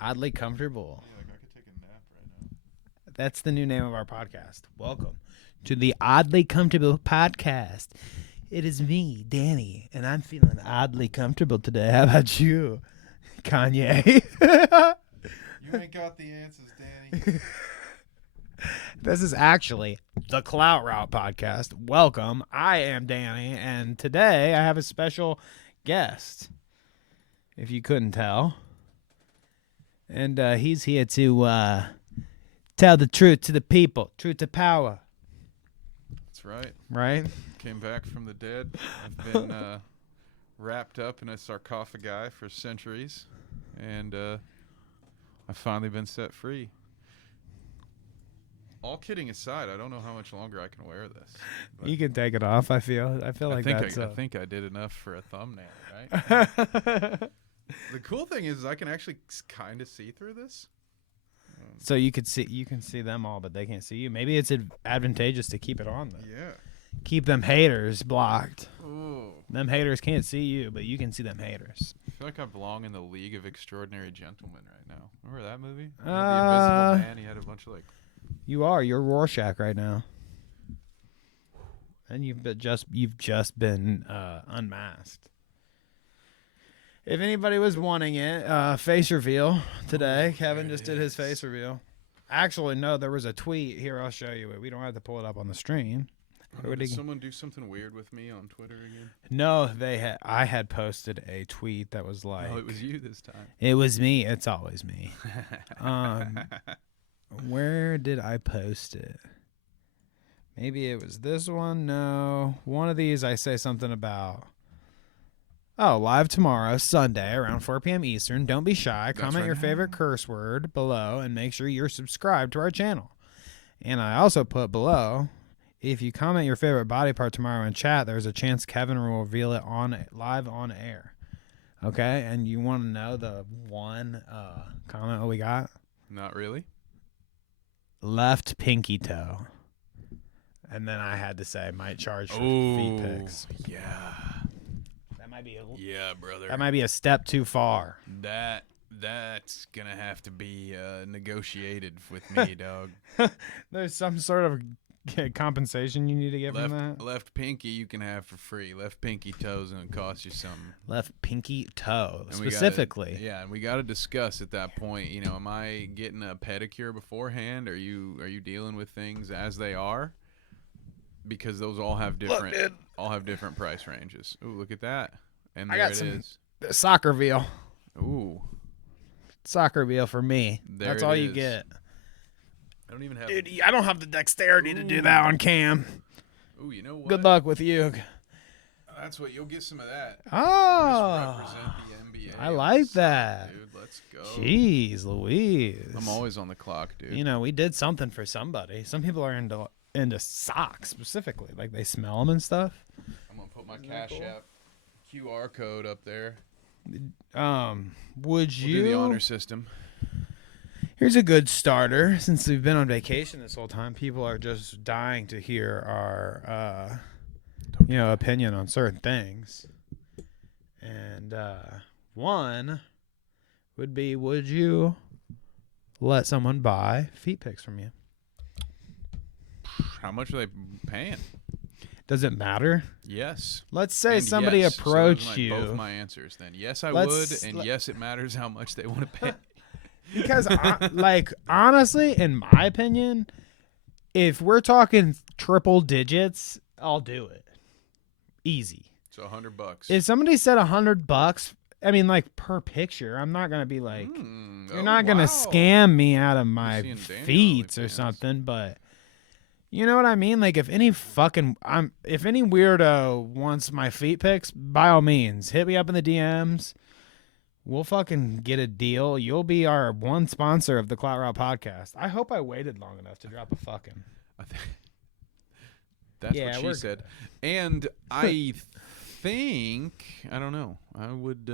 oddly comfortable. Yeah, like I could take a nap right now. That's the new name of our podcast. Welcome to the Oddly Comfortable Podcast. It is me, Danny, and I'm feeling oddly comfortable today. How about you, Kanye? You ain't got the answers, Danny. This is actually the Clout Podcast. Welcome. I am Danny, and today I have a special guest, if you couldn't tell. And he's here to tell the truth to the people, truth to power. That's right. Right? Came back from the dead. I've been wrapped up in a sarcophagi for centuries, and I've finally been set free. All kidding aside, I don't know how much longer I can wear this. You can take it off. I feel like I that's. think I did enough for a thumbnail, right? The cool thing is I can actually kind of see through this. So you can see them all, but they can't see you. Maybe it's advantageous to keep it on though. Yeah. Keep them haters blocked. Ooh. Them haters can't see you, but you can see them haters. I feel like I belong in the League of Extraordinary Gentlemen right now. Remember that movie? The Invisible Man. He had a bunch of like. You're Rorschach right now, and you've just been unmasked. If anybody was wanting it, face reveal today. Kevin just did his face reveal. Actually, no, there was a tweet here. I'll show you it. We don't have to pull it up on the stream. Did someone do something weird with me on Twitter again? No, I had posted a tweet that was like, "Oh, it was you this time." It was me. It's always me. Where did I post it? Maybe it was this one. No, one of these. I say something about. Oh, live tomorrow, Sunday, around 4 p.m. Eastern. Don't be shy. Comment your favorite curse word below and make sure you're subscribed to our channel. And I also put below, if you comment your favorite body part tomorrow in chat, there's a chance Kevin will reveal it live on air. Okay? And you want to know the one comment we got? Not really. Left pinky toe. And then I had to say, might charge for feet pics. Yeah. Brother. That might be a step too far. That's gonna have to be negotiated with me, dog. There's some sort of compensation you need to get from that. Left pinky you can have for free. Left pinky toes gonna cost you something. Left pinky toe and specifically. And we got to discuss at that point. You know, am I getting a pedicure beforehand? Are you dealing with things as they are? Because those all have different price ranges. Ooh, look at that. And there it is. Soccer veal. Ooh. Soccer veal for me. That's all you get. I don't even have. Dude, I don't have the dexterity to do that on cam. Ooh, you know what? Good luck with you. That's what you'll get some of that. Oh. Just represent the NBA. I like that. Dude, let's go. Jeez, Louise. I'm always on the clock, dude. You know, we did something for somebody. Some people are into socks specifically, like they smell them and stuff. I'm gonna put my Cash App QR code up there. Would you do the honor system? Here's a good starter. Since we've been on vacation this whole time, people are just dying to hear our opinion on certain things. And one would be, would you let someone buy feet pics from you? How much are they paying? Does it matter? Yes. Let's say somebody approached you. Both my answers then. Yes, I would, and yes, it matters how much they want to pay. Because, honestly, in my opinion, if we're talking triple digits, I'll do it. Easy. So $100. If somebody said $100, I mean, like per picture, I'm not gonna be like, you're not gonna scam me out of my feet or something, but. You know what I mean? Like if any weirdo wants my feet pics, by all means, hit me up in the DMs. We'll fucking get a deal. You'll be our one sponsor of the Clout Podcast. I hope I waited long enough to drop a fucking. That's what she said. And I think I don't know. I would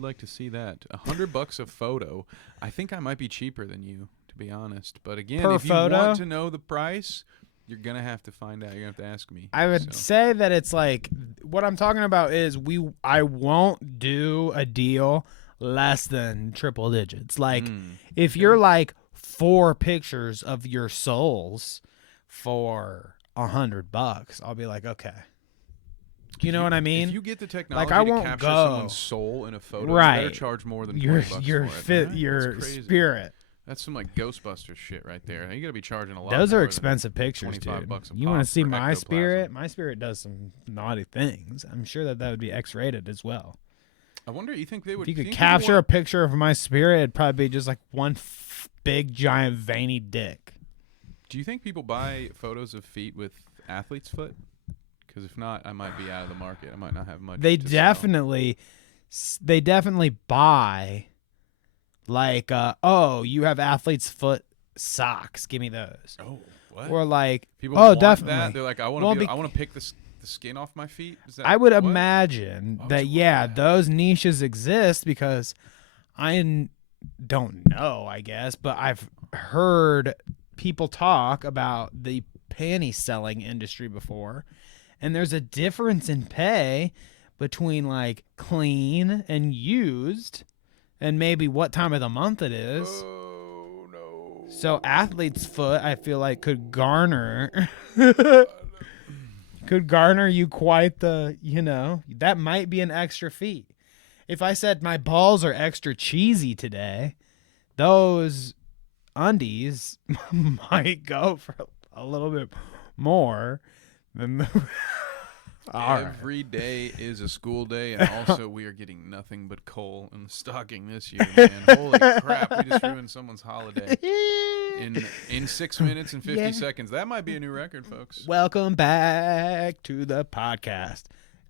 like to see that. $100 a photo. I think I might be cheaper than you, to be honest. But again, if you want to know the price. You're gonna have to find out. You're gonna have to ask me. I would say that it's like what I'm talking about is I won't do a deal less than triple digits. Like if you're like 4 pictures of your souls for $100, I'll be like, okay. You know what I mean? If you get the technology I to won't capture go. someone's soul in a photo, Right. you better charge more than your $20 your for fit it. your That's crazy. spirit. That's some like Ghostbusters shit right there. You gotta be charging a lot. Those more are than expensive pictures, $25 dude. a You want pop to see for my ectoplasm. spirit? My spirit does some naughty things. I'm sure that would be X-rated as well. I wonder. You think they would? If you could think capture people a picture of my spirit, it'd probably be just like one big, giant, veiny dick. Do you think people buy photos of feet with athlete's foot? Because if not, I might be out of the market. I might not have much. They to definitely buy. Like, oh, you have athlete's foot socks. Give me those. sell. Oh, what? Or like, People oh, want definitely. that. They're like, I want to. I want to pick the skin off my feet. Is that, I would what? imagine Why would that, you want yeah, that? those niches exist because don't know, I guess, but I've heard people talk about the panty selling industry before, and there's a difference in pay between like clean and used and maybe what time of the month it is. Oh no. So athlete's foot, I feel like could garner you quite the, that might be an extra fee. If I said my balls are extra cheesy today, those undies might go for a little bit more than the Every day is a school day, and also we are getting nothing but coal in the stocking this year, man. Holy crap, we just ruined someone's holiday in 6 minutes and 50 seconds. That might be a new record, folks. Welcome back to the podcast.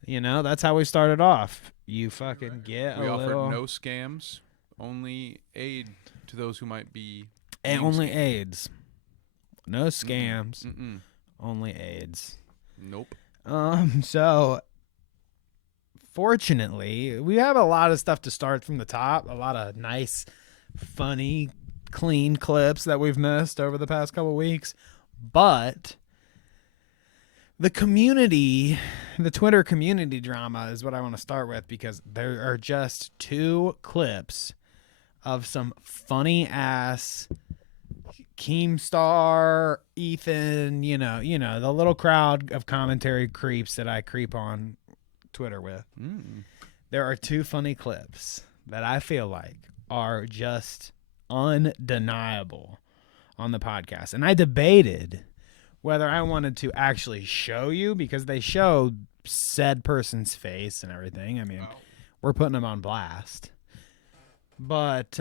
That's how we started off. You fucking get We a offered little... no scams, only aid to those who might be And being only scammed. AIDS. No scams. Mm-mm. Only AIDS. Nope. So fortunately, we have a lot of stuff to start from the top, a lot of nice, funny, clean clips that we've missed over the past couple weeks. But the community, the Twitter community drama is what I want to start with, because there are just 2 clips of some funny ass Keemstar, Ethan, the little crowd of commentary creeps that I creep on Twitter with. There are 2 funny clips that I feel like are just undeniable on the podcast. And I debated whether I wanted to actually show you, because they show said person's face and everything. I mean, we're putting them on blast. But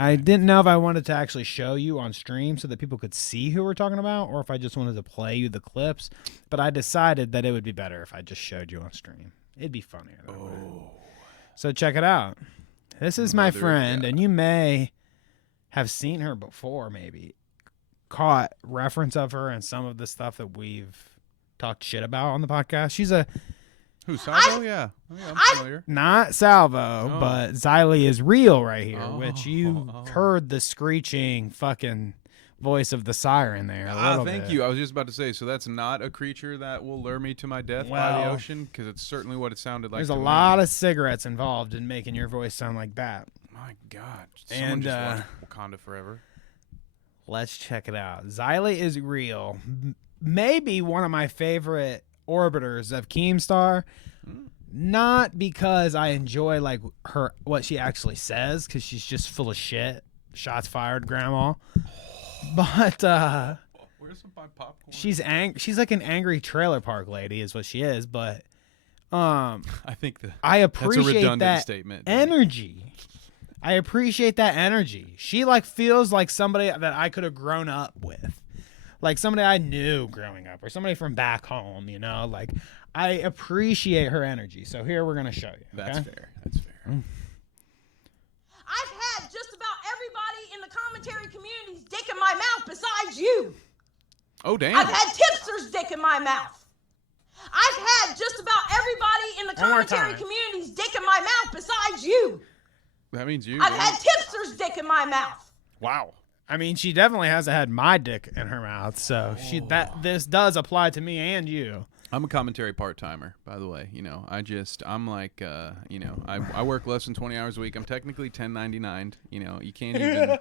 I didn't know if I wanted to actually show you on stream so that people could see who we're talking about, or if I just wanted to play you the clips. But I decided that it would be better if I just showed you on stream. It'd be funnier that way. So check it out. This is my friend, and you may have seen her before, maybe. Caught reference of her and some of the stuff that we've talked shit about on the podcast. She's a... Who's Salvo? Yeah. I'm familiar. Not Salvo, but Xylee is real right here, which you Oh. heard the screeching fucking voice of the siren there. Thank you. I was just about to say, so that's not a creature that will lure me to my death by the ocean, because it's certainly what it sounded like. There's to a me. lot of cigarettes involved in making your voice sound like that. My God. Someone just watched Wakanda Forever. Let's check it out. Xylee is real. Maybe one of my favorite orbiters of Keemstar. Not because I enjoy like what she actually says, because she's just full of shit. Shots fired, grandma. But Where's some popcorn? she's like an angry trailer park lady is what she is. But I think I that's a appreciate redundant that statement. energy. I appreciate that energy. She like feels like somebody that I could have grown up with. Like somebody I knew growing up, or somebody from back home, like I appreciate her energy. So here we're going to show you. That's okay? fair. That's fair. I've had just about everybody in the commentary community's dick in my mouth besides you. Oh, damn. I've had tipsters' dick in my mouth. I've had just about everybody in the One more commentary time. community's dick in my mouth besides you. That means you. I've dude. had tipsters' dick in my mouth. Wow. I mean, she definitely hasn't had my dick in her mouth, so this does apply to me and you. I'm a commentary part-timer, by the way. I'm like, I work less than 20 hours a week. I'm technically 1099. You can't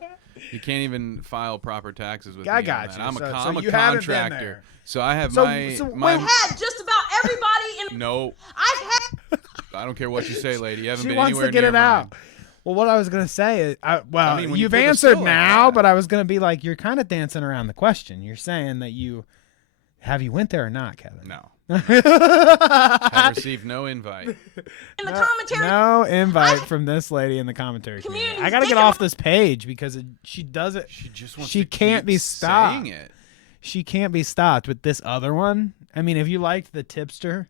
even file proper taxes with me. I got you. I'm So a you haven't been contractor. there. So I have I've had just about everybody in. No, I've had. I don't care what you say, lady. You haven't She been wants anywhere to get near it out. mine. Well, what I was gonna say is, when you you've put the answered still like now, that. but I was gonna be like, you're kind of dancing around the question. You're saying that you went there or not, Kevin? No. Have received no invite. In the commentary. No invite from this lady in the commentary community. I gotta get off this page because she does it. She just wants She to can't keep be stopped. saying it. She can't be stopped with this other one. I mean, if you liked the tipster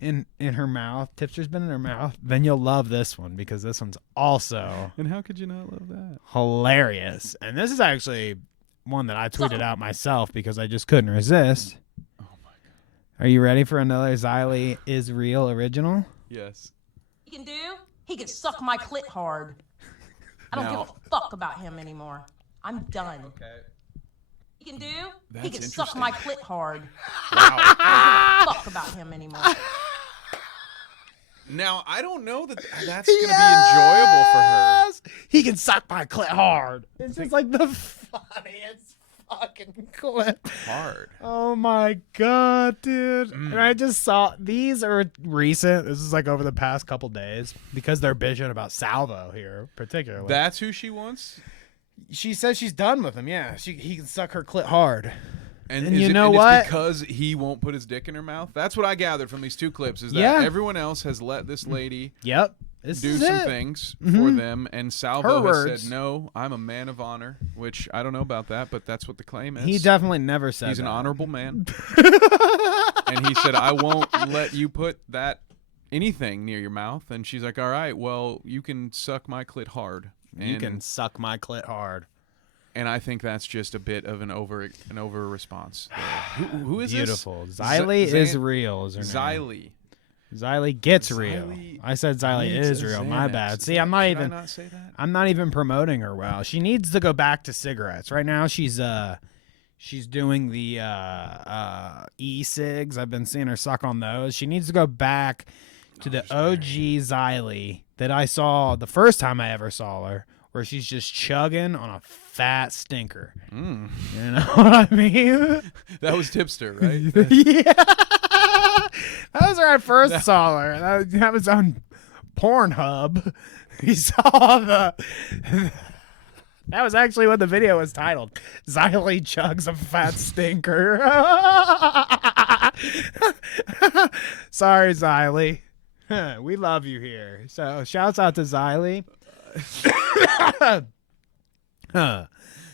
in her mouth, tipster's been in her mouth, then you'll love this one because this one's also And how could you not love that? hilarious. And this is actually one that I tweeted out myself because I just couldn't resist. Oh my god. Are you ready for another Xylee is real original? Yes. He can do. He can suck my clit hard. I don't give a fuck about him anymore. I'm done. Okay. He can do. That's He can suck my clit hard. Wow. I don't give a fuck about him anymore. Now I don't know that that's gonna be enjoyable for her. He can suck my clit hard. It's just like the funniest fucking clip. Hard. Oh my god, dude. And I just saw these are recent. This is like over the past couple days because they're bitching about Salvo here, particularly. That's who she wants. She says she's done with him. Yeah, he can suck her clit hard. And is you it, know and what? It's because he won't put his dick in her mouth. That's what I gathered from these two clips. Is that Yeah. everyone else has let this lady Yep. This do is some it. things for them, and Salvo Her has words. said, "No, I'm a man of honor," which I don't know about that, but that's what the claim is. He definitely never said He's an that. honorable man, and he said, "I won't let you put anything near your mouth." And she's like, "All right, well, you can suck my clit hard." You can suck my clit hard. And I think that's just a bit of an over response. Who is Beautiful. this? Xylee is real. Is her name? Xylee. Xylee gets real. Xylee I said Xylee needs is a real. My Xanax. bad. See, I'm not Should even. I not say that? I'm not even promoting her well. She needs to go back to cigarettes. Right now, she's doing the e-cigs. I've been seeing her suck on those. She needs to go back to the OG Xylee that I saw the first time I ever saw her, where she's just chugging on a fat stinker. You know what I mean? That was Tipster, right? Yeah. That was where I first saw her. That was on Pornhub. We saw that was actually what the video was titled. Xylee chugs a fat stinker. Sorry, Xylee. We love you here. So shouts out to Xylee.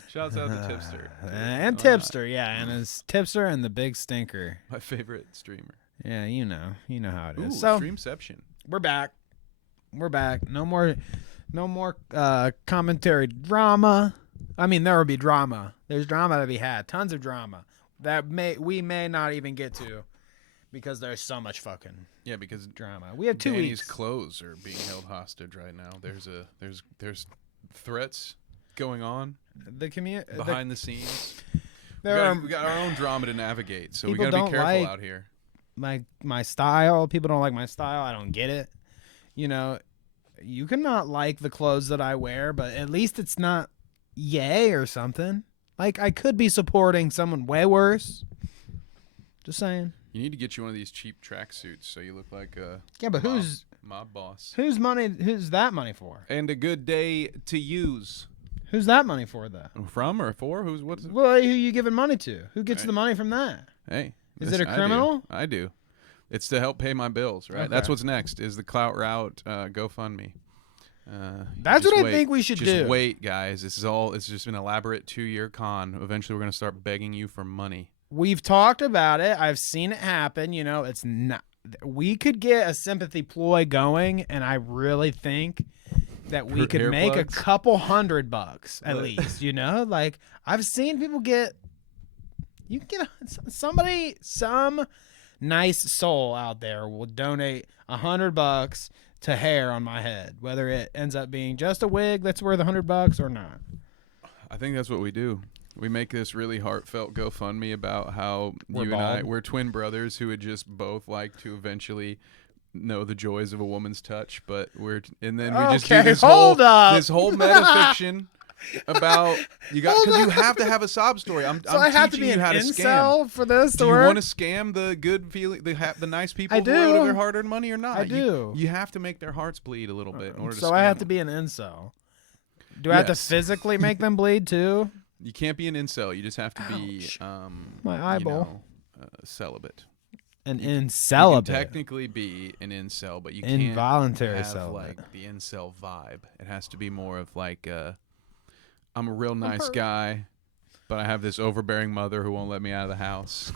Shouts out to Tipster. And Tipster, yeah. And it's Tipster and the big stinker. My favorite streamer. Yeah, you know how it is. Ooh, So Streamception. we're back. No more commentary drama. I mean, there will be drama. There's drama to be had. Tons of drama that we may not even get to because there's so much fucking because drama. We have 2 Danny's weeks. clothes are being held hostage right now. There's threats going on The community behind the scenes. there We got our own drama to navigate, so we People got to don't be careful like- out here. my style. People don't like my style. I don't get it. You know, you can not like the clothes that I wear, but at least it's not yay or something. Like, I could be supporting someone way worse. Just saying. You need to get you one of these cheap tracksuits so you look like a Yeah, but who's mob boss. who's that money for? And a good day to use. Who's that money for, though? From or for? What's it? Well, who you giving money to? Who gets Right. the money from that? Hey. Is it a criminal? I do. It's to help pay my bills, right? Okay. That's what's next is the Clout Route GoFundMe. That's Just what I wait. think we should just do. wait, guys. It's just an elaborate 2-year con. Eventually, we're going to start begging you for money. We've talked about it. I've seen it happen. You know, it's not. We could get a sympathy ploy going, and I really think that we For could hair make plugs? a couple $100 at What? least. You know, like I've seen people get. You can get some nice soul out there will donate $100 to hair on my head, whether it ends up being just a wig that's worth $100 or not. I think that's what we do. We make this really heartfelt GoFundMe about how We're you and I, bald. we're twin brothers who would just both like to eventually know the joys of a woman's touch, but and then we just do Okay, this hold up. this whole metafiction about because you have to have a sob story. I'm So I have to teaching be you an how to incel scam. for this to Do you work? want to scam the good feeling, the nice people I who wrote do. their hard-earned money or not? I do. You have to make their hearts bleed a little bit in order to. So I have scam to them. be an incel. Do I have to Yes. physically make them bleed too? You can't be an incel. You just have to be My eyeball. celibate. An You can incelibate. technically be an incel, but you can't Involuntary have celibate. like the incel vibe. It has to be more of like I'm a real nice guy, but I have this overbearing mother who won't let me out of the house.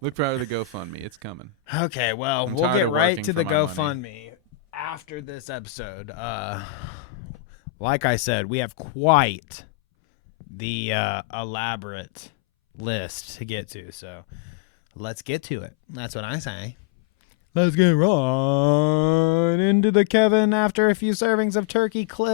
Look for the GoFundMe. It's coming. Okay, well, I'm we'll tired get of right working to for the my money. GoFundMe after this episode. Like I said, we have quite the elaborate list to get to, so let's get to it. That's what I say. Let's get right into the Kevin after a few servings of turkey clip.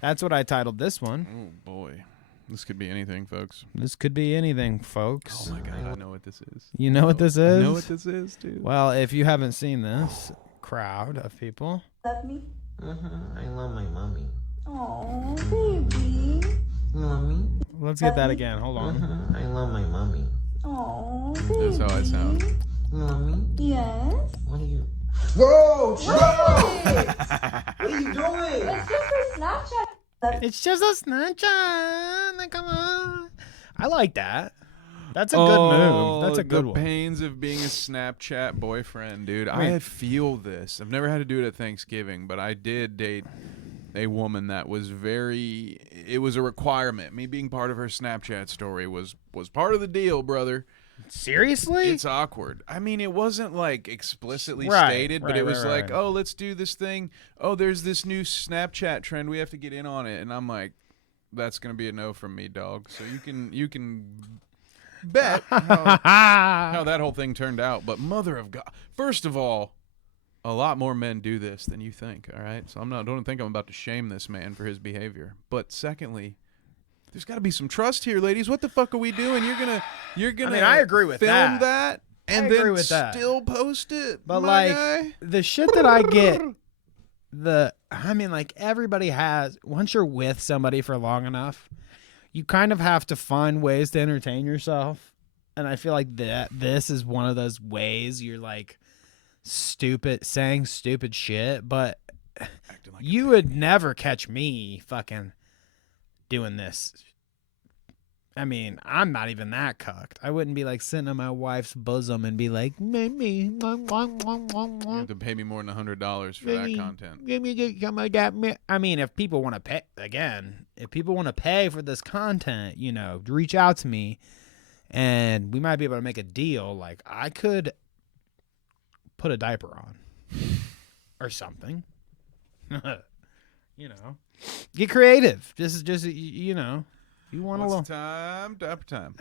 That's what I titled this one. Oh boy, this could be anything, folks. This could be anything, folks. Oh my god, I know what this is. You know what this is? I know what this is, dude. Well, if you haven't seen this crowd of people, Love me? I love my mommy. Oh, baby. Mommy? let's get that again. Hold on. I love my mommy. Oh, baby. That's how I sound. Mommy? Yes. What are you? Whoa! What are you doing? It's just a Snapchat. It's just a Snapchat. Come on. I like that. That's a good move. That's a good the one. pains of being a Snapchat boyfriend, dude. I mean- I feel this. I've never had to do it at Thanksgiving, but I did date a woman that was it was a requirement. Me being part of her Snapchat story was part of the deal, brother. Seriously? It's awkward. I mean, it wasn't like explicitly Right, stated, but right, it was right, like, right. oh, let's do this thing. Oh, there's this new Snapchat trend. We have to get in on it. And I'm like, that's gonna be a no from me, dog. So you can bet how that whole thing turned out. But mother of God, first of all, a lot more men do this than you think. All right, so don't think I'm about to shame this man for his behavior. But secondly, there's got to be some trust here, ladies. What the fuck are we doing? You're gonna I mean, I agree with film that. and I agree then with that. still post it. But my like guy? the shit that I get, I mean, like everybody has. Once you're with somebody for long enough, you kind of have to find ways to entertain yourself, and I feel like this is one of those ways. You're like saying stupid shit, but Acting like you would never catch me fucking doing this. I mean, I'm not even that cucked. I wouldn't be like sitting on my wife's bosom and be like, "Mimi, you have to pay me more than $100 for that content. give me some of that." I mean, if people want to pay, again, if people want to pay for this content, reach out to me, and we might be able to make a deal. Like, I could put a diaper on or something. Get creative. Just you want What's a little the time? Diaper time.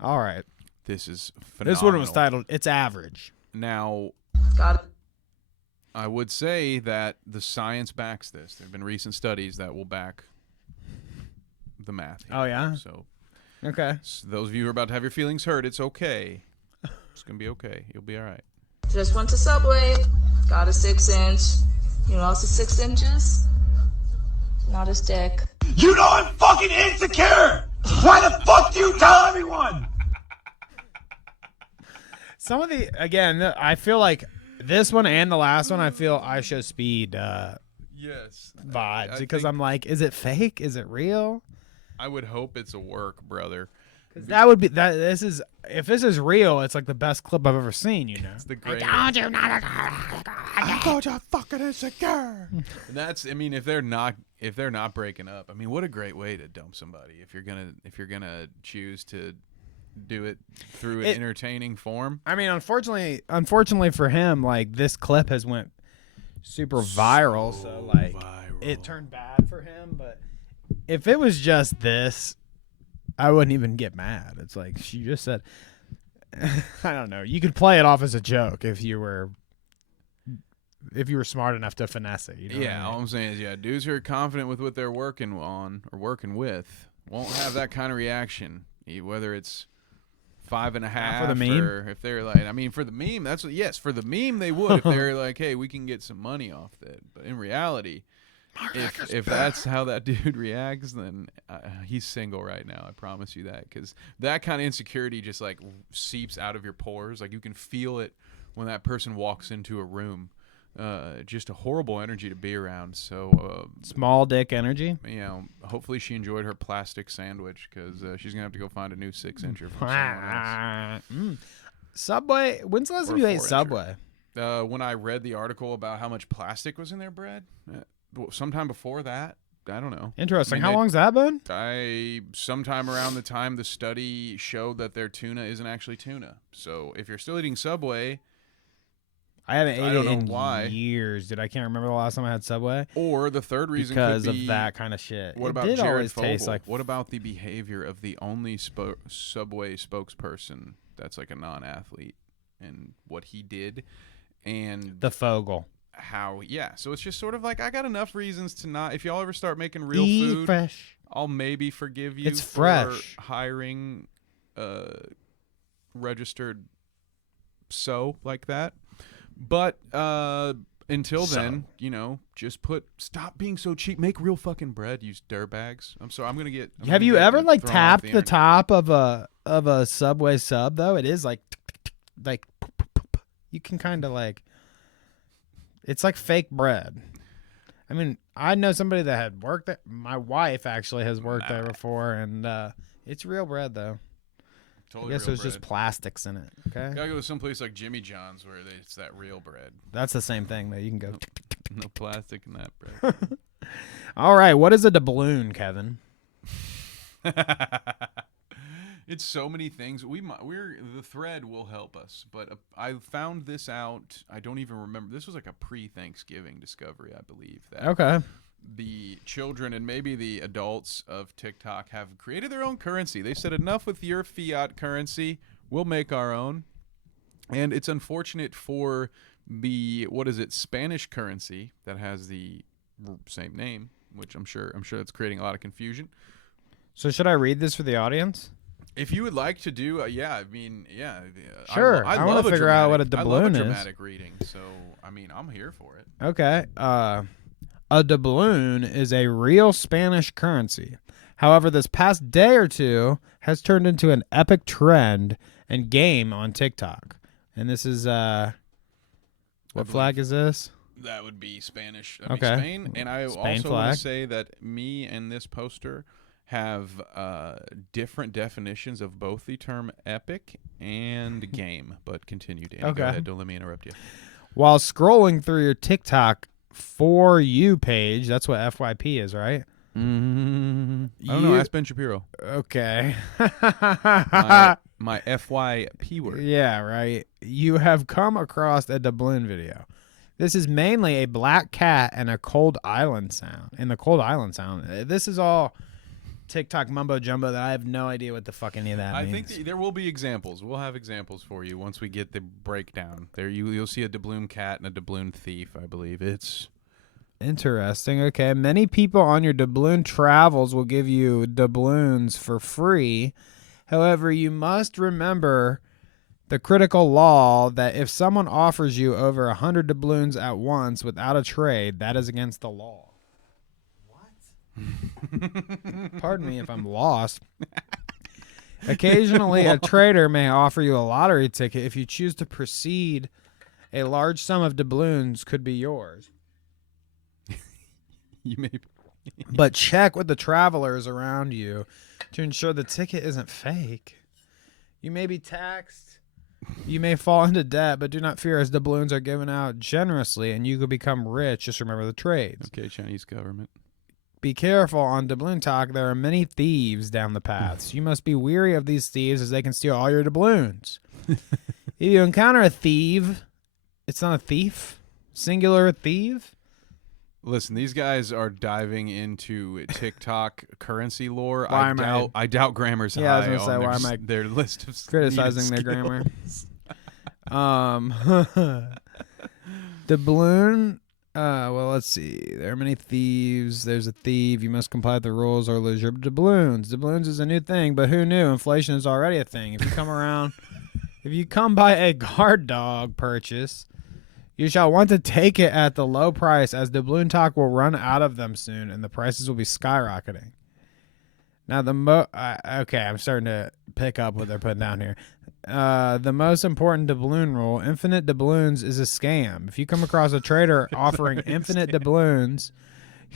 All right. This is phenomenal. This one was titled "It's Average." Now, Got it. I would say that the science backs this. There have been recent studies that will back the math. Oh, yeah? So Okay. those of you who are about to have your feelings hurt, it's okay. It's gonna be okay. You'll be all right. Just went to Subway, got a 6-inch. You know, also 6 inches. Not a stick. You know I'm fucking insecure! Why the fuck do you tell everyone? Some of again, I feel like this one and the last one, I feel I show speed Yes. vibes I because think- I'm like, is it fake? Is it real? I would hope it's a work, brother. That would be that. If this is real, it's like the best clip I've ever seen. It's the greatest. I told you fucking insecure. And that's, I mean, if they're not breaking up, I mean, what a great way to dump somebody if you're gonna choose to do it through an entertaining form. I mean, unfortunately for him, like this clip has went super viral, so like it turned bad for him. But if it was just this, I wouldn't even get mad. It's like she just said, I don't know. You could play it off as a joke if you were if you were smart enough to finesse it. You know what I Yeah, mean? all I'm saying is, dudes who are confident with what they're working on or working with won't have that kind of reaction, whether it's 5.5 for the meme? or if they're like, I mean, for the meme, that's what, yes, for the meme they would if they're like, hey, we can get some money off that. But in reality, if that's how that dude reacts, then he's single right now. I promise you that, because that kind of insecurity just like seeps out of your pores. Like you can feel it when that person walks into a room. Just a horrible energy to be around. So Small dick energy. Hopefully she enjoyed her plastic sandwich, because she's gonna have to go find a new 6-incher from somewhere else. Subway. When's the last time Or you ate 4-incher. Subway? When I read the article about how much plastic was in their bread, sometime before that, I don't know. Interesting. I mean, How long's that been? Sometime around the time the study showed that their tuna isn't actually tuna. So if you're still eating Subway, I haven't ate it in why. years, dude. I can't remember the last time I had Subway or the third reason because could be of that kind of shit. What It about did Jared always Fogle? taste like What about the behavior of the only Subway spokesperson that's like a non-athlete, and what he did, and the Fogle? How? Yeah. So it's just sort of like, I got enough reasons to not. If y'all ever start making real Eat food, fresh. I'll maybe forgive you. It's for fresh. hiring registered like that. But until then, just stop being so cheap. Make real fucking bread, you dirtbags. I'm sorry. Have you ever like thrown off tapped the internet. top of a Subway sub though? It is like you can kind of like, it's like fake bread. I mean, I know somebody that had worked there. My wife actually has worked there before, and it's real bread though. Totally I guess real there's just bread. plastics in it. Okay, Gotta go to someplace like Jimmy John's where it's that real bread. that's the same thing though. You can go. No plastic in that bread. All right, what is a doubloon, Kevin? It's so many things. The thread will help us, but I found this out. I don't even remember. This was like a pre-Thanksgiving discovery, I believe. That Okay. the children and maybe the adults of TikTok have created their own currency. They said, enough with your fiat currency. We'll make our own. And it's unfortunate for the, Spanish currency that has the same name, which I'm sure that's creating a lot of confusion. So should I read this for the audience? If you would like to do, Sure. I wanna love figure out what a I love a doubloon is. dramatic reading, so I mean, I'm here for it. Okay. A doubloon is a real Spanish currency. However, this past day or two has turned into an epic trend and game on TikTok. And this is what flag is this? That would be Spanish. Okay. Spain. And I Spain also flag. want to say that me and this poster have different definitions of both the term epic and game. But continue, Danny. Okay. Go ahead. Don't let me interrupt you. While scrolling through your TikTok For You page, that's what FYP is, right? I don't know. Ask Ben Shapiro. Okay. My FYP word. Yeah, right. You have come across a doubloon video. This is mainly a black cat and a cold island sound. In the cold island sound. This is all TikTok mumbo jumbo that I have no idea what the fuck any of that I means. think there will be examples. We'll have examples for you once we get the breakdown. There, you'll see a doubloon cat and a doubloon thief. I believe it's Interesting. Okay. Many people on your doubloon travels will give you doubloons for free. However, you must remember the critical law that if someone offers you over 100 doubloons at once without a trade, that is against the law. What? Pardon me if I'm lost. Occasionally, a trader may offer you a lottery ticket. If you choose to proceed, a large sum of doubloons could be yours. you may. But check with the travelers around you to ensure the ticket isn't fake. You may be taxed. You may fall into debt, but do not fear, as doubloons are given out generously and you could become rich. Just remember the trades. Okay, Chinese government. Be careful on doubloon talk. There are many thieves down the paths. You must be weary of these thieves as they can steal all your doubloons. If you encounter a thief, it's not a thief, singular thief. Listen, these guys are diving into TikTok currency lore. Why am I- I doubt grammar's Yeah, I was high gonna say, on why am I their list of criticizing needed their grammar? skills. Doubloon. Well, let's see. There are many thieves. There's a thief. You must comply with the rules or lose your doubloons. Doubloons is a new thing, but who knew? Inflation is already a thing. If you come by a guard dog purchase, you shall want to take it at the low price, as doubloon talk will run out of them soon, and the prices will be skyrocketing. Now, okay, I'm starting to pick up what they're putting down here. The most important doubloon rule: infinite doubloons is a scam. If you come across a trader offering infinite doubloons,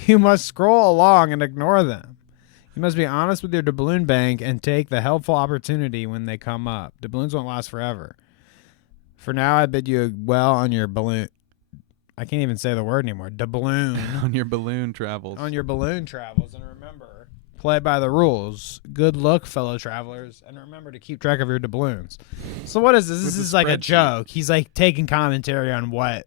you must scroll along and ignore them. You must be honest with your doubloon bank and take the helpful opportunity when they come up. Doubloons won't last forever. For now, I bid you well on your balloon. I can't even say the word anymore. Doubloon. On your balloon travels. On your balloon travels. And remember, play by the rules. Good luck, fellow travelers. And remember to keep track of your doubloons. So what is this? This is like a joke. He's like taking commentary on what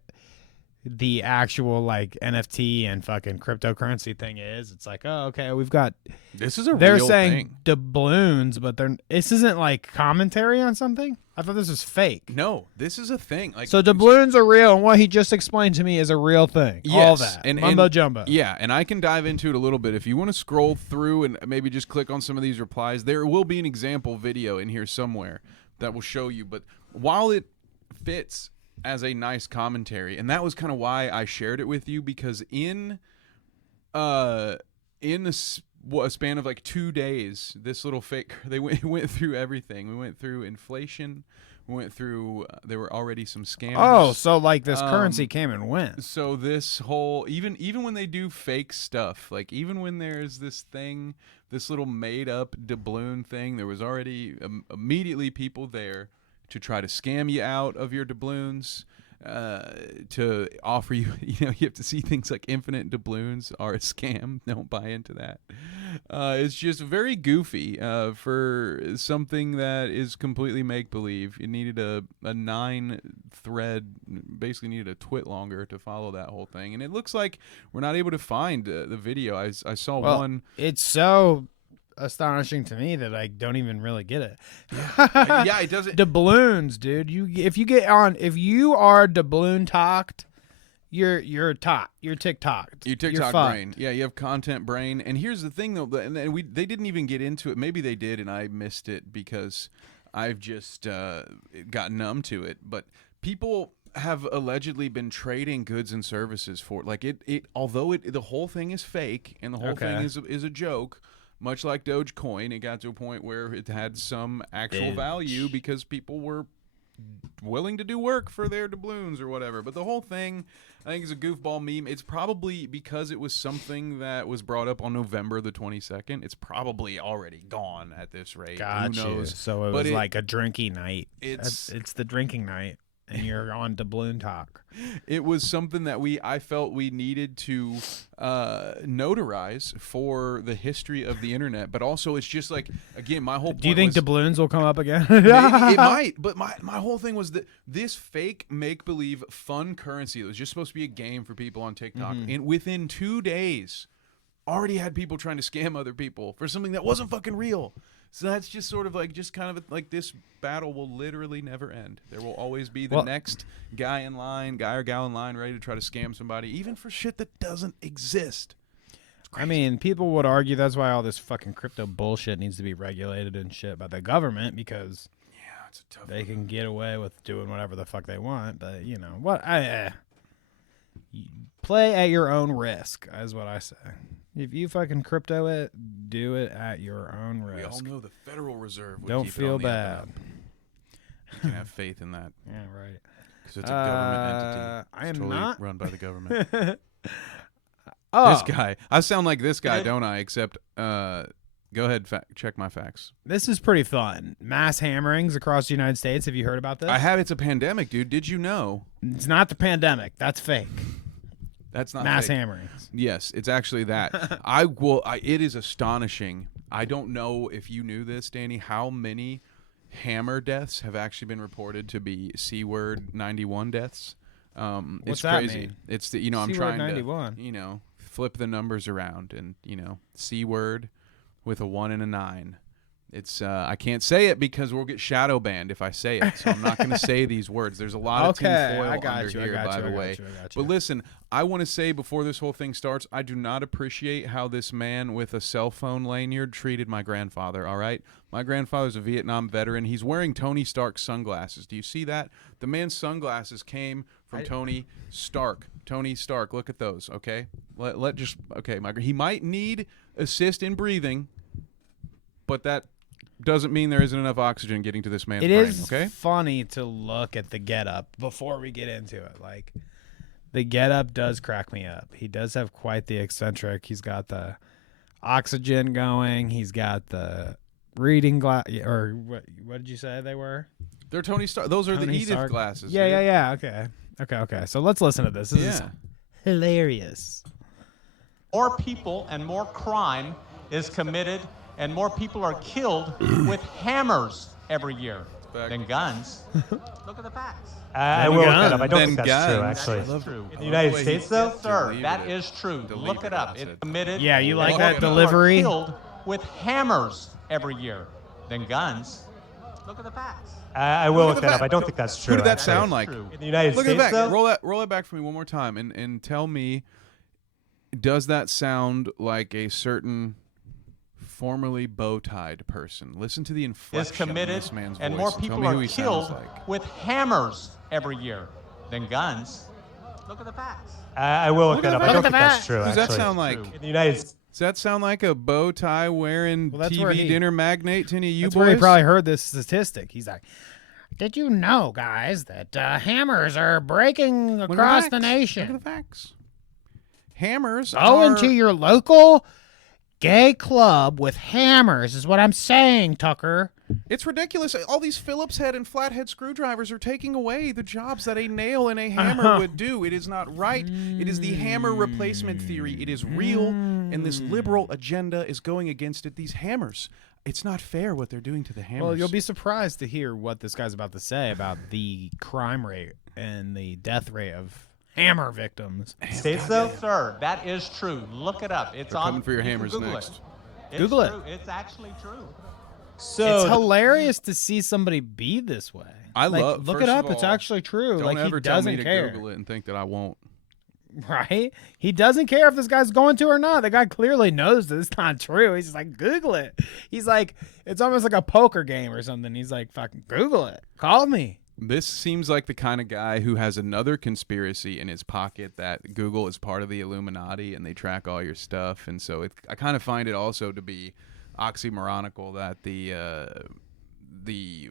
the actual like NFT and fucking cryptocurrency thing is. It's like, oh, okay, we've got. This is a they're real saying thing. doubloons, but this isn't like commentary on something. I thought this was fake. No, this is a thing. Like, so doubloons are real, and what he just explained to me is a real thing. Yes, all that mumbo jumbo. Yeah, and I can dive into it a little bit if you want to scroll through and maybe just click on some of these replies. There will be an example video in here somewhere that will show you. But while it fits as a nice commentary, and that was kind of why I shared it with you, because in a span of like 2 days, this little fake they went through everything. We went through inflation. We went through. There were already some scammers. Oh, so like this currency came and went. So this whole even when they do fake stuff, like even when there's this thing, this little made up doubloon thing, there was already immediately people there to try to scam you out of your doubloons, to offer you, you have to see things like infinite doubloons are a scam. Don't buy into that. It's just very goofy for something that is completely make-believe. It needed a 9-thread, basically needed a twit longer to follow that whole thing. And it looks like we're not able to find the video. I saw one. It's so astonishing to me that I don't even really get it. Yeah, it doesn't. Doubloons, dude. If you are doubloon talked, you're TikTok. Your TikTok brain. Yeah, you have content brain. And here's the thing though, they didn't even get into it. Maybe they did and I missed it because I've just got numb to it. But people have allegedly been trading goods and services for like it although the whole thing is fake and the whole thing is a joke. Much like Dogecoin, it got to a point where it had some actual value because people were willing to do work for their doubloons or whatever. But the whole thing, I think, is a goofball meme. It's probably because it was something that was brought up on November the 22nd. It's probably already gone at this rate. Gotcha. Who knows? So it was like a drinking night. It's the drinking night. And you're on doubloon talk. It was something that I felt we needed to notarize for the history of the internet, but also it's just like, again, my whole point. Do you think doubloons will come up again? Maybe it might, but my whole thing was that this fake make-believe fun currency that was just supposed to be a game for people on TikTok, and within 2 days, already had people trying to scam other people for something that wasn't fucking real. So that's just sort of like like this battle will literally never end. There will always be the next guy or gal in line ready to try to scam somebody, even for shit that doesn't exist. I mean, people would argue that's why all this fucking crypto bullshit needs to be regulated and shit by the government, because it's a tough they can get away with doing whatever the fuck they want. But you know what? Play at your own risk is what I say. If you fucking crypto it, do it at your own risk. We all know the Federal Reserve would Don't keep feel it on the bad. up and up. You can have faith in that. Yeah, right. Because it's a government entity. I am It's totally not run by the government. Oh, This guy. I sound like this guy, don't I? Except, go ahead, check my facts. this is pretty fun. Mass hammerings across the United States. Have you heard about this? I have. It's a pandemic, dude. Did you know? It's not the pandemic. That's fake. That's not Mass fake. hammerings. Yes, it's actually that. It is astonishing. I don't know if you knew this, Danny, how many hammer deaths have actually been reported to be C-word 91 deaths. What's It's that crazy. mean? It's the, I'm C-word trying 91. to, flip the numbers around and, C-word with a 1 and a 9. It's I can't say it because we'll get shadow banned if I say it. So I'm not going to say these words. There's a lot of tinfoil under here, by the way. But listen, I want to say before this whole thing starts, I do not appreciate how this man with a cell phone lanyard treated my grandfather, all right? My grandfather's a Vietnam veteran. He's wearing Tony Stark's sunglasses. Do you see that? The man's sunglasses came from Tony Stark. Tony Stark, look at those, okay? He might need assist in breathing, but that doesn't mean there isn't enough oxygen getting to this man's brain, okay? It is funny to look at the getup before we get into it. Like, the getup does crack me up. He does have quite the eccentric. He's got the oxygen going. He's got the reading glass. Or what did you say they were? They're Tony Stark. Those are the Edith Stark glasses. Yeah. Okay. So let's listen to this. This is hilarious. More people and more crime is committed and more people are killed with hammers every year than guns. Look at the facts. I will look that up. I don't think that's guns. true, actually. That is true. In the United States, though? Sir, that is true. Look it up. It's committed. Yeah, you like and that more people delivery? are killed with hammers every year than guns. Look at the facts. I will look that up. I don't think that's true. Who did that actually. sound like? In the United Look States, at the back. though? Roll it back for me one more time and tell me, does that sound like a certain formerly bow-tied person? Listen to the inflection Is committed in this man's and voice. more Tell people me who are he killed sounds like. with hammers every year than guns. Look at the facts. I will look that up. I don't think that's true, Does that actually. sound like? In the United States. Does that sound like a bow tie wearing Well, that's where TV dinner magnate to any of you That's boys? where he probably heard this statistic. He's like, did you know, guys, that hammers are breaking across the Look nation? at the facts. Hammers Go are... into your local gay club with hammers is what I'm saying, Tucker. It's ridiculous. All these Phillips head and flathead screwdrivers are taking away the jobs that a nail and a hammer would do. It is not right. It is the hammer replacement theory. It is real, and this liberal agenda is going against it. These hammers. It's not fair what they're doing to the hammers. Well, you'll be surprised to hear what this guy's about to say about the crime rate and the death rate of hammer victims. States, though? Sir, that is true. Look it up. It's They're on. coming for your you can hammers Google next. It. Google It's it. true. It's actually true. So It's hilarious to see somebody be this way. Look look it up. It's actually true. Don't Like, ever he tell doesn't me to care. Google it and think that I won't. Right? He doesn't care if this guy's going to or not. The guy clearly knows that it's not true. He's just like, Google it. He's like, it's almost like a poker game or something. He's like, fucking Google it. Call me. This seems like the kind of guy who has another conspiracy in his pocket that Google is part of the Illuminati and they track all your stuff. And so I kind of find it also to be oxymoronical that the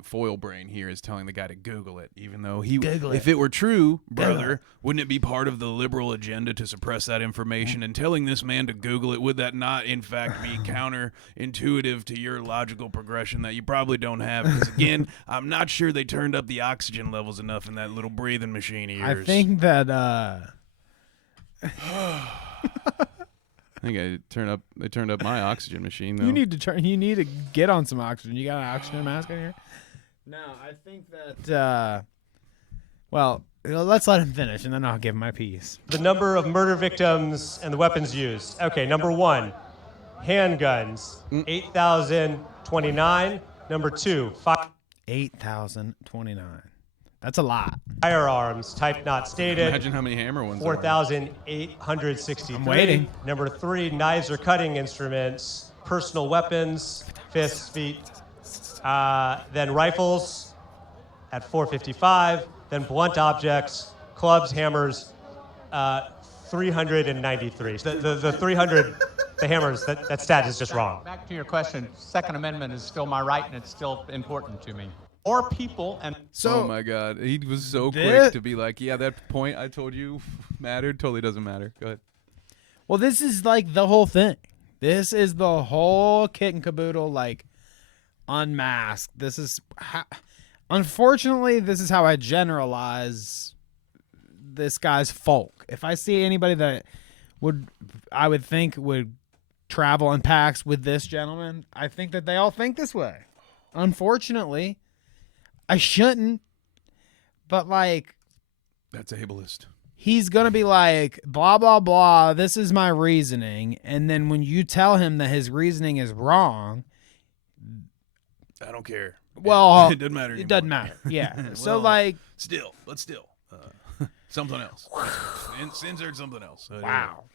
foil brain here is telling the guy to Google it, even though if it were true, brother, wouldn't it be part of the liberal agenda to suppress that information? And telling this man to Google it, would that not, in fact, be counterintuitive to your logical progression that you probably don't have? Because, again, I'm not sure they turned up the oxygen levels enough in that little breathing machine of yours. I think that I think they turned up my oxygen machine, though. you need to get on some oxygen. You got an oxygen mask in here? No, I think that well, let's let him finish and then I'll give him my piece. the number of murder victims and the weapons used. Okay, number one, handguns, 8,029. Number two, 8,029. That's a lot. firearms, type not stated. Imagine how many hammer ones 4,863. I'm waiting. Number three, knives or cutting instruments, personal weapons, fists, feet. Then rifles at 455. Then blunt objects, clubs, hammers, 393. The 300, the hammers, that stat is just wrong. Back to your question. Second Amendment is still my right, and it's still important to me. More people and oh my God, he was so quick to be like, yeah, that point I told you mattered. Totally doesn't matter. Go ahead. Well, this is like the whole thing. This is the whole kit and caboodle, like, unmasked. This is unfortunately, this is how I generalize this guy's folk. If I see anybody that I would think would travel in packs with this gentleman, I think that they all think this way. Unfortunately, I shouldn't, but like, That's ableist. he's going to be like, blah, blah, blah, this is my reasoning. And then when you tell him that his reasoning is wrong, I don't care. Well, it doesn't matter anymore. It doesn't matter. Yeah. Well, So like, still, something else. Censored something else. Wow.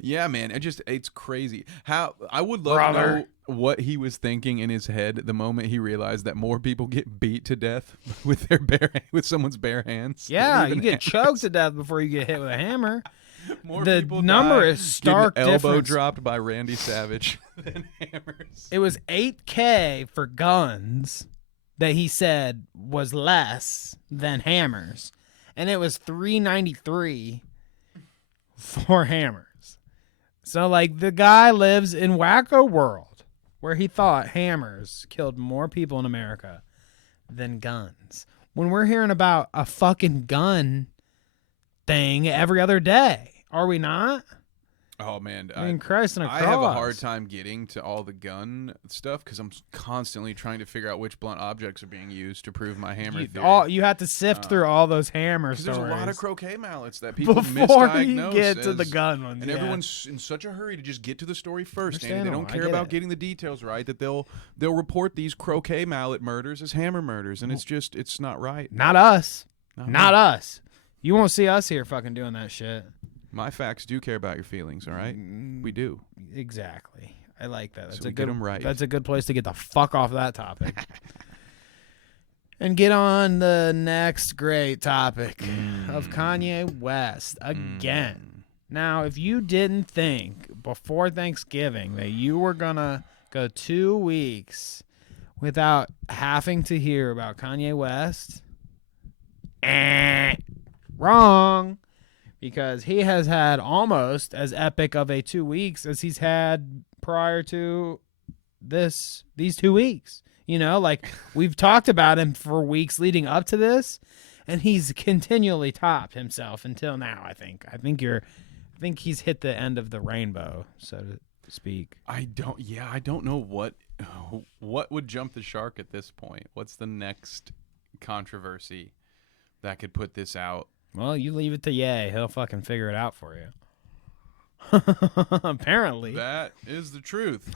Yeah, man. It's crazy. How I would love to know what he was thinking in his head the moment he realized that more people get beat to death with with someone's bare hands. yeah, than you even get choked to death before you get hit with a hammer. More The people number die is stark getting elbow difference. dropped by Randy Savage than hammers. It was $8K for guns that he said was less than hammers, and it was $393 for hammers. So like the guy lives in wacko world where he thought hammers killed more people in America than guns. When we're hearing about a fucking gun thing every other day, are we not? Oh man, I mean, Christ and a cross. I have a hard time getting to all the gun stuff because I'm constantly trying to figure out which blunt objects are being used to prove my hammer theory. You have to sift through all those hammer Because stories. there's a lot of croquet mallets that people before misdiagnose. you get to the gun ones, and yeah. everyone's in such a hurry to just get to the story first, and they Understandable, don't I care get about it. getting the details right. That they'll report these croquet mallet murders as hammer murders, and it's not right. Not us. Not me. us. You won't see us here fucking doing that shit. My facts do care about your feelings, all right? We do. Exactly. I like that. That's So we a get good 'em right. That's a good place to get the fuck off that topic. And get on the next great topic of Kanye West again. Now, if you didn't think before Thanksgiving that you were going to go 2 weeks without having to hear about Kanye West, wrong. Because he has had almost as epic of a 2 weeks as he's had prior to these 2 weeks. You know, like we've talked about him for weeks leading up to this, and he's continually topped himself until now. I think he's hit the end of the rainbow, so to speak. I don't know what would jump the shark at this point. What's the next controversy that could put this out? Well, you leave it to Ye. He'll fucking figure it out for you. Apparently. That is the truth.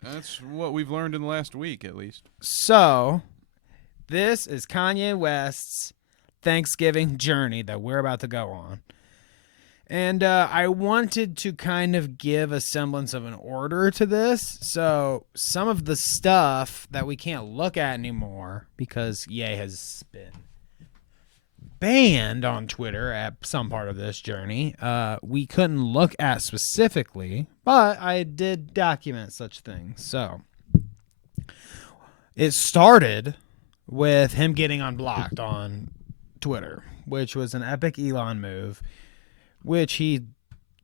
That's what we've learned in the last week, at least. So, this is Kanye West's Thanksgiving journey that we're about to go on. And I wanted to kind of give a semblance of an order to this. So, some of the stuff that we can't look at anymore because Ye has been banned on Twitter at some part of this journey, we couldn't look at specifically, but I did document such things. So it started with him getting unblocked on Twitter, which was an epic Elon move, which he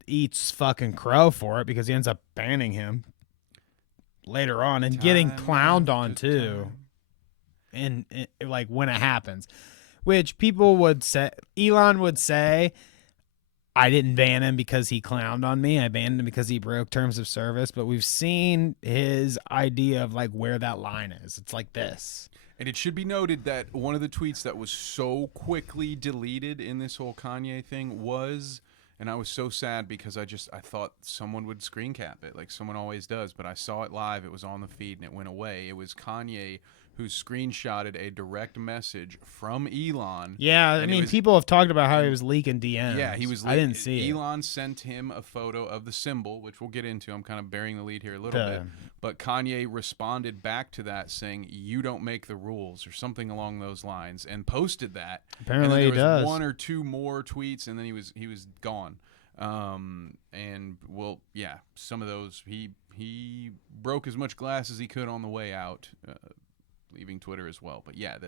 eats fucking crow for it because he ends up banning him later on and getting clowned on too. And like when it happens. Which people would say, Elon would say, I didn't ban him because he clowned on me. I banned him because he broke terms of service. But we've seen his idea of like where that line is. It's like this. And it should be noted that one of the tweets that was so quickly deleted in this whole Kanye thing was, and I was so sad because I thought someone would screen cap it like someone always does. But I saw it live. It was on the feed and it went away. It was Kanye who screenshotted a direct message from Elon. Yeah, I mean, people have talked about how he was leaking DMs. Yeah, he was. I didn't see it. Elon sent him a photo of the symbol, which we'll get into. I'm kind of burying the lead here a little bit. But Kanye responded back to that saying, "You don't make the rules," or something along those lines, and posted that. Apparently, and then there he was does. 1 or 2 more tweets, and then he was gone. And well, yeah, some of those he broke as much glass as he could on the way out. Leaving Twitter as well. But yeah,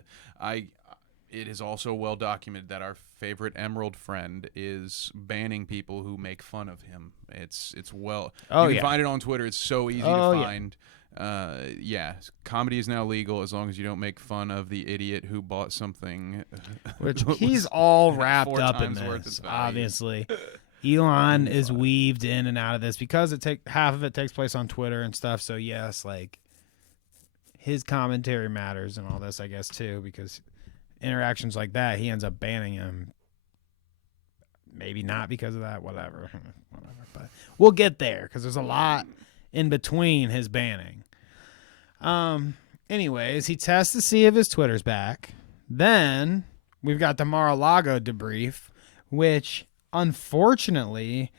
it is also well documented that our favorite Emerald friend is banning people who make fun of him. It's well, you can find it on Twitter. It's so easy to find. Yeah, comedy is now legal as long as you don't make fun of the idiot who bought something. Which he's all wrapped 4 up in times worth this, its value. obviously. Elon is weaved in and out of this because half of it takes place on Twitter and stuff. So yes, like his commentary matters and all this, I guess, too, because interactions like that, he ends up banning him. Maybe not because of that, whatever. But we'll get there because there's a lot in between his banning. anyways, he tests to see if his Twitter's back. Then we've got the Mar-a-Lago debrief, which unfortunately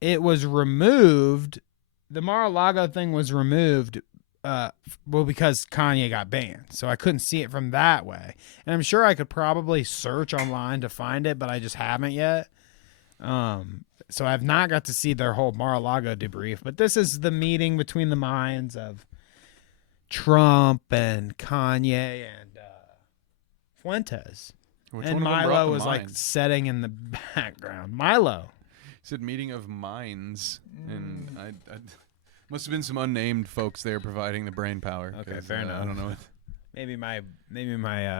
it was removed. The Mar-a-Lago thing was removed because Kanye got banned. So I couldn't see it from that way. And I'm sure I could probably search online to find it, but I just haven't yet. So I've not got to see their whole Mar-a-Lago debrief, but this is the meeting between the minds of Trump and Kanye and Fuentes. And Milo was like setting in the background. Milo. He said meeting of minds, and I must have been some unnamed folks there providing the brain power. Okay, fair enough. I don't know. Maybe my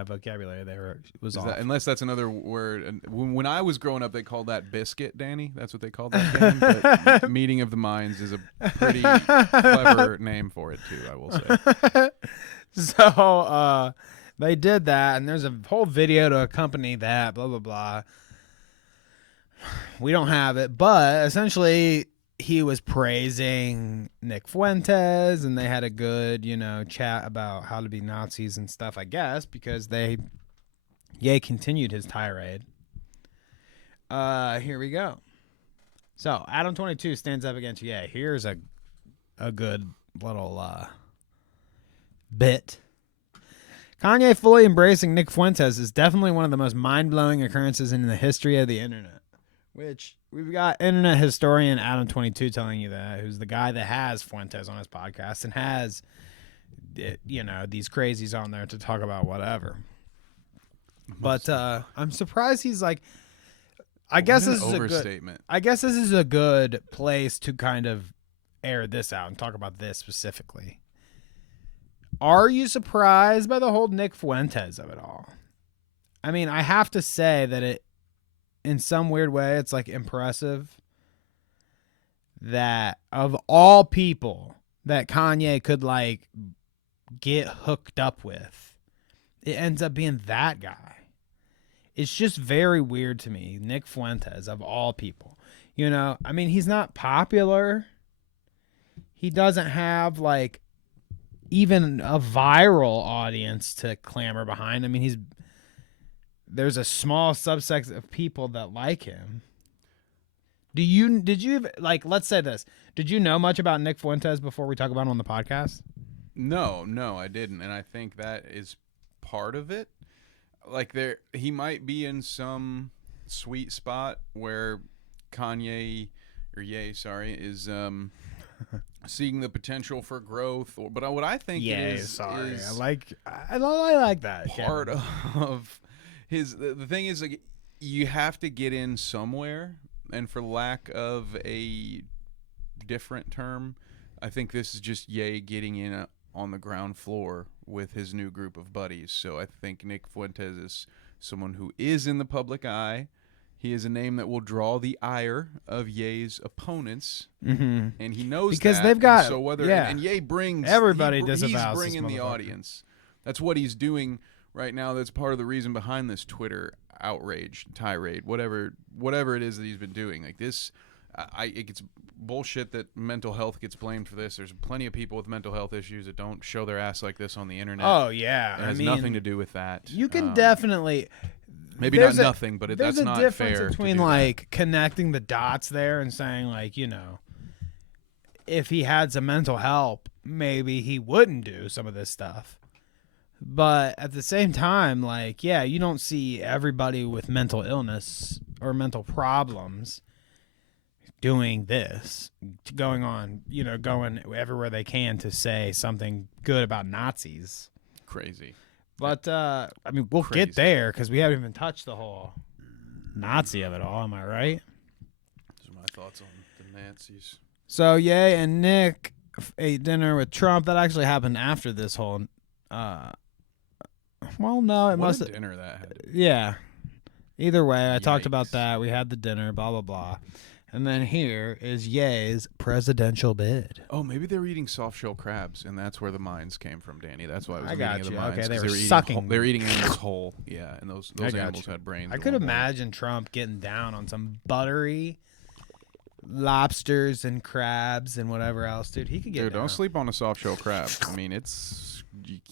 vocabulary there was off. Unless that's another word. And when I was growing up, they called that biscuit, Danny. That's what they called that game. But meeting of the minds is a pretty clever name for it too, I will say. So they did that, and there's a whole video to accompany that. Blah blah blah. We don't have it, but essentially he was praising Nick Fuentes, and they had a good, chat about how to be Nazis and stuff, I guess, because Ye continued his tirade. Here we go. So, Adam 22 stands up against Ye. Here's a good little bit. Kanye fully embracing Nick Fuentes is definitely one of the most mind-blowing occurrences in the history of the internet. Which we've got internet historian Adam 22 telling you that, who's the guy that has Fuentes on his podcast and has, these crazies on there to talk about whatever. But I'm surprised he's like, I guess this is a good place to kind of air this out and talk about this specifically. Are you surprised by the whole Nick Fuentes of it all? I mean, I have to say that in some weird way, it's like impressive that of all people that Kanye could like get hooked up with, it ends up being that guy. It's just very weird to me. Nick Fuentes, of all people, I mean, he's not popular. He doesn't have like even a viral audience to clamor behind. I mean, there's a small subset of people that like him. Did you like, let's say this. Did you know much about Nick Fuentes before we talk about him on the podcast? No, I didn't. And I think that is part of it. Like he might be in some sweet spot where Ye is seeing the potential for growth. But what I think is I like that part of the thing is, like, you have to get in somewhere, and for lack of a different term, I think this is just Ye getting in on the ground floor with his new group of buddies. So I think Nick Fuentes is someone who is in the public eye. He is a name that will draw the ire of Ye's opponents, and he knows because that. They've got and Ye brings everybody he's disavows bringing the audience. That's what he's doing right now. That's part of the reason behind this Twitter outrage, tirade, whatever it is that he's been doing. Like this, it gets bullshit that mental health gets blamed for this. There's plenty of people with mental health issues that don't show their ass like this on the internet. Oh yeah, it has nothing to do with that. You can definitely, maybe not nothing, but that's not fair. There's a difference between like connecting the dots there and saying like, if he had some mental help, maybe he wouldn't do some of this stuff. But at the same time, like, yeah, you don't see everybody with mental illness or mental problems doing this, going everywhere they can to say something good about Nazis. Crazy. But, I mean, we'll get there because we haven't even touched the whole Nazi of it all. Am I right? Those are my thoughts on the Nazis. So, Ye and Nick ate dinner with Trump. That actually happened after this whole well, no, it must have dinner that had. Yeah. Either way, I talked about that. We had the dinner, blah blah blah. And then here is Ye's presidential bid. Oh, maybe they were eating soft shell crabs, and that's where the mines came from, Danny. That's why it was meeting of the mines. Okay, they were sucking. They were eating animals whole. Yeah, and those animals had brains. I could imagine Trump getting down on some buttery, lobsters and crabs and whatever else, dude. He could get. Dude, down. don't sleep on a soft shell crab. I mean, it's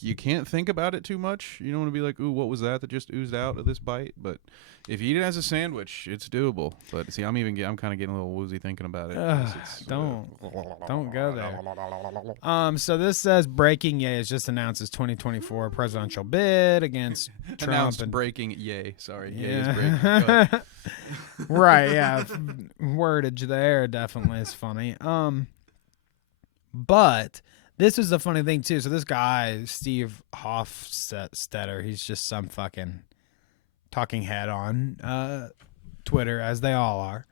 you can't think about it too much. You don't want to be like, ooh, what was that that just oozed out of this bite? But if you eat it as a sandwich, it's doable. But see, I'm kind of getting a little woozy thinking about it. Don't go there. So this says breaking Ye has just announced his 2024 presidential bid against Trump. Announced and breaking Ye. Sorry, Ye Yeah. is breaking. Go ahead. Right, yeah. Wordage there definitely is funny. But this is a funny thing too. So this guy, Steve Hofstetter, he's just some fucking talking head on Twitter, as they all are.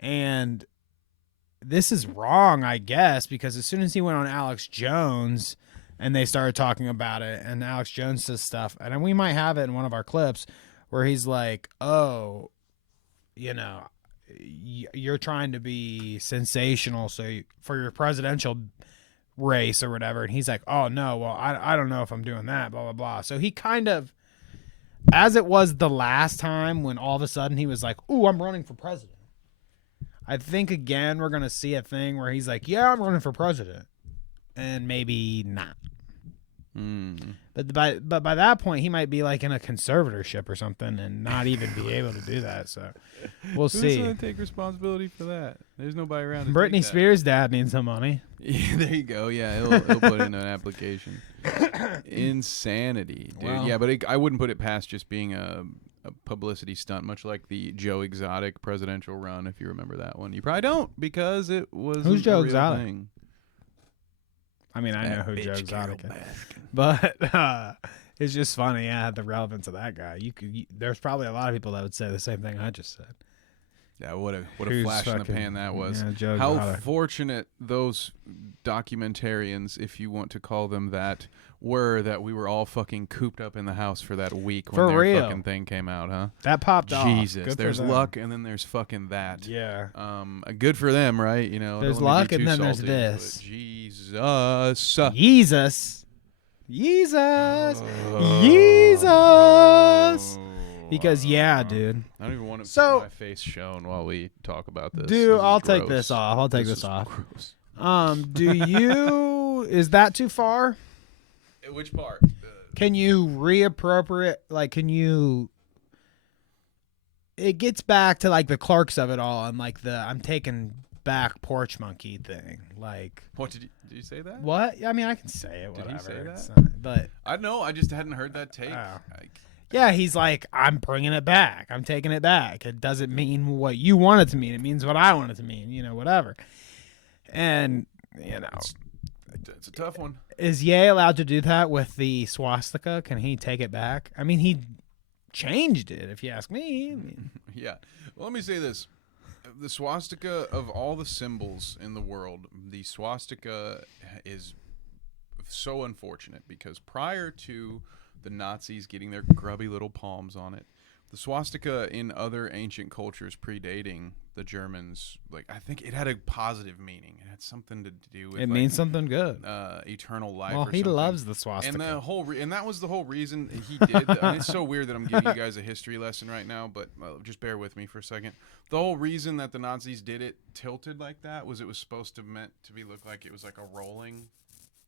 And this is wrong, I guess, because as soon as he went on Alex Jones and they started talking about it, and Alex Jones says stuff, and we might have it in one of our clips where he's like, oh, you know, you're trying to be sensational for your presidential race or whatever. And he's like, oh, no, well, I don't know if I'm doing that, blah, blah, blah. So he kind of, as it was the last time when all of a sudden he was like, ooh, I'm running for president. I think, again, we're going to see a thing where he's like, yeah, I'm running for president. And maybe not. But by that point, he might be like in a conservatorship or something and not even be able to do that. So we'll see. Who's going to take responsibility for that? There's nobody around to Britney take that. Spears' dad needs some money. Yeah, there you go. Yeah, he'll put in an application. Insanity, dude. Well, yeah, but I wouldn't put it past just being a publicity stunt, much like the Joe Exotic presidential run, if you remember that one. You probably don't, because it was Who's Joe a real Exotic? thing. I mean, I know That who Joe bitch Exotic Carol is, Baskin. but it's just funny. Yeah, the relevance of that guy. There's probably a lot of people that would say the same thing I just said. Yeah, what a Who's flash in the fucking- pan that was. yeah, Joe How Exotic. fortunate those documentarians, if you want to call them that, were that we were all fucking cooped up in the house for that week when For their real. fucking thing came out, huh? That popped off. Jesus, Good for there's them. luck and then there's fucking that. Yeah. Good for them, right? You know, There's don't wanna luck be and too then there's salty, this. but Jesus. Jesus. Jesus. Because, yeah, dude. I don't even want to So- my face shown while we talk about this. Dude, This is I'll take gross. this off. I'll take This this is off. gross. Do you, is that too far? Which part? Can you reappropriate, like, it gets back to, like, the Clarks of it all and, like, I'm taking back porch monkey thing. Like, What did you say that? what? I mean, I can say it, Did he whatever. say that? It's but, I know. I just hadn't heard that take. Oh. yeah, he's like, I'm bringing it back. I'm taking it back. It doesn't mean what you want it to mean. It means what I want it to mean, whatever. And, It's a tough one. is Ye allowed to do that with the swastika? Can he take it back? I mean, he changed it, if you ask me. I mean, Yeah. Well, let me say this. The swastika, of all the symbols in the world, the swastika is so unfortunate because prior to the Nazis getting their grubby little palms on it, the swastika in other ancient cultures predating the Germans, like, I think it had a positive meaning. It had something to do with it means something good. eternal life. Well, or he something. loves the swastika. And and that was the whole reason he did. I mean, it's so weird that I'm giving you guys a history lesson right now, but just bear with me for a second. The whole reason that the Nazis did it tilted like that was it was supposed to look like it was like a rolling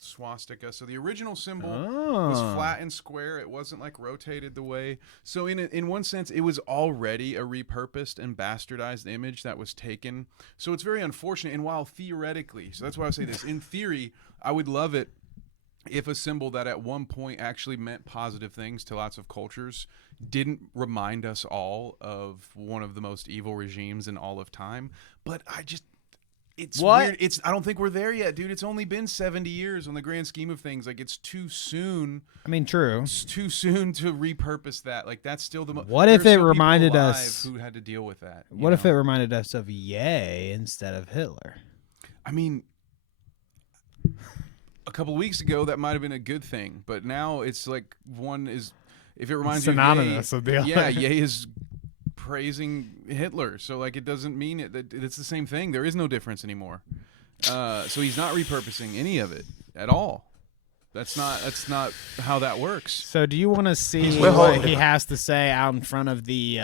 swastika. So the original symbol was flat and square. It wasn't like rotated the way. So in one sense, it was already a repurposed and bastardized image that was taken. So it's very unfortunate. And while theoretically, so that's why I say this, in theory, I would love it if a symbol that at one point actually meant positive things to lots of cultures didn't remind us all of one of the most evil regimes in all of time. But it's weird. I don't think we're there yet, dude. It's only been 70 years on the grand scheme of things. Like, it's too soon. I mean, true. It's too soon to repurpose that. Like, that's still the What if there's it still people reminded alive us who had to deal with that? What if it reminded us of Ye instead of Hitler? I mean, a couple weeks ago that might have been a good thing, but now it's like if it reminds synonymous you of the other. yeah, Ye is praising Hitler, so like it doesn't mean it's the same thing. There is no difference anymore. So he's not repurposing any of it at all. That's not how that works. So do you want to see what he has to say out in front of the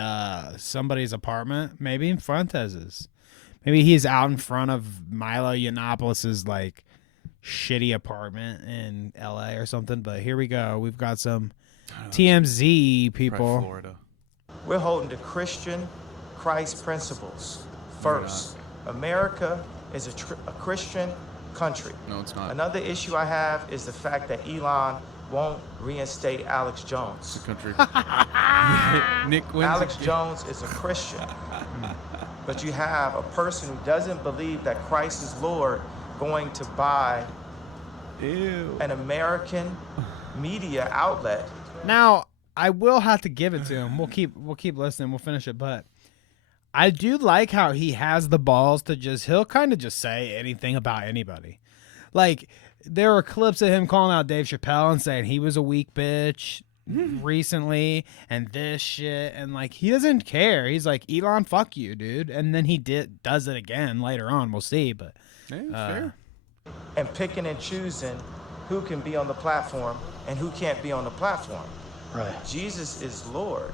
somebody's apartment? Maybe in Fuentes's. Maybe he's out in front of Milo Yiannopoulos' like shitty apartment in LA or something. But here we go. We've got some TMZ people. Florida. We're holding to Christian Christ principles. First, America is a Christian country. No, it's not. Another issue I have is the fact that Elon won't reinstate Alex Jones. The country. Nick wins. Alex Jones is a Christian. But you have a person who doesn't believe that Christ is Lord going to buy an American media outlet. Now, I will have to give it to him. We'll keep listening. We'll finish it, but I do like how he has the balls to he'll kind of just say anything about anybody. Like, there are clips of him calling out Dave Chappelle and saying he was a weak bitch recently and this shit, and like, he doesn't care. He's like, Elon, fuck you, dude. And then he does it again later on. We'll see, but fair. And picking and choosing who can be on the platform and who can't be on the platform. Right. Jesus is Lord.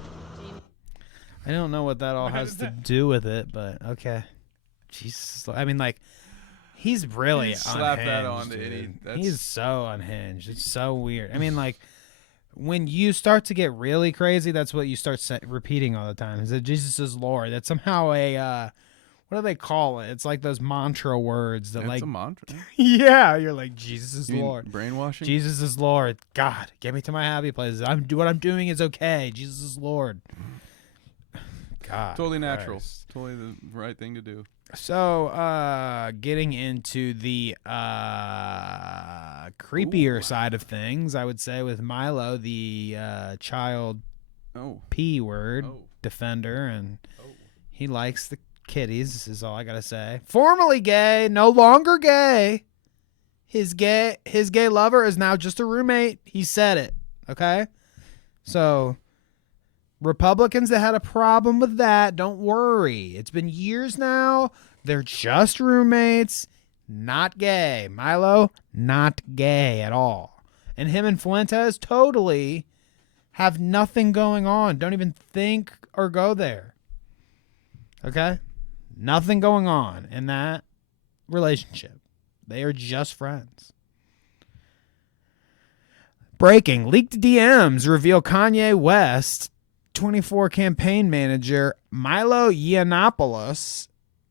I don't know what that all has to do with it, but okay. Jesus, I mean, like, he's really unhinged. Slap that on to dude. any. He's so unhinged. It's so weird. I mean, like, when you start to get really crazy, that's what you start repeating all the time. Is that Jesus is Lord? That's somehow a what do they call it? It's like those mantra words that, It's like, a mantra. yeah, you're like, Jesus is You mean Lord. brainwashing? Jesus is Lord. God, get me to my happy place. What I'm doing is okay. Jesus is Lord. God, Totally natural. Christ. Totally the right thing to do. So, getting into the creepier side of things, I would say, with Milo, the child P word defender, and he likes the kitties, is all I gotta say. Formerly gay, no longer gay. His gay lover is now just a roommate. He said it. Okay? So, Republicans that had a problem with that, don't worry. It's been years now. They're just roommates, not gay. Milo, not gay at all. And him and Fuentes totally have nothing going on. Don't even think or go there. Okay? Nothing going on in that relationship. They are just friends. Breaking. Leaked DMs reveal Kanye West 24 campaign manager Milo Yiannopoulos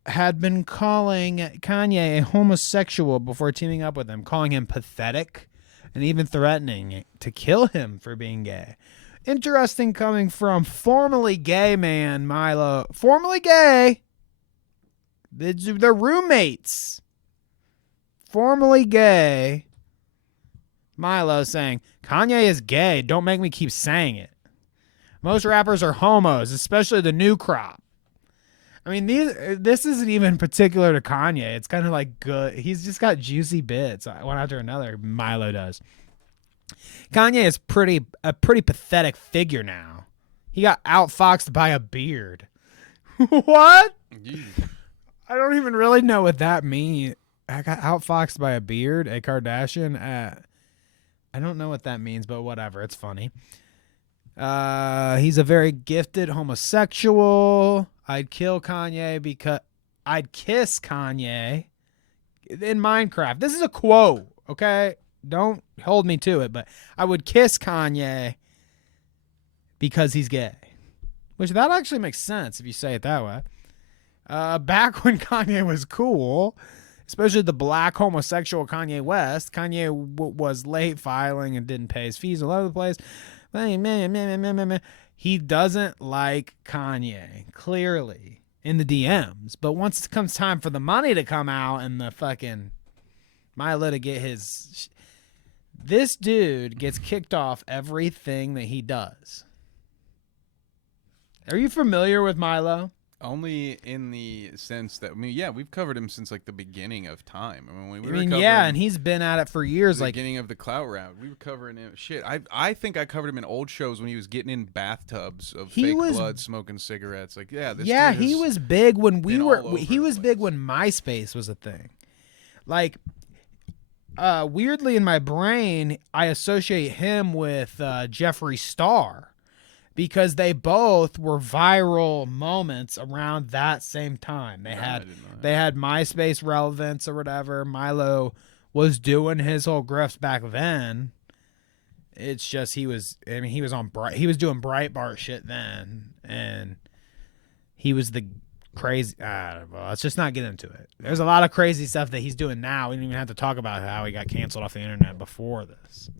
had been calling Kanye a homosexual before teaming up with him, calling him pathetic and even threatening to kill him for being gay. Interesting, coming from formerly gay man Milo. Formerly gay. They're roommates. Formerly gay Milo saying, Kanye is gay. Don't make me keep saying it. Most rappers are homos, especially the new crop. I mean, this isn't even particular to Kanye. It's kind of like good. He's just got juicy bits, one after another. Milo does. Kanye is a pretty pathetic figure now. He got outfoxed by a beard. What? I don't even really know what that means. I got outfoxed by a beard, a Kardashian. I don't know what that means, but whatever. It's funny. He's a very gifted homosexual. I'd kill Kanye because I'd kiss Kanye in Minecraft. This is a quote, okay? Don't hold me to it, but I would kiss Kanye because he's gay. Which that actually makes sense if you say it that way. Back when Kanye was cool, especially the black homosexual Kanye West, Kanye was late filing and didn't pay his fees all over the place. He doesn't like Kanye, clearly, in the DMs. But once it comes time for the money to come out and the fucking Milo to get his... This dude gets kicked off everything that he does. Are you familiar with Milo? Only in the sense that, I mean, yeah, we've covered him since like the beginning of time. I mean, and he's been at it for years. The beginning of the Clout round, we were covering him. Shit, I think I covered him in old shows when he was getting in bathtubs of fake blood, smoking cigarettes. Like, he was big when we were. He was big when MySpace was a thing. Like, weirdly in my brain, I associate him with Jeffree Star. because they both were viral moments around that same time. They had MySpace relevance or whatever. Milo was doing his whole grifts back then. It's just he was doing Breitbart shit then, and he was the crazy. Well, let's just not get into it. There's a lot of crazy stuff that he's doing now. We didn't even have to talk about how he got canceled off the internet before this.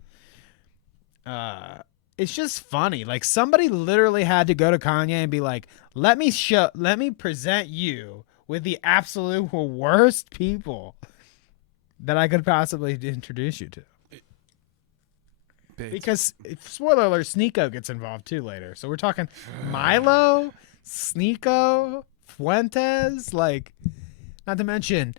It's just funny. Like, somebody literally had to go to Kanye and be like, let me present you with the absolute worst people that I could possibly introduce you to. Because, spoiler alert, Sneako gets involved too later. So we're talking Milo, Sneako, Fuentes, like, not to mention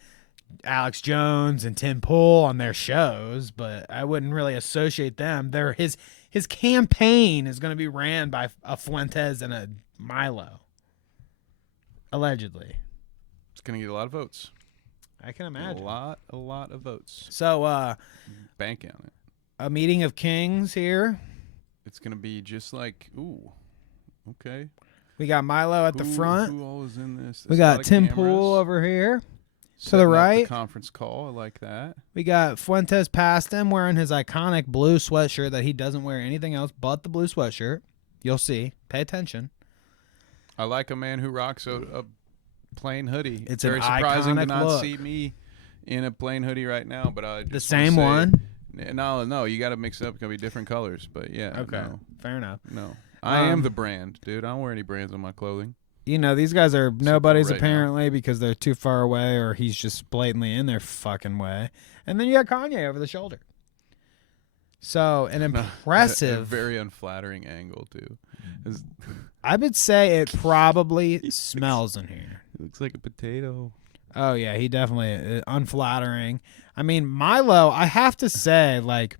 Alex Jones and Tim Pool on their shows, but I wouldn't really associate them. His campaign is going to be ran by a Fuentes and a Milo, allegedly. It's going to get a lot of votes. I can imagine. A lot of votes. So, bank on it. A meeting of kings here. It's going to be just like, ooh, okay. We got Milo at the front. Who all is in this? We got Tim Pool over here to the right. The conference call. I like that. We got Fuentes past him wearing his iconic blue sweatshirt that he doesn't wear anything else but the blue sweatshirt. You'll see. Pay attention. I like a man who rocks a plain hoodie. It's very an surprising to iconic not look. see me in a plain hoodie right now, but I just the same one. No, you got to mix it up. It's gonna be different colors, but yeah. Okay, no. fair enough. No, I am the brand, dude. I don't wear any brands on my clothing. You know, these guys are nobodies right apparently because they're too far away, or he's just blatantly in their fucking way. And then you got Kanye over the shoulder. So an impressive, a very unflattering angle too. I would say it probably smells in here. It looks like a potato. Oh yeah, he definitely unflattering. I mean, Milo, I have to say, like,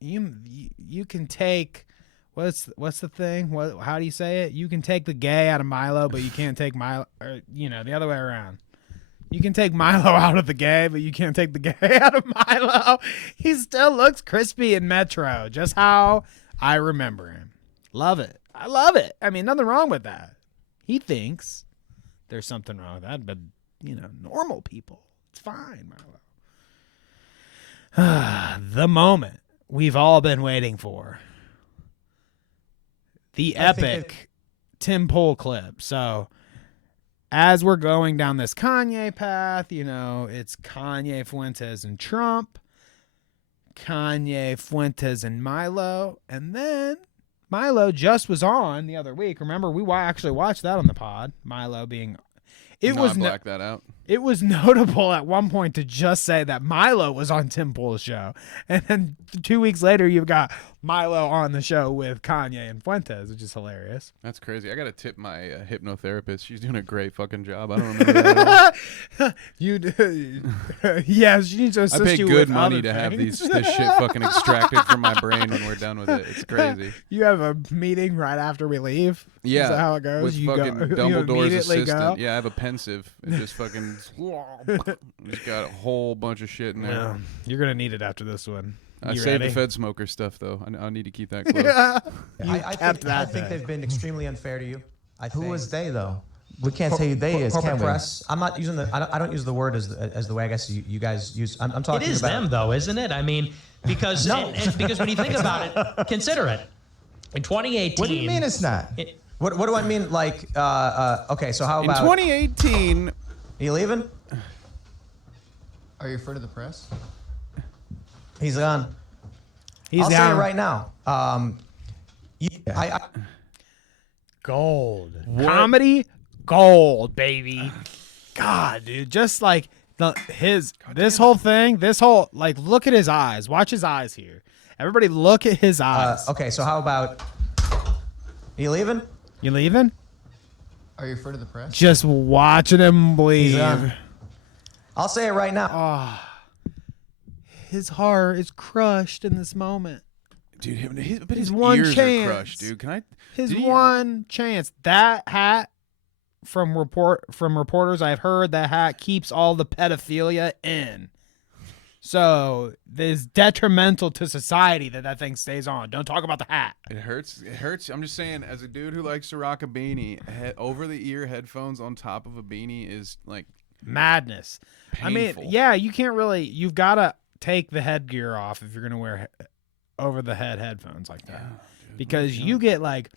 you can take what's the thing? How do you say it? You can take the gay out of Milo, but you can't take Milo, or the other way around. You can take Milo out of the gay, but you can't take the gay out of Milo. He still looks crispy in Metro, just how I remember him. Love it. I love it. I mean, nothing wrong with that. He thinks there's something wrong with that, but normal people, it's fine, Milo. The moment we've all been waiting for. The epic Tim Pool clip. So, as we're going down this Kanye path, it's Kanye, Fuentes, and Trump. Kanye, Fuentes, and Milo. And then Milo just was on the other week. Remember, we actually watched that on the pod. Milo being... I blacked that out. It was notable at one point to just say that Milo was on Tim Pool's show. And then 2 weeks later, you've got Milo on the show with Kanye and Fuentes, which is hilarious. That's crazy. I got to tip my hypnotherapist. She's doing a great fucking job. I don't remember that at all. Yeah, she needs to assist I pay you good with money other to have things. this shit fucking extracted from my brain when we're done with it. It's crazy. You have a meeting right after we leave? Yeah. Is that how it goes? With you fucking go, Dumbledore's you assistant. go? Yeah, I have a pensive. It just fucking... Just got a whole bunch of shit in there. Yeah, you're going to need it after this one. I You saved ready? the Fed smoker stuff, though. I need to keep that close. I think they've been extremely unfair to you. Who was they though? We can't say who they is, corporate can we? press. I'm not using the. I don't use the word as the way I guess you guys use. I'm talking. It is about them, though, isn't it? I mean, because because when you think about it, consider it. In 2018. What do you mean it's not? What do I mean? Like, okay, so how about in 2018? Are you leaving? Are you afraid of the press? He's gone. gone. I'll say it right now. Gold. Comedy gold, baby. God, dude. Just like this whole thing, look at his eyes. Watch his eyes here. Everybody look at his eyes. Okay, so how about, are you leaving? You leaving? Are you afraid of the press? Just watching him bleed. He's gone. I'll say it right now. His heart is crushed in this moment. Dude, his one ears chance. are crushed, dude. His one chance. That hat, from reporters I've heard, that hat keeps all the pedophilia in. So it's detrimental to society that thing stays on. Don't talk about the hat. It hurts. It hurts. I'm just saying, as a dude who likes to rock a beanie, over-the-ear headphones on top of a beanie is like madness. Painful. I mean, yeah, you can't really. You've got to take the headgear off if you're gonna wear over-the-head headphones like that, because you get like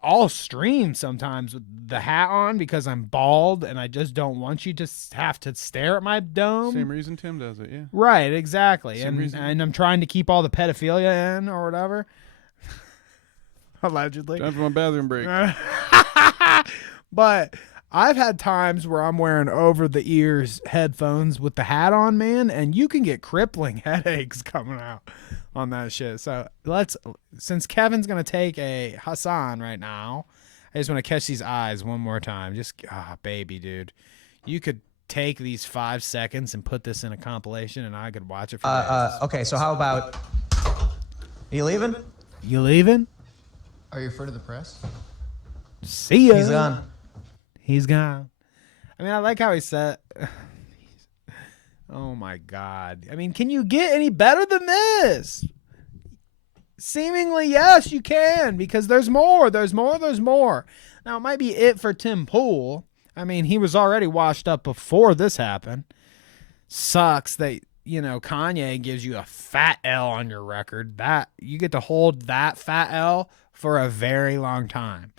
I'll stream sometimes with the hat on because I'm bald and I just don't want you to have to stare at my dome. Same reason Tim does it, yeah. Right, exactly. Same reason. And I'm trying to keep all the pedophilia in or whatever. Allegedly. Time for my bathroom break. But I've had times where I'm wearing over the ears headphones with the hat on, man, and you can get crippling headaches coming out on that shit. So since Kevin's gonna take a Hassan right now, I just want to catch these eyes one more time. Just baby, dude, you could take these 5 seconds and put this in a compilation, and I could watch it for days. Okay, so how about you leaving? You leaving? Are you afraid of the press? See ya. He's gone. He's gone. I mean, I like how he said. Oh my God. I mean, can you get any better than this? Seemingly, yes, you can, because there's more. There's more. There's more. Now, it might be it for Tim Pool. I mean, he was already washed up before this happened. Sucks that, Kanye gives you a fat L on your record. That you get to hold that fat L for a very long time.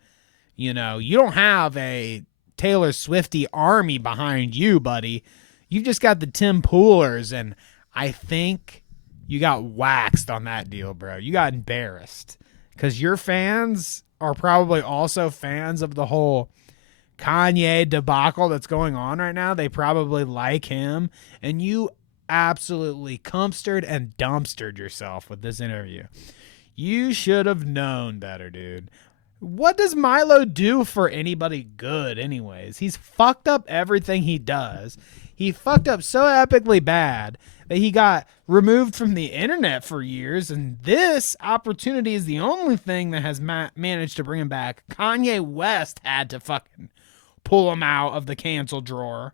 You don't have a Taylor Swifty army behind you, buddy. You've just got the Tim Poolers, and I think you got waxed on that deal, bro. You got embarrassed because your fans are probably also fans of the whole Kanye debacle that's going on right now. They probably like him, and you absolutely cumpstered and dumpstered yourself with this interview. You should have known better, dude. What does Milo do for anybody good anyways? He's fucked up everything he does. He fucked up so epically bad that he got removed from the internet for years, and this opportunity is the only thing that has managed to bring him back. Kanye West had to fucking pull him out of the cancel drawer,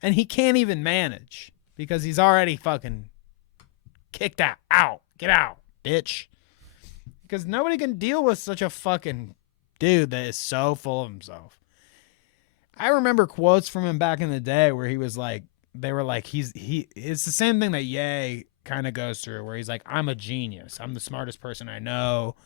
and he can't even manage because he's already fucking kicked out. Get out, bitch. Because nobody can deal with such a fucking dude that is so full of himself. I remember quotes from him back in the day where he was like, they were like, it's the same thing that Ye kind of goes through, where he's like, I'm a genius. I'm the smartest person I know.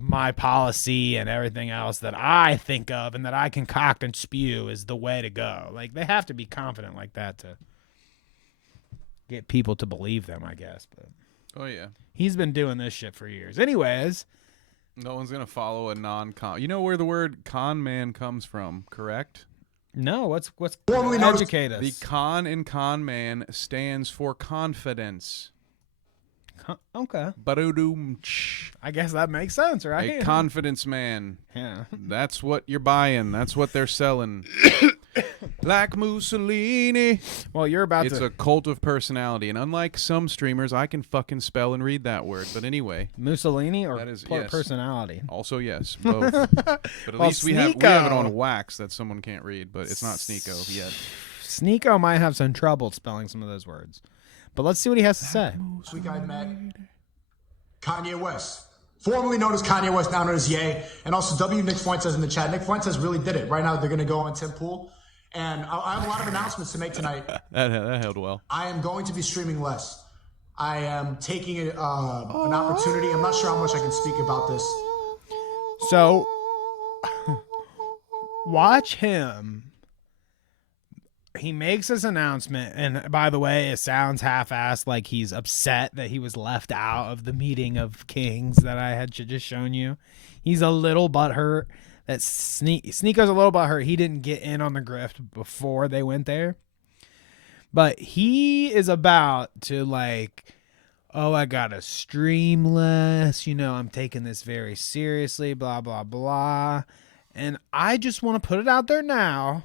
My policy and everything else that I think of and that I concoct and spew is the way to go. Like, they have to be confident like that to get people to believe them, I guess. But oh, yeah. He's been doing this shit for years. Anyways. No one's going to follow a non-con. You know where the word con man comes from, correct? No, what's educate us. The con in con man stands for confidence. Okay. Ba-do-doom-tsh. I guess that makes sense, right? A confidence man. Yeah. That's what you're buying. That's what they're selling. Like Mussolini. Well, It's a cult of personality, and unlike some streamers, I can fucking spell and read that word. But anyway, Mussolini or that is, yes. Personality. Also, yes, both. But at least we have it on wax that someone can't read, but it's not Sneako yet. Sneako might have some trouble spelling some of those words, but let's see what he has to say. This week I met Kanye West, formerly known as Kanye West, now known as Ye, and also W. Nick Fuentes in the chat. Nick Fuentes really did it. Right now they're going to go on Tim Pool. And I have a lot of announcements to make tonight. that held well. I am going to be streaming less. I am taking an opportunity. I'm not sure how much I can speak about this. So, watch him. He makes this announcement, and by the way, it sounds half-assed, like he's upset that he was left out of the meeting of kings that I had just shown you. He's a little butthurt. That Sneako's a little butthurt. He didn't get in on the grift before they went there. But he is about to I gotta stream less. I'm taking this very seriously, blah, blah, blah. And I just want to put it out there now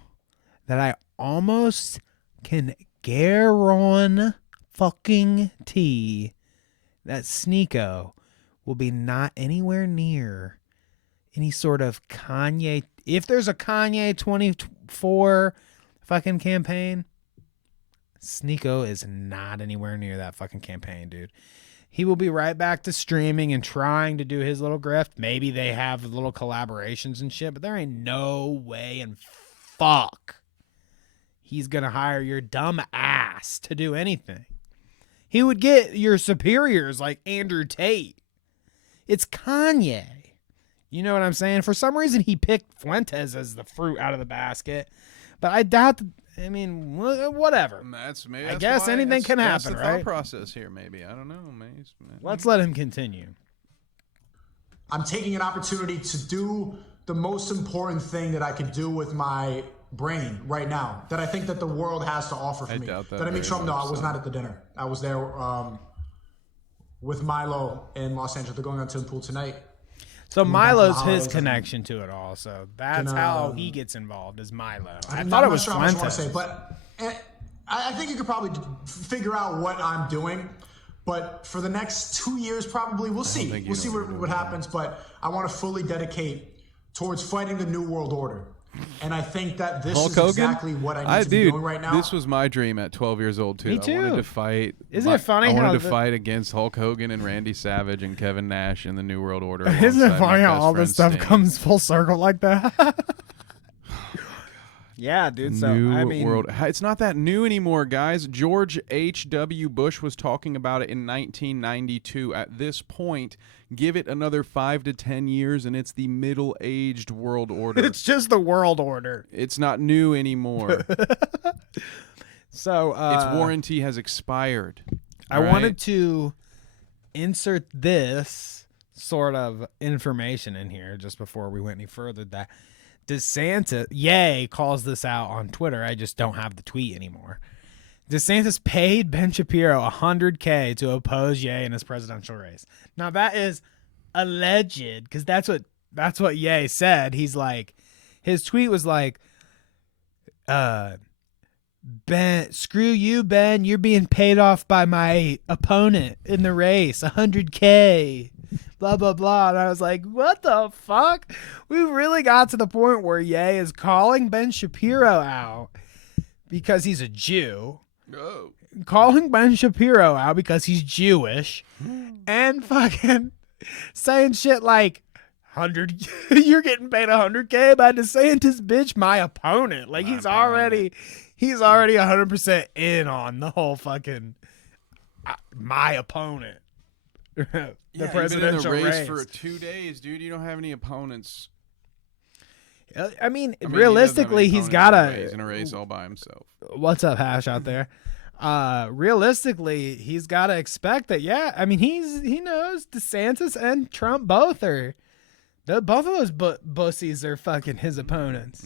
that I almost can guarantee that Sneako will be not anywhere near any sort of Kanye. If there's a Kanye 24 fucking campaign, Sneako is not anywhere near that fucking campaign, dude. He will be right back to streaming and trying to do his little grift. Maybe they have little collaborations and shit, but there ain't no way in fuck he's going to hire your dumb ass to do anything. He would get your superiors like Andrew Tate. It's Kanye. You know what I'm saying? For some reason, he picked Fuentes as the fruit out of the basket. But I doubt, whatever. I guess anything can happen, that's the right? thought process here, maybe. I don't know. Maybe. Let's let him continue. I'm taking an opportunity to do the most important thing that I could do with my brain right now, that I think that the world has to offer for me. Doubt that Did I meet very Trump? No, much I was so. not at the dinner. I was there with Milo in Los Angeles. They're going on Tim Pool tonight. So Coming back from the Milo's his holidays. connection to it all. So that's Can, how he gets involved, is Milo. I I'm thought not it was sure how much I want Fuentes. to say, but I think you could probably figure out what I'm doing. But for the next 2 years, probably, we'll see. think you We'll see know what happens. But I want to fully dedicate towards fighting the New World Order. And I think that this Hulk is Hogan? exactly what I need to be doing right now. This was my dream at 12 years old, too. Me I wanted too. to fight. Isn't it funny I how wanted to the- fight against Hulk Hogan and Randy Savage and Kevin Nash in the New World Order. Isn't it alongside my funny how best all friend this stuff Sting. comes full circle like that? Yeah, dude. So, New I mean, World. It's not that new anymore, guys. George H.W. Bush was talking about it in 1992. At this point, give it another 5 to 10 years, and it's the middle-aged world order. it's just the world order. It's not new anymore. So, Its warranty has expired. I right? wanted to insert this sort of information in here just before we went any further. That DeSantis, Ye calls this out on Twitter. I just don't have the tweet anymore. DeSantis paid Ben Shapiro $100K to oppose Ye in his presidential race. Now that is alleged, because that's what Ye said. He's like, his tweet was like, Ben, screw you, Ben. You're being paid off by my opponent in the race. $100K. Blah, blah, blah. And I was like, what the fuck? We really got to the point where Ye is calling Ben Shapiro out because he's a Jew. Oh. Calling Ben Shapiro out because he's Jewish. And fucking saying shit like, you're getting paid $100K by DeSantis, bitch, my opponent. Like, he's already 100% in on the whole fucking my opponent. The presidential you've been in the race race. for 2 days, dude. You don't have any opponents. I mean, He doesn't have realistically, any he's opponents got He's in a race all by himself. What's up, Hash out there? Realistically, he's got to expect that. Yeah, I mean, he knows DeSantis and Trump both of those bussies are fucking his opponents.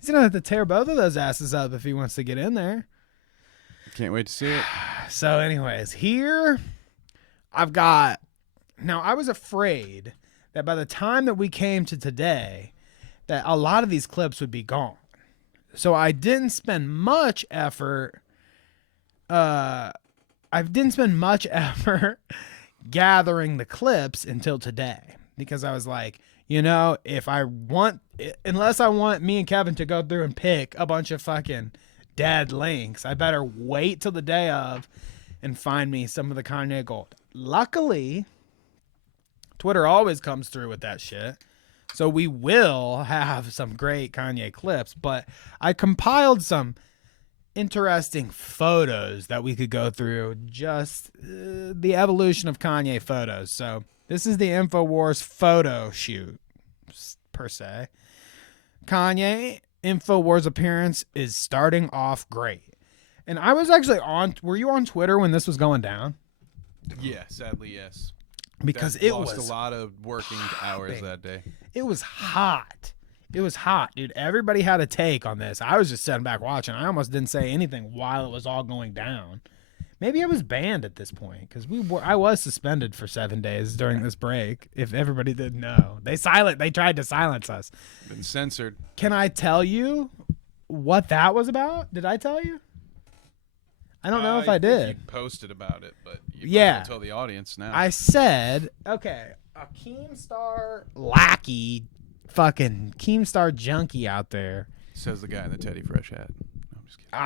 He's gonna have to tear both of those asses up if he wants to get in there. Can't wait to see it. So, anyways, here I've got. Now, I was afraid that by the time that we came to today, that a lot of these clips would be gone. So I didn't spend much effort. I didn't spend much effort gathering the clips until today, because I was like, unless I want me and Kevin to go through and pick a bunch of fucking dead links, I better wait till the day of and find me some of the Kanye gold. Luckily, Twitter always comes through with that shit. So we will have some great Kanye clips, but I compiled some interesting photos that we could go through, just the evolution of Kanye photos. So this is the InfoWars photo shoot, per se. Kanye InfoWars appearance is starting off great. And I was actually were you on Twitter when this was going down? Yeah, sadly, yes. Because That it lost was a lot of working hours that day. It was hot. It was hot, dude. Everybody had a take on this. I was just sitting back watching. I almost didn't say anything while it was all going down. Maybe I was banned at this point because I was suspended for 7 days during this break. If everybody didn't know, they tried to silence us. Been censored. Can I tell you what that was about? Did I tell you? I don't know if I did. You posted about it, but you Yeah. might as well tell the audience now. I said, okay, a Keemstar lackey, fucking Keemstar junkie out there. Says the guy in the Teddy Fresh hat. You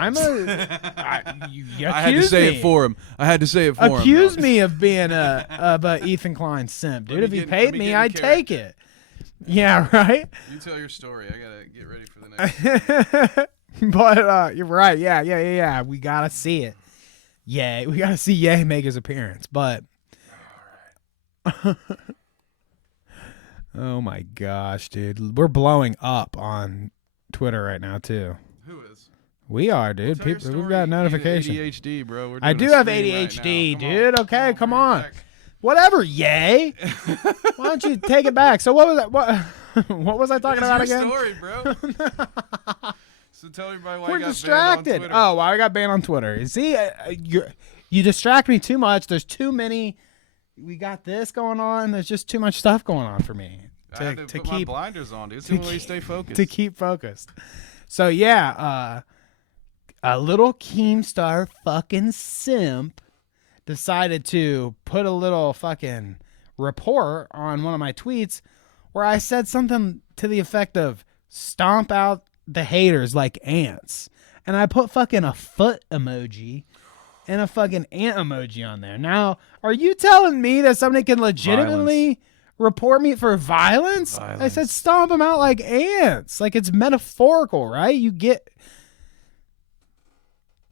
I had to say it for him. I had to say it for him. Accuse me of being a Ethan Klein simp, dude. If he paid me, I'd take it. Yeah, right? You tell your story. I got to get ready for the next one. But you're right. Yeah. We got to see it. Yeah, we got to see Ye make his appearance. But oh my gosh, dude. We're blowing up on Twitter right now, too. Who is? We are, dude. People, we've got notifications. ADHD, bro. We're I do have ADHD, right dude. Okay, come on. Whatever, Yay. Why don't you take it back? So what was that? What was I talking about again? Story, bro. So tell everybody why we're you got distracted. Banned on Twitter. Oh, why I got banned on Twitter? See, you distract me too much. There's too many. We got this going on. There's just too much stuff going on for me. I had to put my blinders on, dude. It's the only way you stay focused. To keep focused. So yeah, a little Keemstar fucking simp decided to put a little fucking report on one of my tweets where I said something to the effect of stomp out the haters like ants. And I put fucking a foot emoji and a fucking ant emoji on there. Now, are you telling me that somebody can legitimately report me for violence? I said stomp them out like ants. Like it's metaphorical, right? You get...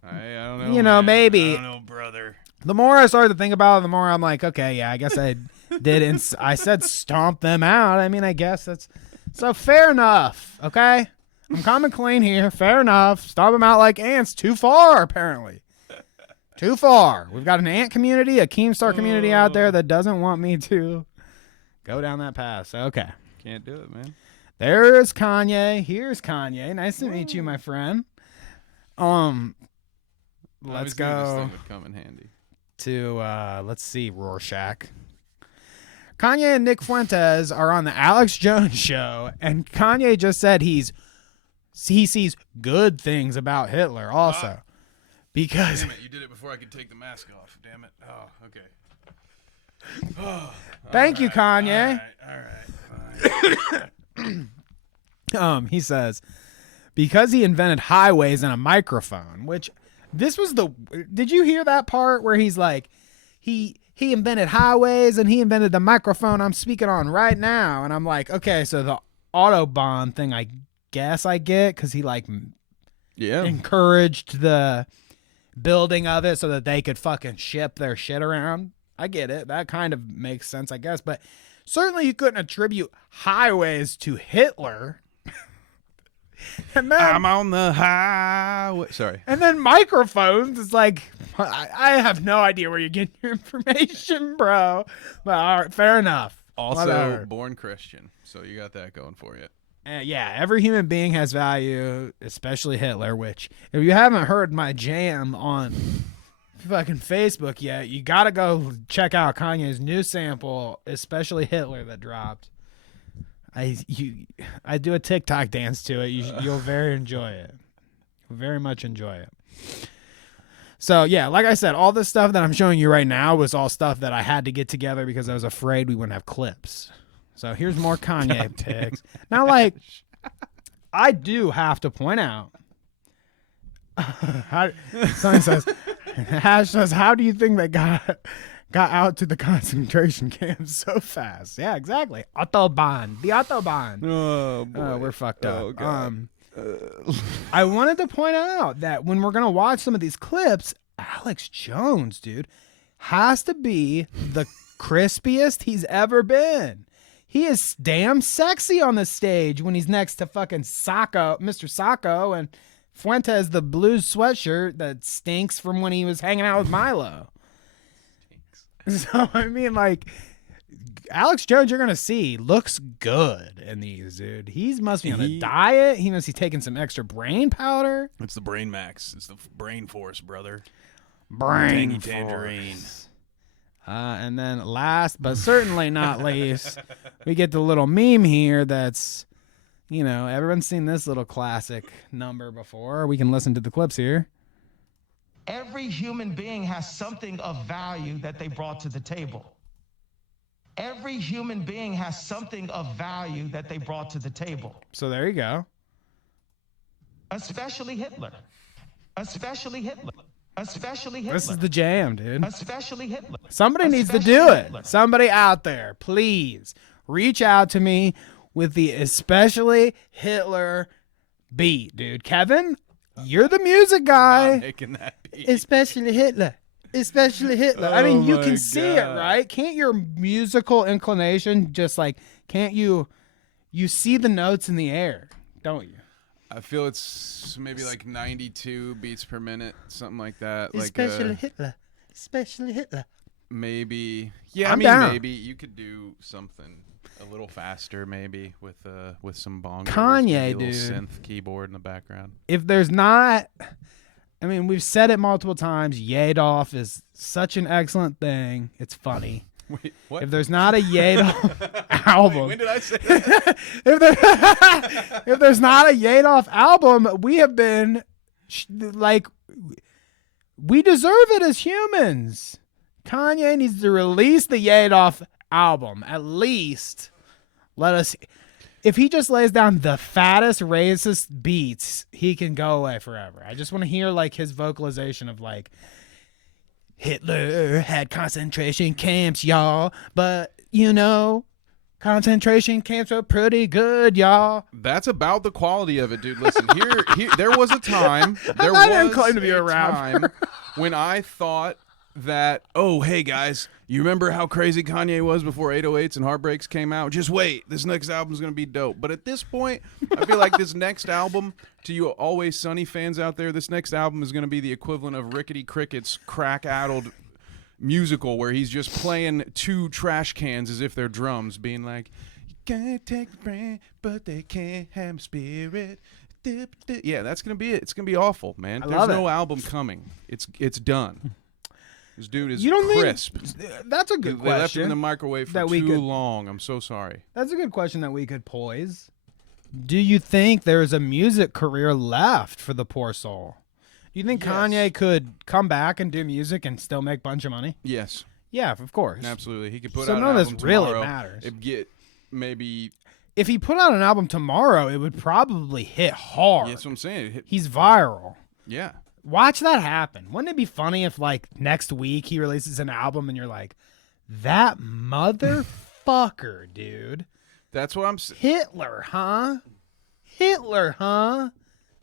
I don't know. You know, man. maybe. I don't know, brother. The more I started to think about it, the more I'm like, okay, yeah, I guess I did. And I said stomp them out. I mean, I guess that's... So fair enough, okay? I'm coming clean here. Fair enough. Stomp them out like ants. Too far, apparently. Too far. We've got an ant community, a Keemstar community out there that doesn't want me to go down that path. So, okay. Can't do it, man. There's Kanye. Here's Kanye. Nice to meet you, my friend. Let's go. This thing would come in handy. To let's see, Rorschach. Kanye and Nick Fuentes are on the Alex Jones show, and Kanye just said he sees good things about Hitler also. Because damn it, you did it before I could take the mask off. Damn it. Oh, okay. Oh, thank you, Kanye. All right. He says because he invented highways and a microphone, which this was did you hear that part where he's like, he invented highways and he invented the microphone I'm speaking on right now. And I'm like, okay, so the Autobahn thing, I guess I get, because he like encouraged the building of it so that they could fucking ship their shit around. I get it. That kind of makes sense, I guess. But certainly you couldn't attribute highways to Hitler. And then, I'm on the highway. Sorry. And then microphones is like, I have no idea where you're getting your information, bro. But all right, fair enough. Also, whatever. Born Christian, so you got that going for you. Yeah, every human being has value, especially Hitler, which, if you haven't heard my jam on fucking Facebook yet, you got to go check out Kanye's new sample, especially Hitler, that dropped. I do a TikTok dance to it. You'll very enjoy it. You'll very much enjoy it. So, yeah, like I said, all this stuff that I'm showing you right now was all stuff that I had to get together because I was afraid we wouldn't have clips. So here's more Kanye pics. Now, like, I do have to point out. Someone says, Hash says, how do you think they got out to the concentration camps so fast? Yeah, exactly. Autobahn. The Autobahn. Oh, boy. We're fucked up. Oh, God. I wanted to point out that when we're going to watch some of these clips, Alex Jones, dude, has to be the crispiest he's ever been. He is damn sexy on the stage when he's next to fucking Sacco, Mr. Sacco, and Fuentes, the blues sweatshirt that stinks from when he was hanging out with Milo. So, I mean, like, Alex Jones, you're going to see, looks good in these, dude. He must be on a diet. He must be taking some extra brain powder. It's the Brain Max. It's the brain force, brother. Brain Tangy tangerine. And then last, but certainly not least, we get the little meme here that's, you know, everyone's seen this little classic number before. We can listen to the clips here. Every human being has something of value that they brought to the table. Every human being has something of value that they brought to the table. So there you go. Especially Hitler. Especially Hitler. Especially Hitler. This is the jam, dude. Especially Hitler. Somebody needs to do it. Somebody out there, please reach out to me with the especially Hitler beat, dude. Kevin, you're the music guy. I'm not making that beat. Especially Hitler. Especially Hitler. I mean, you can see it, right? Can't your musical inclination just like, can't you see the notes in the air, don't you? I feel it's maybe like 92 beats per minute, something like that. Especially like Hitler. Especially Hitler. Maybe. Yeah, I'm down. Maybe you could do something a little faster, maybe with some bongos. Kanye, maybe a little dude. synth keyboard in the background. If there's not, I mean, we've said it multiple times. Yadoff is such an excellent thing. It's funny. Wait, what? If there's not a Yadoff album, Wait, when did I say that? if there's not a Yadoff album, we have been like, we deserve it as humans. Kanye needs to release the Yadoff album. At least let us. If he just lays down the fattest, racist beats, he can go away forever. I just want to hear like his vocalization of like, Hitler had concentration camps, y'all, but you know, concentration camps are pretty good, y'all. That's about the quality of it, dude. Listen, here there was a time. There I didn't was claim to be a a rapper. time when I thought that, oh, hey guys, you remember how crazy Kanye was before 808s and Heartbreaks came out? Just wait, this next album's gonna be dope. But at this point, I feel like this next album, to you Always Sunny fans out there, this next album is gonna be the equivalent of Rickety Cricket's crack-addled musical where he's just playing two trash cans as if they're drums, being like, you can't take the brain, but they can't have spirit. Yeah, that's gonna be it. It's gonna be awful, man. There's no album coming. It's done. This dude is crisp. That's a good They question. left him in the microwave for too long. I'm so sorry. That's a good question that we could poise. Do you think there's a music career left for the poor soul? Do you think Kanye could come back and do music and still make a bunch of money? Yes. Yeah, of course. Absolutely. He could put So out an none of this album really tomorrow. matters. It'd get maybe. If he put out an album tomorrow, it would probably hit hard. That's what I'm saying. He's viral. Yeah. Watch that happen. Wouldn't it be funny if, like, next week he releases an album and you're like, that motherfucker, dude. That's what I'm saying. Hitler, huh? Hitler, huh?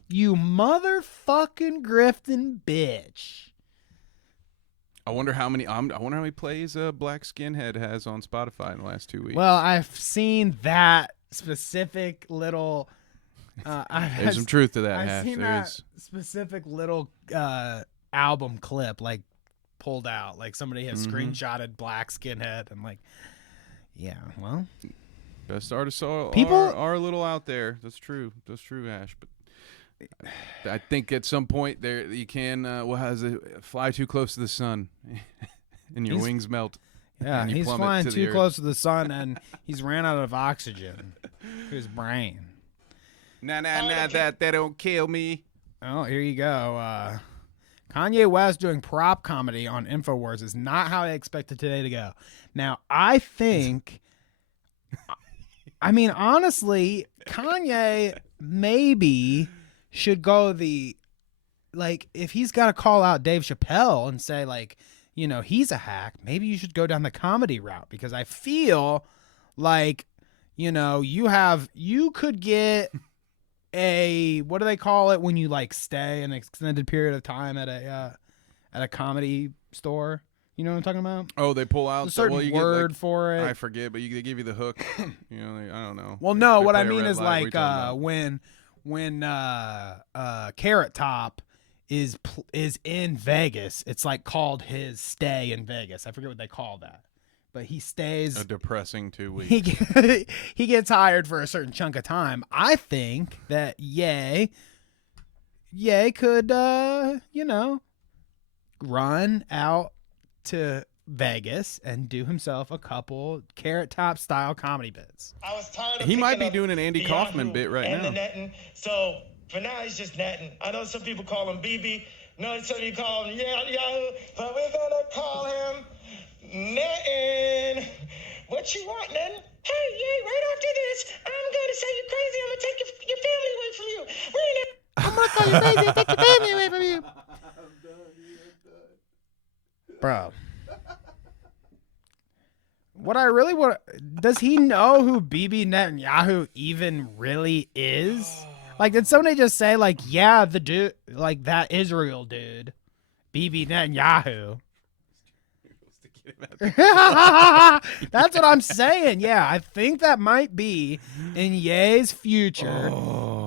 You motherfucking grifting bitch. I wonder how many. I wonder how many plays Black Skinhead has on Spotify in the last 2 weeks. Well, I've seen that specific little. There's some truth to that. I've seen There that is. specific little album clip like pulled out. Like somebody has screenshotted Black Skinhead and like, yeah, well, Best artists are a little out there. That's true. That's true, Ash. But I think at some point there you can fly too close to the sun, and your wings melt. Yeah, and you he's plummet flying to the too earth. close to the sun, and he's ran out of oxygen to his brain. Nah, that don't kill me. Oh, here you go. Kanye West doing prop comedy on InfoWars is not how I expected today to go. Now, I think, I mean, honestly, Kanye maybe should go if he's got to call out Dave Chappelle and say, like, you know, he's a hack, maybe you should go down the comedy route, because I feel like, you know, you could get what do they call it when you like stay an extended period of time at a comedy store? You know what I'm talking about? Oh, they pull out a certain word for it. I forget, but they give you the hook. You know, I don't know. Well, no, what I mean is like when Carrot Top is in Vegas, it's like called his stay in Vegas. I forget what they call that. But he stays a depressing 2 weeks. He gets hired for a certain chunk of time. I think that Ye could you know, run out to Vegas and do himself a couple Carrot Top style comedy bits. I was tired of He might be picking doing an Andy the Kaufman Yahoo bit right and now. the netting. So for now, he's just netting. I know some people call him BB. No, some people call him Yahoo. But we're gonna call him Netting. What you want, Netting? Hey, right after this, I'm gonna say you're crazy. I'm gonna take your family away from you. call you crazy and take your family away from you. Bro. What I really want, does he know who Bibi Netanyahu even really is? Like, did somebody just say, like, yeah, the dude, like, that Israel dude, Bibi Netanyahu? That's what I'm saying. Yeah, I think that might be in Ye's future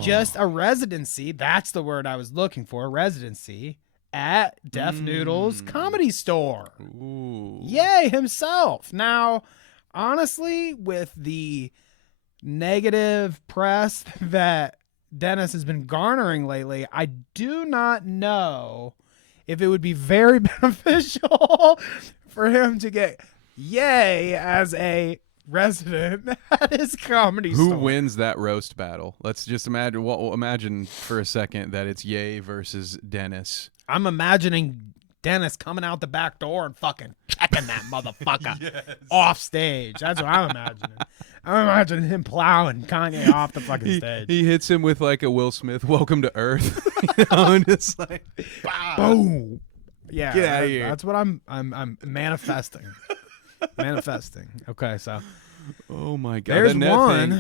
just a residency. That's the word I was looking for, residency at Def Noodle's Comedy Store. Ooh. Ye himself. Now, honestly, with the negative press that Dennis has been garnering lately, I do not know if it would be very beneficial for him to get Ye as a resident at his comedy store. Who wins that roast battle? Let's just imagine. Well, imagine for a second that it's Ye versus Dennis. I'm imagining Dennis coming out the back door and fucking checking that motherfucker off stage. That's what I'm imagining. I'm imagining him plowing Kanye off the fucking stage. He hits him with like a Will Smith "Welcome to Earth," and it's like, boom. Yeah, get out of here. That's what I'm manifesting. Manifesting. Okay, so. Oh my God. There's one.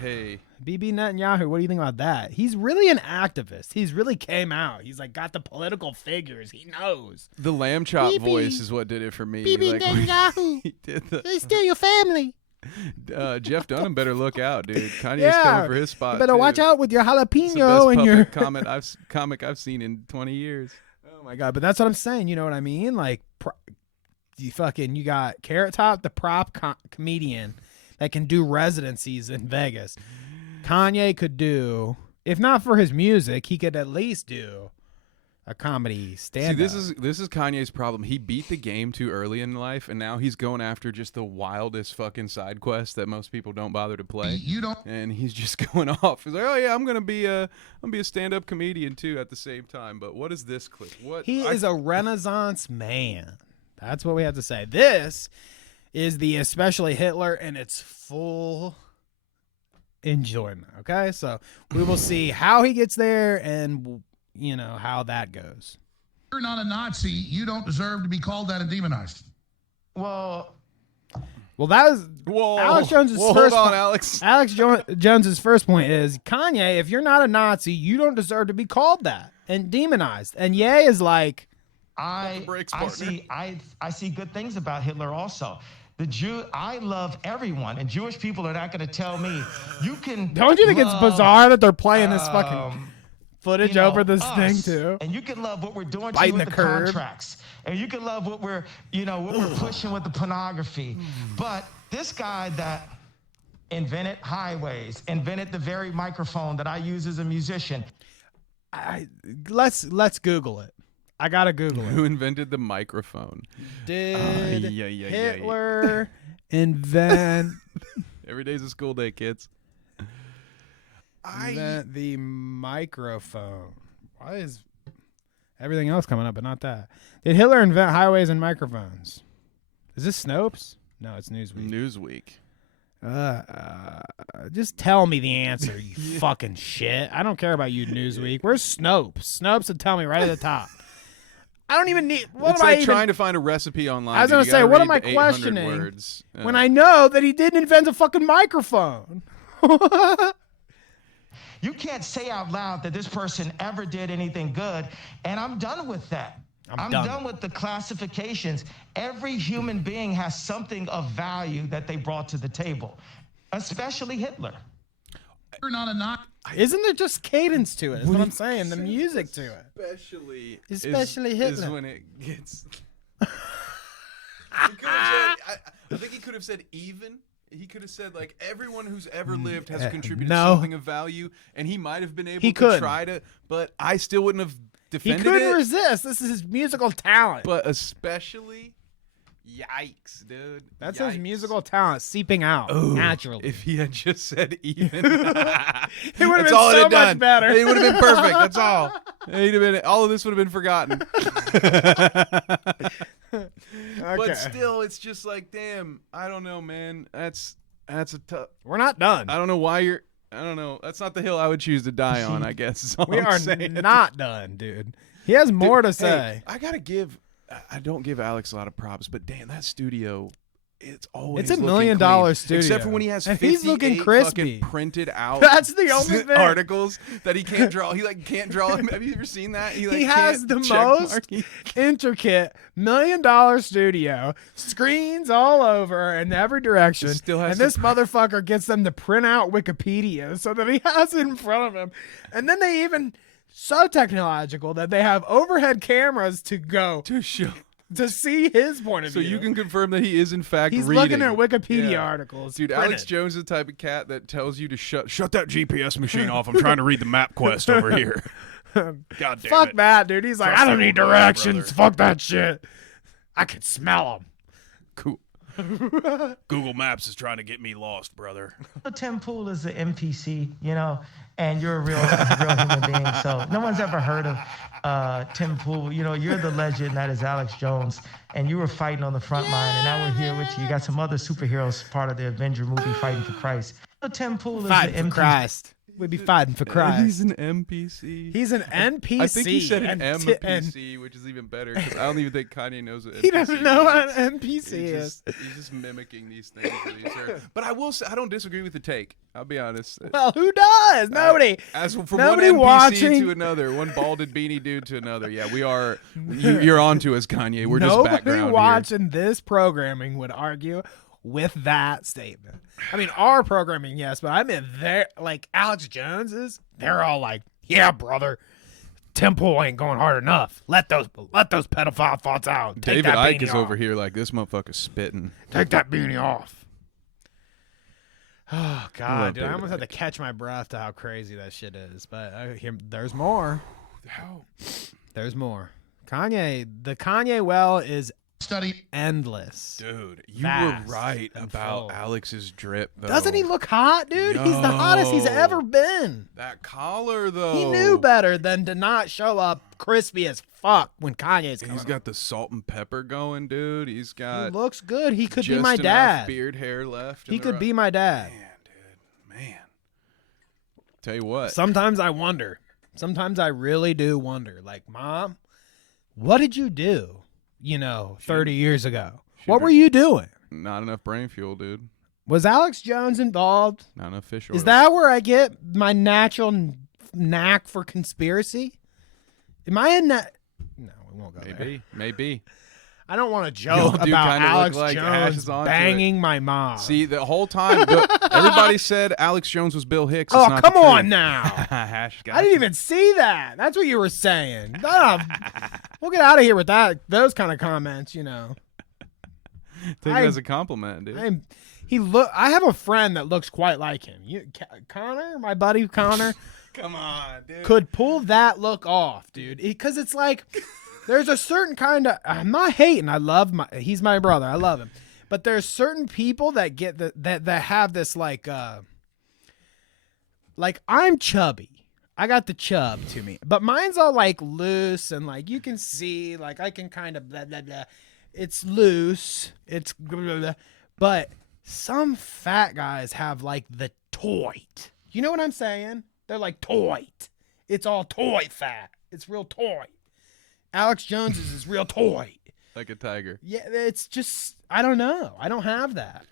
Hey. Bibi Netanyahu, what do you think about that? He's really an activist. He's really came out. He's like got the political figures. He knows. The lamb chop Bibi. voice is what did it for me. Bibi Netanyahu. They steal your family. Jeff Dunham better look out, dude. Kanye's coming for his spot. You better too. watch out with your It's the jalapeno best and your comic I've seen in 20 years. Oh my God, but that's what I'm saying. You know what I mean? Like, you got Carrot Top, the prop comedian that can do residencies in Vegas. Kanye could do, if not for his music, he could at least do a comedy stand-up. See, this is Kanye's problem. He beat the game too early in life, and now he's going after just the wildest fucking side quest that most people don't bother to play. And he's just going off. He's like, oh yeah, I'm gonna be a stand-up comedian too at the same time. But what is this clip? He is a Renaissance man. That's what we have to say. This is the Especially Hitler in its full enjoyment. Okay, so we will see how he gets there and how that goes. You're not a Nazi. You don't deserve to be called that and demonized. Well, that was Alex Jones's first. Hold on, Alex. Alex Jones's first point is, Kanye, if you're not a Nazi, you don't deserve to be called that and demonized. And Ye is like, I see good things about Hitler also. I love everyone, and Jewish people are not going to tell me you can. Don't you think it's bizarre that they're playing this fucking footage over this thing too? And you can love what we're doing Biting with the the curb. contracts, and you can love what we're pushing with the pornography. But this guy that invented highways, invented the very microphone that I use as a musician. Let's Google it. I gotta Google it. Who invented the microphone? Did Hitler invent? Every day's a school day, kids. Invent the microphone. Why is everything else coming up, but not that? Did Hitler invent highways and microphones? Is this Snopes? No, it's Newsweek. Just tell me the answer, you fucking shit. I don't care about you, Newsweek. Where's Snopes? Snopes would tell me right at the top. I don't even need. It's like trying to find a recipe online. I was gonna say, what am I questioning when I know that he didn't invent a fucking microphone? You can't say out loud that this person ever did anything good, and I'm done with that. I'm done with the classifications. Every human being has something of value that they brought to the table, especially Hitler. You're not a Nazi. Isn't there just cadence to it? Is what I'm saying. The music to it. Especially Hitler. Is when it gets. I think he could have said even. He could have said like everyone who's ever lived has contributed something of value, and he might have been able to try to, but I still wouldn't have defended it. He couldn't resist. This is his musical talent. But especially. Yikes, dude. That's his musical talent seeping out naturally. If he had just said even, it would have been so much better. It would have been perfect. That's all. All of this would have been forgotten. But still, it's just like, damn, I don't know, man. That's a tough. We're not done. I don't know why you're. I don't know. That's not the hill I would choose to die on, I guess. Is all We I'm are saying. not done, dude. He has more to Hey, say. I gotta give. I don't give Alex a lot of props, but damn, that studio. It's always It's $1 looking million clean. studio. Except for when he has And 58 he's looking crispy. fucking printed out. That's the only thing. Articles that he can't draw. He like can't draw. Have you ever seen that? He has can't the check most mark. intricate $1 million studio, screens all over in every direction, Still has and to this motherfucker gets them to print out Wikipedia so that he has it in front of him. And then they even so technological that they have overhead cameras to go to show. To see his point of So view. you can confirm that he is in fact He's reading. looking at Wikipedia articles. Dude, printed. Alex Jones is the type of cat that tells you to shut that GPS machine off. I'm trying to read the map quest over here. God damn Fuck it. that, dude. He's like, Trust I don't the need old man, directions. brother. Fuck that shit. I can smell them. Cool. Google Maps is trying to get me lost, brother. Tim Pool is an NPC, you know, and you're a real human being. So no one's ever heard of Tim Pool. You know, you're the legend that is Alex Jones, and you were fighting on the front line, and now we're here with you. You got some other superheroes part of the Avenger movie, Fighting for Christ. Tim Pool is Fighting an for NPC. Christ. We'd be fighting for Christ. He's an NPC. He's an NPC. I think he said an and MPC, which is even better because I don't even think Kanye knows what NPC He doesn't know what means. an NPC is. He's just mimicking these things that he's heard. But I will say, I don't disagree with the take. I'll be honest. Well, who does? Nobody. As from Nobody one NPC watching. to another, one balded beanie dude to another. Yeah, we are. You're on to us, Kanye. We're just Nobody background here. watching this programming would argue with that statement. I mean, our programming, yes, but I mean, they're like Alex Jones's. They're all like, "Yeah, brother, Temple ain't going hard enough. Let those pedophile thoughts out. Take David that Icke beanie is off. over here like this motherfucker's spitting. Take that beanie off." Oh God, love dude, I David almost had to catch my breath to how crazy that shit is. But there's more. There's more. Kanye, the Kanye well is endless. Dude, you Vast were right and about full. Alex's drip, though. Doesn't he look hot, dude? He's the hottest he's ever been. That collar, though. He knew better than to not show up crispy as fuck when Kanye's coming. He's got the salt and pepper going, dude. He's He got. looks good. He could be just my enough dad. beard hair left. He could be my dad. Man. Tell you what. Sometimes I wonder. Sometimes I really do wonder. Like, Mom, what did you do? 30 years ago. What were you doing? Not enough brain fuel, dude. Was Alex Jones involved? Not enough fish oil. Is that where I get my natural knack for conspiracy? Am I in that? No, we won't go there. Maybe. I don't want to Y'all joke do about kinda look Alex like Jones Ashes onto banging it. my mom. See, the whole time, everybody said Alex Jones was Bill Hicks. Oh, It's not come the on truth. now. Hash, I didn't even see that. That's what you were saying. We'll get out of here with those kind of comments, Take it as a compliment, dude. I have a friend that looks quite like him. Connor, my buddy Connor. Come on, dude. Could pull that look off, dude. Because it's like there's a certain kind of. I'm not hating. He's my brother. I love him. But there's certain people that get that have this like I'm chubby. I got the chub to me, but mine's all like loose and like you can see like I can kind of blah blah blah. It's loose. It's blah, blah, blah. But some fat guys have like the toit. You know what I'm saying? They're like toit. It's all toy fat. It's real toy. Alex Jones is real toy. Like a tiger. Yeah, it's just I don't know. I don't have that.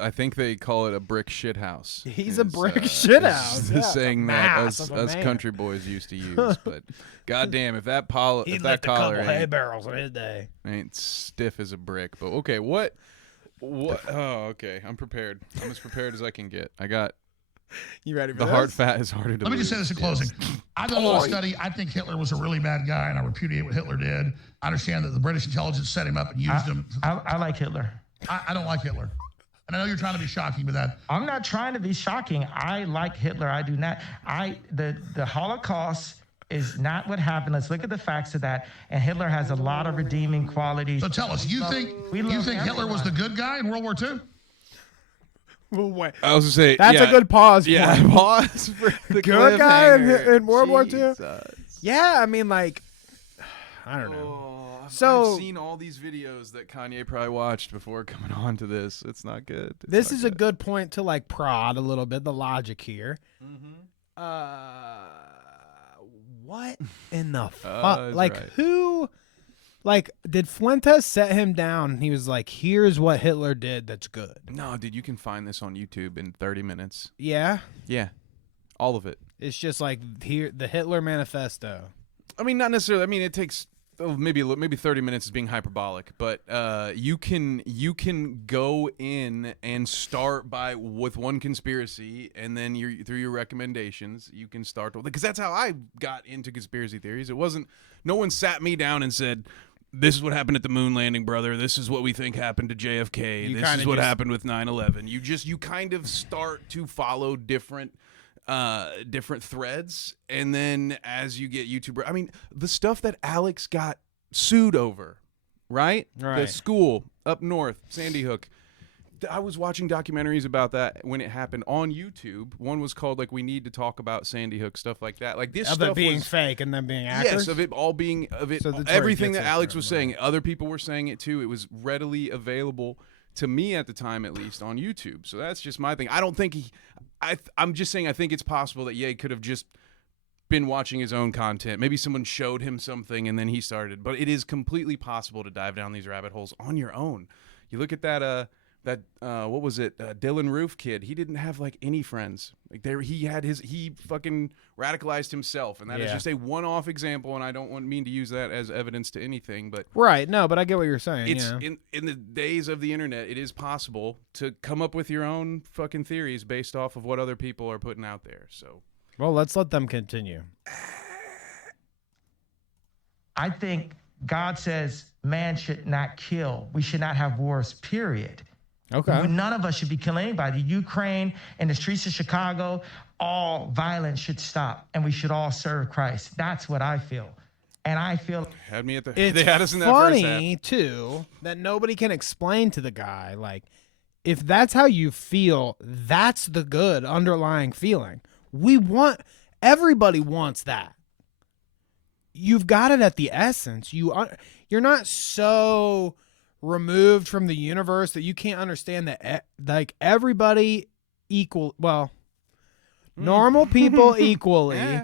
I think they call it a brick shit house. He's a brick shit house. Is Yeah, saying a that mass of a us man. country boys used to use. But goddamn, if that He if that left a collar couple hay ain't, barrels in his day. ain't stiff as a brick. But okay, what? Oh, okay. I'm prepared. I'm as prepared as I can get. I got. You ready for the this? hard fat is harder to Let me just say lose. this in closing. I've done a little study. I think Hitler was a really bad guy, and I repudiate what Hitler did. I understand that the British intelligence set him up and used him. I like Hitler. I don't like Hitler. And I know you're trying to be shocking with that. I'm not trying to be shocking. I like Hitler. I do not. The Holocaust is not what happened. Let's look at the facts of that. And Hitler has a lot of redeeming qualities. So tell us, you think Hitler was the good guy in World War II? Well, wait. I was gonna say That's a good pause. Yeah, point. pause for the good guy cliffhanger. in World War II. Jesus. Yeah, I mean, like, I don't know. So I've seen all these videos that Kanye probably watched before coming on to this. It's not good. This is a good point to like prod a little bit the logic here. What in the fuck? Like right. who? Like, did Fuentes set him down? He was like, "Here's what Hitler did. That's good." No, dude, you can find this on YouTube in 30 minutes. Yeah, Yeah, all of it. it's just like here the Hitler Manifesto. I mean, not necessarily. I mean, it takes maybe 30 minutes is being hyperbolic, but you can go in and start with one conspiracy, and then through your recommendations, you can start because that's how I got into conspiracy theories. It wasn't no one sat me down and said, "This is what happened at the moon landing, brother. This is what we think happened to JFK. This is what happened with 9/11." You kind of start to follow different threads, and then as you get YouTuber, I mean, the stuff that Alex got sued over, right? The school up north, Sandy Hook. I was watching documentaries about that when it happened on YouTube. One was called like "We Need to Talk About Sandy Hook," stuff like that. Like this Of stuff it being was, fake and then being accurate. yes, of it all being So that's where everything he that gets it Alex from, was saying. Other people were saying it too. It was readily available to me at the time, at least on YouTube. So that's just my thing. I don't think I'm just saying I think it's possible that Ye could have just been watching his own content. Maybe someone showed him something and then he started. But it is completely possible to dive down these rabbit holes on your own. You look at that what was it? Dylan Roof kid. He didn't have like any friends. Like he fucking radicalized himself, and that is just a one-off example. And I don't mean to use that as evidence to anything, but Right. No, but I get what you're saying. it's yeah. in the days of the internet, it is possible to come up with your own fucking theories based off of what other people are putting out there. So, Well, let's let them continue. I think God says man should not kill. We should not have wars, period. Okay. None of us should be killing anybody. Ukraine and the streets of Chicago, all violence should stop, and we should all serve Christ. That's what I feel. And I feel had me at the. It's they had us in that first funny half. too that nobody can explain to the guy like if that's how you feel, that's the good underlying feeling. Everybody wants that. You've got it at the essence. You're not so removed from the universe that you can't understand that like everybody normal people equally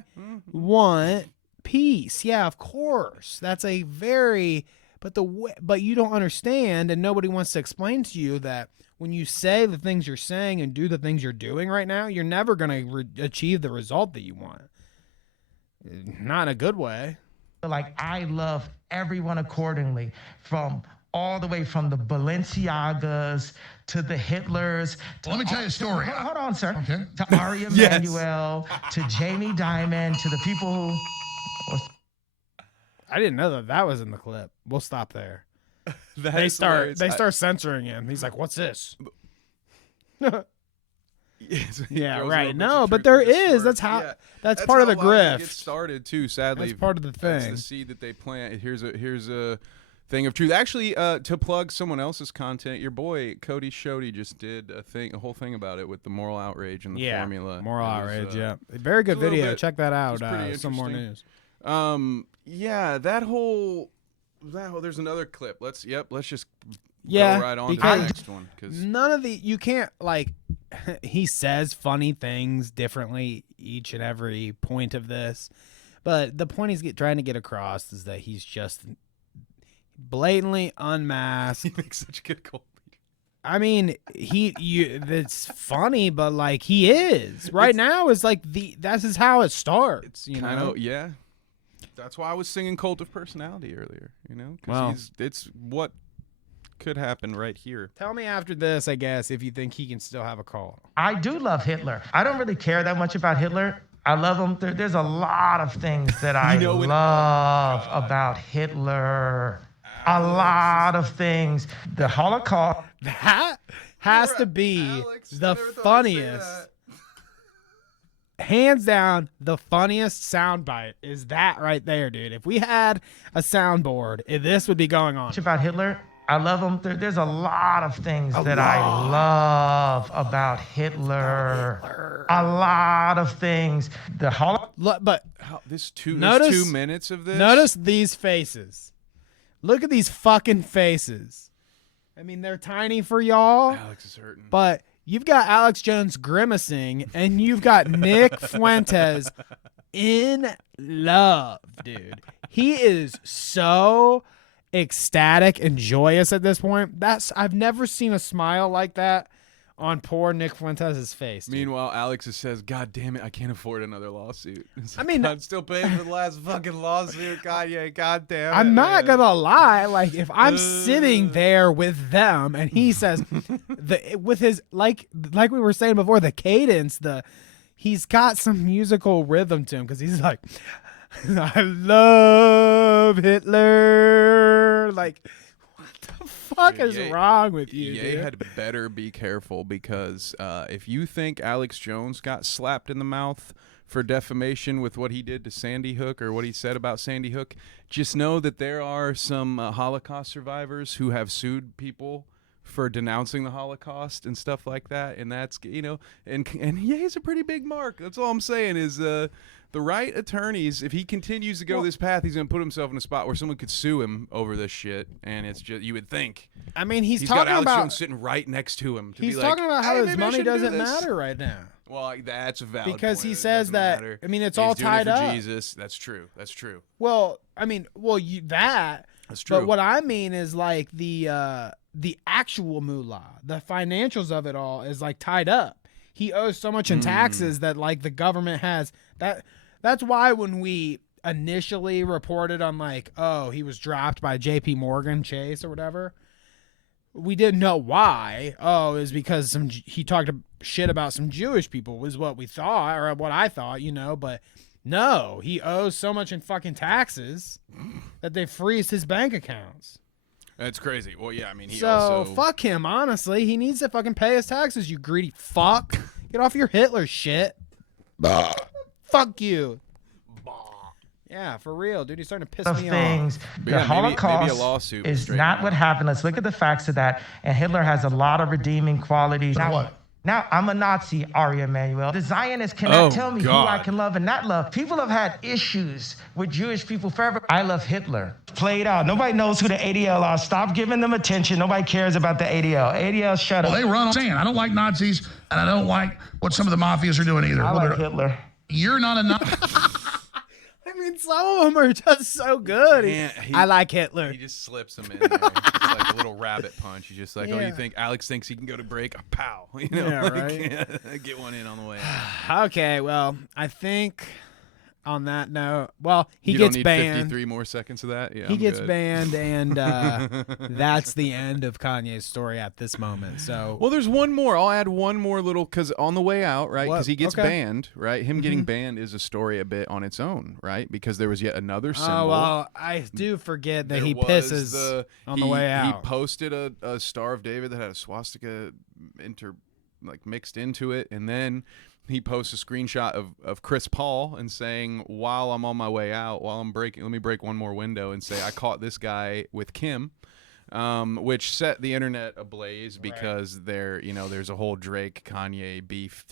want peace. Yeah, of course. That's a very but you don't understand, and nobody wants to explain to you that when you say the things you're saying and do the things you're doing right now, you're never going to achieve the result that you want. Not in a good way. like I love everyone accordingly, from all the way from the Balenciagas to the Hitlers. Let me tell you a story. Hold on, sir. Okay. To Ari Emanuel, to Jamie Dimon, to the people who... I didn't know that was in the clip. We'll stop there. They start censoring him. He's like, "What's this?" Yeah, right. No, but there is. That's how. That's part of the grift. It started too. Sadly, that's part of the thing. That's the seed that they plant. Here's a thing of truth. Actually, to plug someone else's content, your boy Cody Shody just did a whole thing about it with the moral outrage and the formula. Moral outrage. Yeah, very good video. Check that out. Some more news. news. Yeah, that whole. There's another clip. Let's just go right on to the next one, because none of you can't like. He says funny things differently each and every point of this, but the point he's trying to get across is that he's just blatantly unmasked. He makes such a good call. I mean, it's funny, but like he is right now is like this is how it starts. You know? Yeah. That's why I was singing Cult of Personality earlier, because it's what could happen right here. Tell me after this, I guess, if you think he can still have a call. I do love Hitler. I don't really care that much about Hitler. I love him. There's a lot of things that I love about Hitler. A lot of things. The Holocaust. That has to be the funniest. Hands down, the funniest soundbite is that right there, dude. If we had a soundboard, this would be going on. About Hitler, I love him. There's a lot of things that I love about Hitler. A lot of things. But there's 2 minutes of this. Notice these faces. Look at these fucking faces. I mean, they're tiny for y'all. Alex is hurting. But you've got Alex Jones grimacing, and you've got Nick Fuentes in love, dude. He is so ecstatic and joyous at this point. I've never seen a smile like that on poor Nick Fuentes' face. Dude. Meanwhile, Alex says, "God damn it, I can't afford another lawsuit." I mean, I'm still paying for the last fucking lawsuit, Kanye. God damn it. I'm not man. gonna lie. Like, if I'm sitting there with them and he says, with his like we were saying before, the cadence, he's got some musical rhythm to him because he's like, "I love Hitler." Like, what the fuck is wrong with you, Ye dude? had better be careful because if you think Alex Jones got slapped in the mouth for defamation with what he did to Sandy Hook or what he said about Sandy Hook, just know that there are some Holocaust survivors who have sued people for denouncing the Holocaust and stuff like that, and that's, you know, and Ye's a pretty big mark. That's all I'm saying is the right attorneys, if he continues to go this path, he's going to put himself in a spot where someone could sue him over this shit, and it's just, you would think. I mean, he's got talking Alex about Jones sitting right next to him. He's be talking like, about how "Hey, his maybe I money shouldn't do doesn't this." matter right now. Well, that's a valid Because point. he It says doesn't that, matter. I mean, it's He's all doing tied it for up. Jesus. That's true. That's true. Well, I mean, that's true. But what I mean is like the actual moolah, the financials of it all is like tied up. He owes so much in taxes that like the government has that. That's why when we initially reported on like, oh, he was dropped by JP Morgan Chase or whatever, we didn't know why. Oh, it was because he talked shit about some Jewish people was what we thought, or what I thought, you know, but no, he owes so much in fucking taxes that they freeze his bank accounts. That's crazy. Well, yeah, I mean, he So also... fuck him, honestly. He needs to fucking pay his taxes, you greedy fuck. Get off your Hitler shit. Fuck you. Yeah, for real, dude. He's starting to piss me things. off. The Yeah, Holocaust maybe a lawsuit would is straighten not him what out. happened. Let's look at the facts of that. And Hitler has a lot of redeeming qualities. Now, I'm a Nazi, Ari Emanuel. The Zionists cannot tell me who I can love and not love. People have had issues with Jewish people forever. I love Hitler. Played out. Nobody knows who the ADL are. Stop giving them attention. Nobody cares about the ADL. ADL, shut up. Well, they run on saying, I don't like Nazis, and I don't like what some of the mafias are doing either. I like Hitler. You're not a Nazi. I mean, some of them are just so good. I like Hitler. He just slips him in there. It's like a little rabbit punch. He's just like, oh, you think Alex thinks he can go to break? Pow. You know, Yeah, like, right? get one in on the way out. Okay, well, I think on that note, well, he you gets don't need banned. 53 more seconds of that? Yeah, He I'm gets good. banned, and that's the end of Kanye's story at this moment. So, Well, there's one more. I'll add one more little, because on the way out, right, because What? he gets Okay. banned, right? Him getting banned is a story a bit on its own, right? Because there was yet another symbol. oh well, I do forget that There he was pisses on the way out. He posted a Star of David that had a swastika mixed into it, and then he posts a screenshot of Chris Paul and saying, while I'm on my way out, while I'm breaking, let me break one more window and say, I caught this guy with Kim, which set the internet ablaze because there's a whole Drake Kanye beef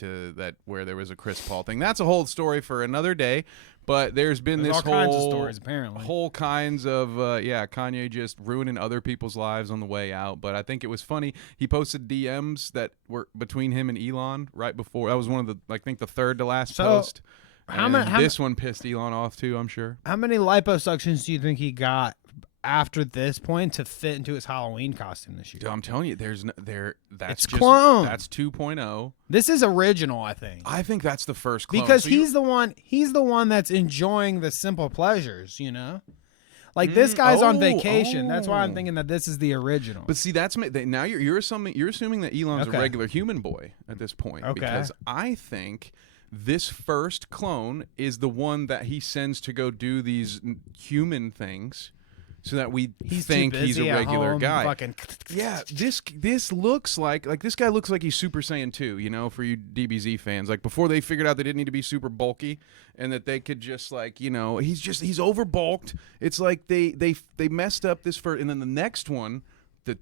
where there was a Chris Paul thing. That's a whole story for another day. But there's been There's this all kinds of stories, apparently. whole kinds of Kanye just ruining other people's lives on the way out. But I think it was funny. He posted DMs that were between him and Elon right before. That was one of the, I think, the third to last post. This one pissed Elon off too, I'm sure. How many liposuctions do you think he got after this point to fit into his Halloween costume this year? Dude, I'm telling you, that's It's just clone. That's 2.0. This is original, I think. I think that's the first clone. Because So he's the one that's enjoying the simple pleasures, you know? Like this guy's on vacation. That's why I'm thinking that this is the original. But see, now you're assuming that Elon's Okay. a regular human boy at this point. Okay. Because I think this first clone is the one that he sends to go do these human things, so that we think he's a regular guy. Fucking Yeah, this looks like this guy looks like he's Super Saiyan 2, you know, for you DBZ fans. Like before they figured out they didn't need to be super bulky and that they could just he's overbulked. It's like they messed up this first, and then the next one this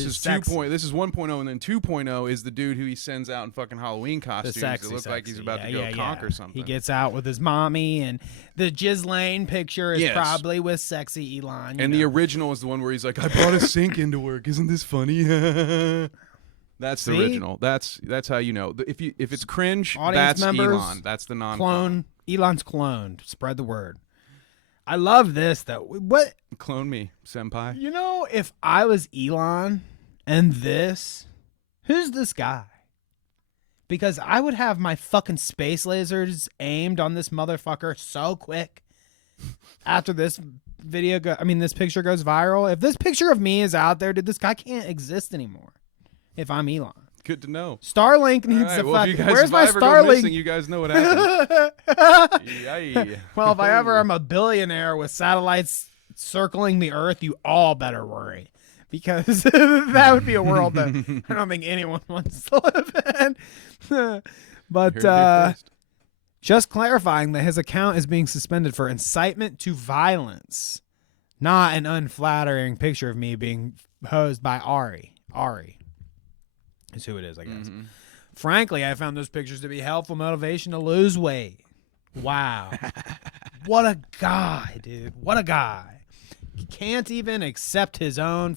is sexy. 2.0. This is 1.0, and then 2.0 is the dude who he sends out in fucking Halloween costumes. It looks like he's about to go conquer something. He gets out with his mommy, and the Ghislaine picture is probably with sexy Elon. And the original is the one where he's like, "I brought a sink into work. Isn't this funny?" That's the original. That's how you know. If it's cringe, Audience that's members, Elon. That's the clone. Elon's cloned. Spread the word. I love this though. What? Clone me, senpai. You know, if I was Elon and who's this guy? Because I would have my fucking space lasers aimed on this motherfucker so quick after this this picture goes viral. If this picture of me is out there, dude, this guy can't exist anymore. If I'm Elon. Good to know. Starlink needs to fucking. Where's my Starlink? You guys know what happened. Well, if I ever am a billionaire with satellites circling the Earth, you all better worry, because that would be a world that I don't think anyone wants to live in. But just clarifying that his account is being suspended for incitement to violence, not an unflattering picture of me being posed by Ari. Is who it is, I guess. Frankly, I found those pictures to be helpful motivation to lose weight. Wow. What a guy, dude. What a guy. He can't even accept his own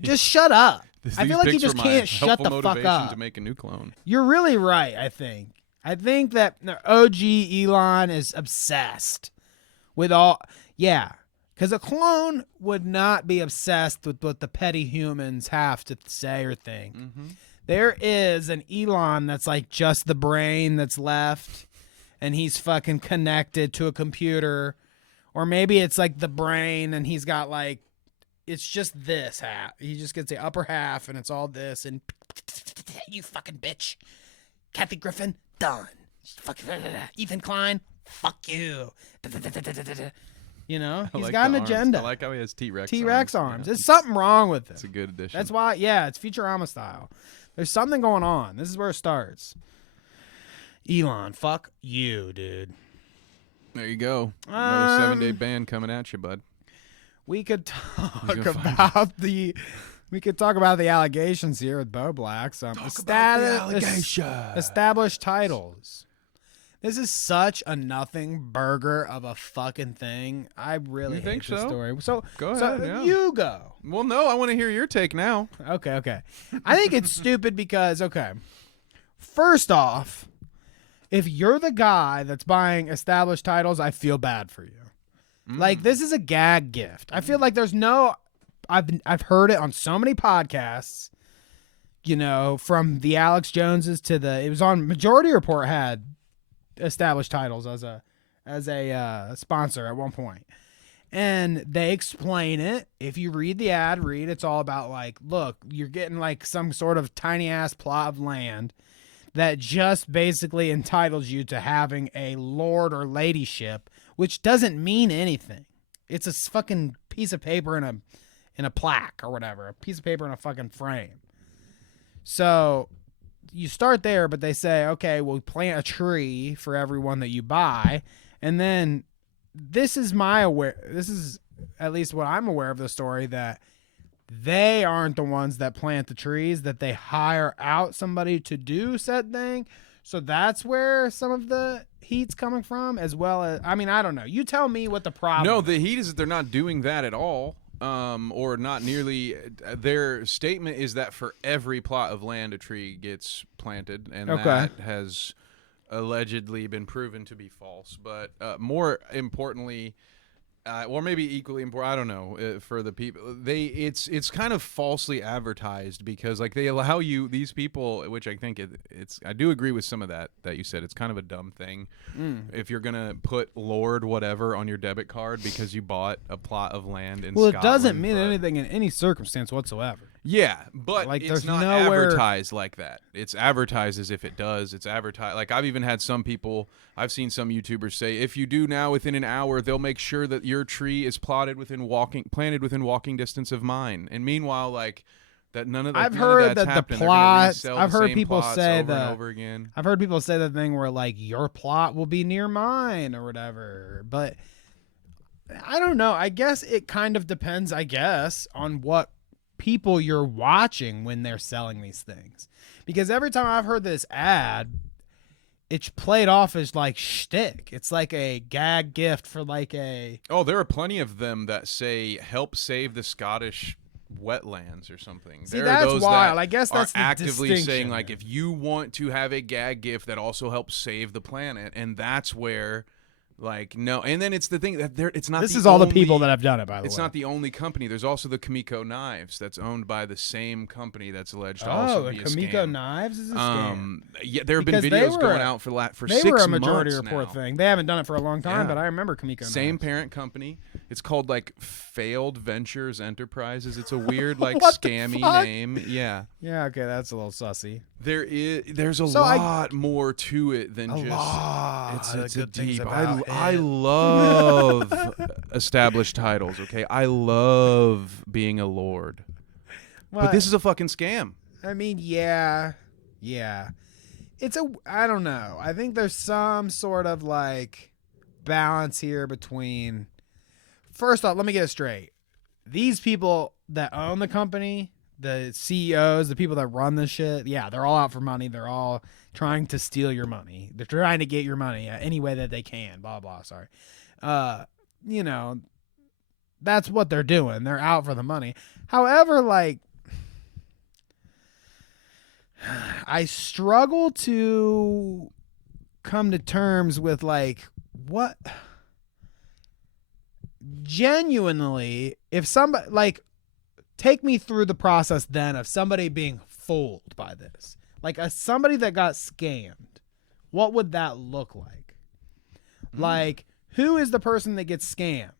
just shut up. I feel like he just can't shut the fuck up. To make a new clone. You're really right, I think. I think that OG Elon is obsessed with all... Yeah. Because a clone would not be obsessed with what the petty humans have to say or think. There is an Elon that's like just the brain that's left, and he's fucking connected to a computer. Or maybe it's like the brain, and he's got like, it's just this half. He just gets the upper half, and it's all this, and you fucking bitch. Kathy Griffin, done. Ethan Klein, fuck you. You know, he's got an agenda. I like how he has T-Rex arms. There's something wrong with it. It's a good addition. That's why, it's Futurama style. There's something going on. This is where it starts. Elon, fuck you, dude. There you go. Another 7-day ban coming at you, bud. We could talk about the allegations here with Bo Black. Established titles. This is such a nothing burger of a fucking thing. I really hate this story. So go ahead. You go. Well, no, I want to hear your take now. Okay. I think it's stupid because, first off, if you're the guy that's buying established titles, I feel bad for you. Like, this is a gag gift. I feel like I've heard it on so many podcasts, from the Alex Joneses to it was on Majority Report had established titles as a sponsor at one point, and they explain it. If you read the ad, it's all about like, look, you're getting like some sort of tiny ass plot of land that just basically entitles you to having a lord or ladyship, which doesn't mean anything. It's a fucking piece of paper in a plaque or whatever, a piece of paper in a fucking frame. So you start there, but they say, okay, we'll plant a tree for everyone that you buy. And then this is at least what I'm aware of the story, that they aren't the ones that plant the trees, that they hire out somebody to do said thing. So that's where some of the heat's coming from, as well as, I don't know. You tell me what the problem is. No, the heat is that they're not doing that at all. Or not nearly. Their statement is that for every plot of land, a tree gets planted, and that has allegedly been proven to be false. But more importantly, or maybe equally important, I don't know, for the people, it's kind of falsely advertised, because like they allow you, these people, which I think I do agree with some of that you said. It's kind of a dumb thing. If you're gonna put Lord whatever on your debit card because you bought a plot of land in Scotland, it doesn't mean anything in any circumstance whatsoever. Yeah, but like, it's not advertised like that. It's advertised as if it does. It's advertised. Like, I've even had some people, I've seen some YouTubers say, if you do now within an hour, they'll make sure that your tree is planted within walking distance of mine. And meanwhile, like, that none of that. I've heard that happened. The plots. I've heard people say over and over again. I've heard people say the thing where like your plot will be near mine or whatever. But I don't know. I guess it kind of depends, on what people you're watching when they're selling these things. Because every time I've heard this ad, it's played off as like shtick. It's like a gag gift for like a... Oh, there are plenty of them that say, help save the Scottish wetlands or something. See, there that's are those wild. that I guess that's are the actively distinction. saying, like, if you want to have a gag gift that also helps save the planet, and that's where... Like, no, and then it's the thing that it's not. This the is all only, the people that have done it, by the way. It's not the only company. There's also the Kamiko Knives that's owned by the same company that's alleged to Oh, also the be a Kamiko scam. Knives is a scam. Yeah, there have been Because they videos were going a- out for 6 months They were a majority now. report thing. They haven't done it for a long time, Yeah. but I remember Kamiko Knives. Same parent company. It's called like Failed Ventures Enterprises. It's a weird like What the scammy fuck? name. Yeah. Yeah, okay, that's a little sussy. There's a So lot more to it than A just lot it's of good things deep. about I it. love established titles, okay? I love being a lord. But this is a fucking scam. I mean, yeah. It's I don't know. I think there's some sort of like balance here between, first off, let me get it straight. These people that own the company, the CEOs, the people that run this shit, yeah, they're all out for money. They're all trying to steal your money. They're trying to get your money any way that they can, blah, blah, sorry. That's what they're doing. They're out for the money. However, like, I struggle to come to terms with, like, what genuinely, if somebody, like, take me through the process then of somebody being fooled by this. Like, somebody that got scammed, what would that look like? Like, who is the person that gets scammed?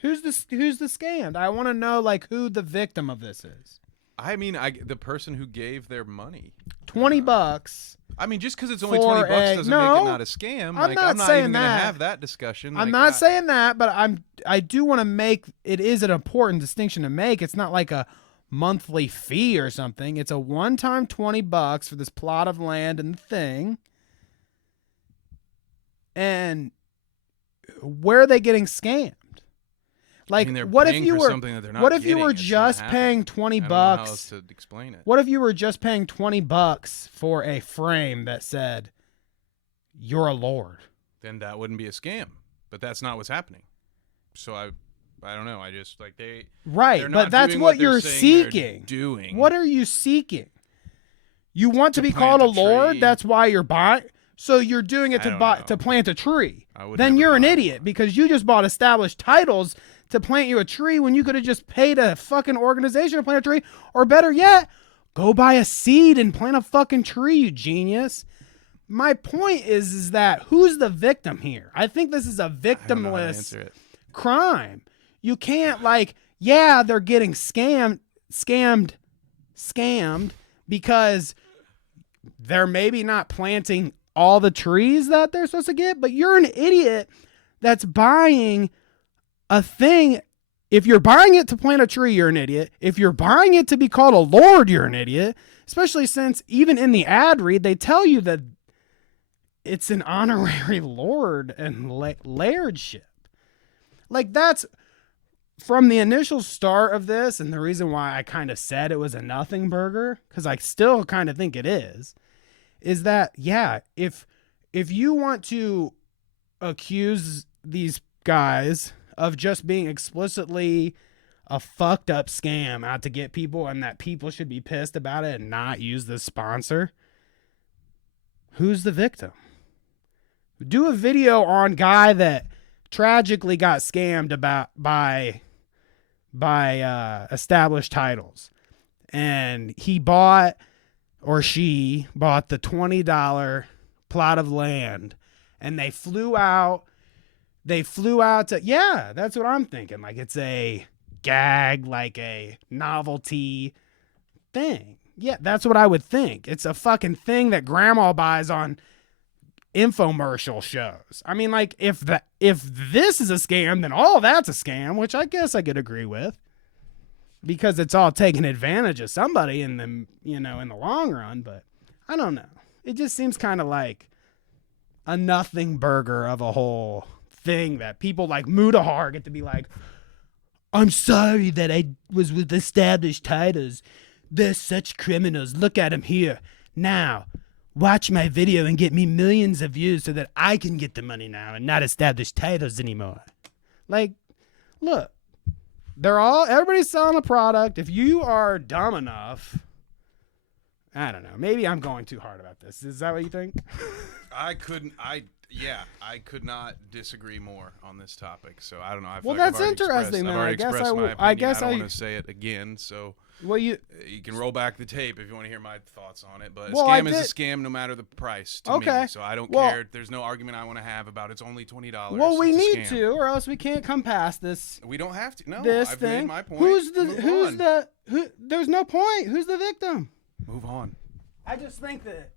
Who's the scammed? I want to know, like, who the victim of this is. I mean, the person who gave their money. $20. I mean, just because it's only for $20 doesn't make it not a scam. I'm not I'm not saying even going to that. have that discussion. I'm Like, not saying that, but I do want to make it is an important distinction to make. It's not like a monthly fee or something. It's a one-time $20 for this plot of land and thing. And where are they getting scammed? Like, I mean, they're what if paying you for were something that they're not what if you getting. were It's not just happening. paying $20? I don't know how else to explain it. What if you were just paying $20 for a frame that said, "You're a lord"? Then that wouldn't be a scam. But that's not what's happening. So I don't know. I just like they're Right, not but that's doing what they're you're saying they're seeking. Doing. What are you seeking? You want to be plant called a a lord? tree. That's why you're buying. So you're doing it I to don't buy know. to plant a tree. I would Then never you're an buy idiot because you just bought established titles to plant you a tree when you could have just paid a fucking organization to plant a tree, or better yet, go buy a seed and plant a fucking tree, you genius. My point is that who's the victim here? I think this is a I don't know how to victimless answer it. crime. You can't, like, yeah, they're getting scammed because they're maybe not planting all the trees that they're supposed to get, but you're an idiot that's buying a thing. If you're buying it to plant a tree, you're an idiot. If you're buying it to be called a lord, you're an idiot. Especially since even in the ad read, they tell you that it's an honorary lord and lairdship. Like, that's from the initial start of this, and the reason why I kind of said it was a nothing burger, because I still kind of think it is that, yeah, if you want to accuse these guys of just being explicitly a fucked up scam out to get people and that people should be pissed about it and not use this sponsor, who's the victim? Do a video on guy that tragically got scammed by established titles, and he bought or she bought the $20 plot of land, and they flew out to, yeah, that's what I'm thinking. Like, it's a gag, like a novelty thing. Yeah, that's what I would think. It's a fucking thing that grandma buys on infomercial shows. I mean, like, if this is a scam, then all that's a scam, which I guess I could agree with, because it's all taking advantage of somebody in the, in the long run. But I don't know. It just seems kind of like a nothing burger of a whole thing that people like Mudahar get to be like, I'm sorry that I was with established titles. They're such criminals. Look at them here. Now, watch my video and get me millions of views so that I can get the money now and not established titles anymore. Like, look, everybody's selling a product. If you are dumb enough, I don't know. Maybe I'm going too hard about this. Is that what you think? I could not disagree more on this topic. So I don't know. Well, that's interesting. I've already expressed my opinion. I don't want to say it again. So you can roll back the tape if you want to hear my thoughts on it. But a scam is a scam, no matter the price. To me. So I don't care. There's no argument I want to have about it's only $20. Well, we need to, or else we can't come past this. We don't have to. No, I've made my point. There's no point. Who's the victim? Move on. I just think that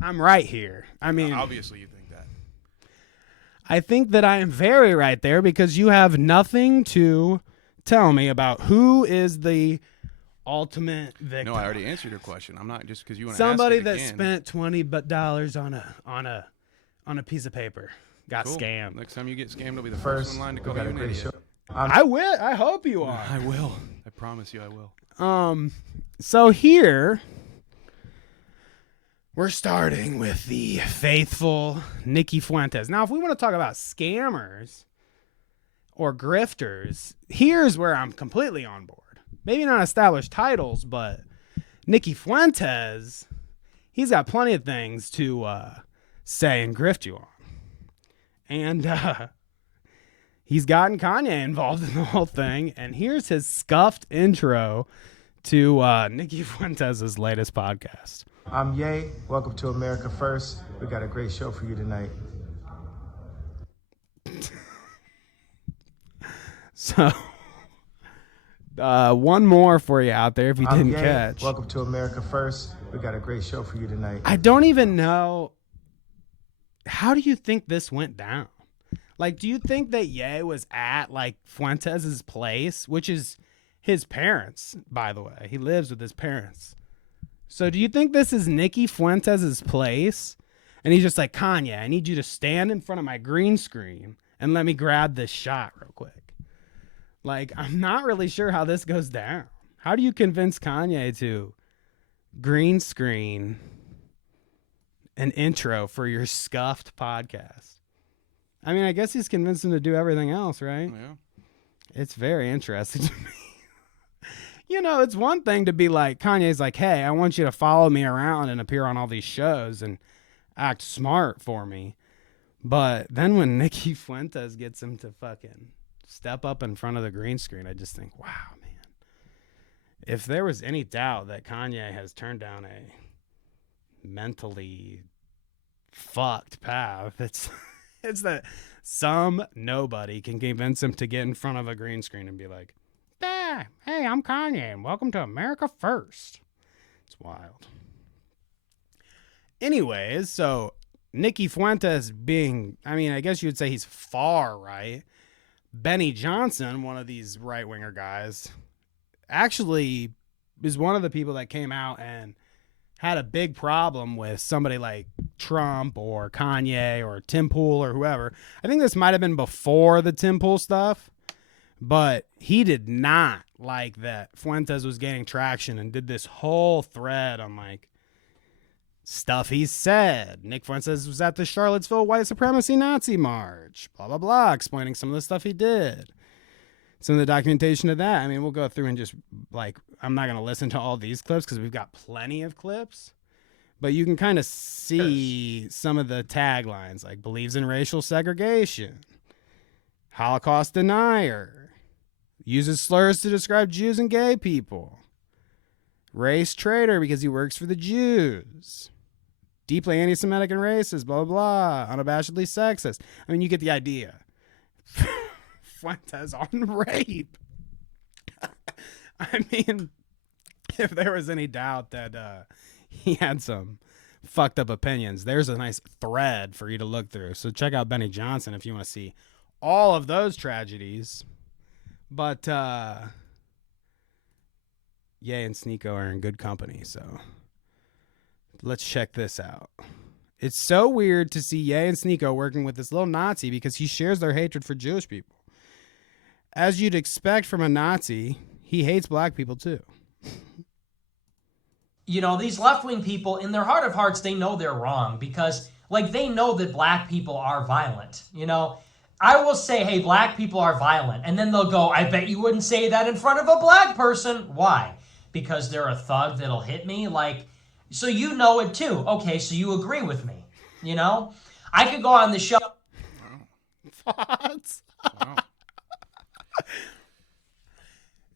I'm right here. I mean, obviously you think that. I think that I am very right there because you have nothing to tell me about who is the ultimate victim. No, I already answered your question. I'm not just because you want to somebody ask it that again. spent $20 on a piece of paper got scammed. Next time you get scammed, I'll be the first in line to call you an idiot. I will. I hope you are. I will. I promise you I will. So here we're starting with the faithful Nikki Fuentes. Now, if we want to talk about scammers or grifters, here's where I'm completely on board. Maybe not established titles, but Nikki Fuentes, he's got plenty of things to say and grift you on. And he's gotten Kanye involved in the whole thing. And here's his scuffed intro to Nikki Fuentes' latest podcast. I'm Ye. Welcome to America First. We got a great show for you tonight. So, one more for you out there if you didn't catch. Welcome to America First. We got a great show for you tonight. I don't even know. How do you think this went down? Like, do you think that Ye was at, like, Fuentes' place, which is his parents, by the way. He lives with his parents. So do you think this is Nikki Fuentes' place? And he's just like, Kanye, I need you to stand in front of my green screen and let me grab this shot real quick. Like, I'm not really sure how this goes down. How do you convince Kanye to green screen an intro for your scuffed podcast? I mean, I guess he's convinced him to do everything else, right? Yeah. It's very interesting to me. You know, it's one thing to be like, Kanye's like, hey, I want you to follow me around and appear on all these shows and act smart for me. But then when Nikki Fuentes gets him to fucking step up in front of the green screen, I just think, wow, man. If there was any doubt that Kanye has turned down a mentally fucked path, it's that some nobody can convince him to get in front of a green screen and be like, hey, I'm Kanye, and welcome to America First. It's wild. Anyways, so Nikki Fuentes being, I mean, I guess you would say he's far right. Benny Johnson, one of these right-winger guys, actually is one of the people that came out and had a big problem with somebody like Trump or Kanye or Tim Pool or whoever. I think this might have been before the Tim Pool stuff. But he did not like that Fuentes was gaining traction and did this whole thread on, like, stuff he said. Nick Fuentes was at the Charlottesville white supremacy Nazi march, blah, blah, blah, explaining some of the stuff he did. Some of the documentation of that. I mean, we'll go through and just, like, I'm not going to listen to all these clips because we've got plenty of clips. But you can kind of see some of the taglines, like, believes in racial segregation, Holocaust denier, uses slurs to describe Jews and gay people, race traitor because he works for the Jews, deeply anti-Semitic and racist, blah, blah, blah, unabashedly sexist. I mean, you get the idea. Fuentes on rape. I mean, if there was any doubt that he had some fucked up opinions, there's a nice thread for you to look through. So check out Benny Johnson if you want to see all of those tragedies. But Ye and Sneako are in good company, so let's check this out. It's so weird to see Ye and Sneako working with this little Nazi because he shares their hatred for Jewish people. As you'd expect from a Nazi, he hates black people too. You know, these left-wing people, in their heart of hearts, they know they're wrong because, like, they know that black people are violent. You know, I will say, hey, black people are violent. And then they'll go, I bet you wouldn't say that in front of a black person. Why? Because they're a thug that'll hit me? Like, so you know it too. Okay, so you agree with me. You know? I could go on the show. What?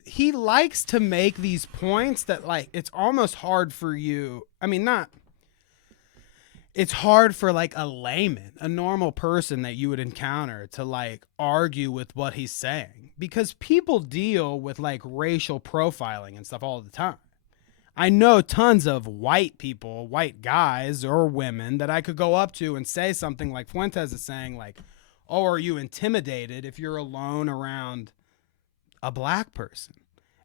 He likes to make these points that, like, it's almost hard for you. I mean, it's hard for, like, a layman, a normal person that you would encounter to, like, argue with what he's saying. Because people deal with, like, racial profiling and stuff all the time. I know tons of white people, white guys or women that I could go up to and say something like Fuentes is saying, like, oh, are you intimidated if you're alone around a black person?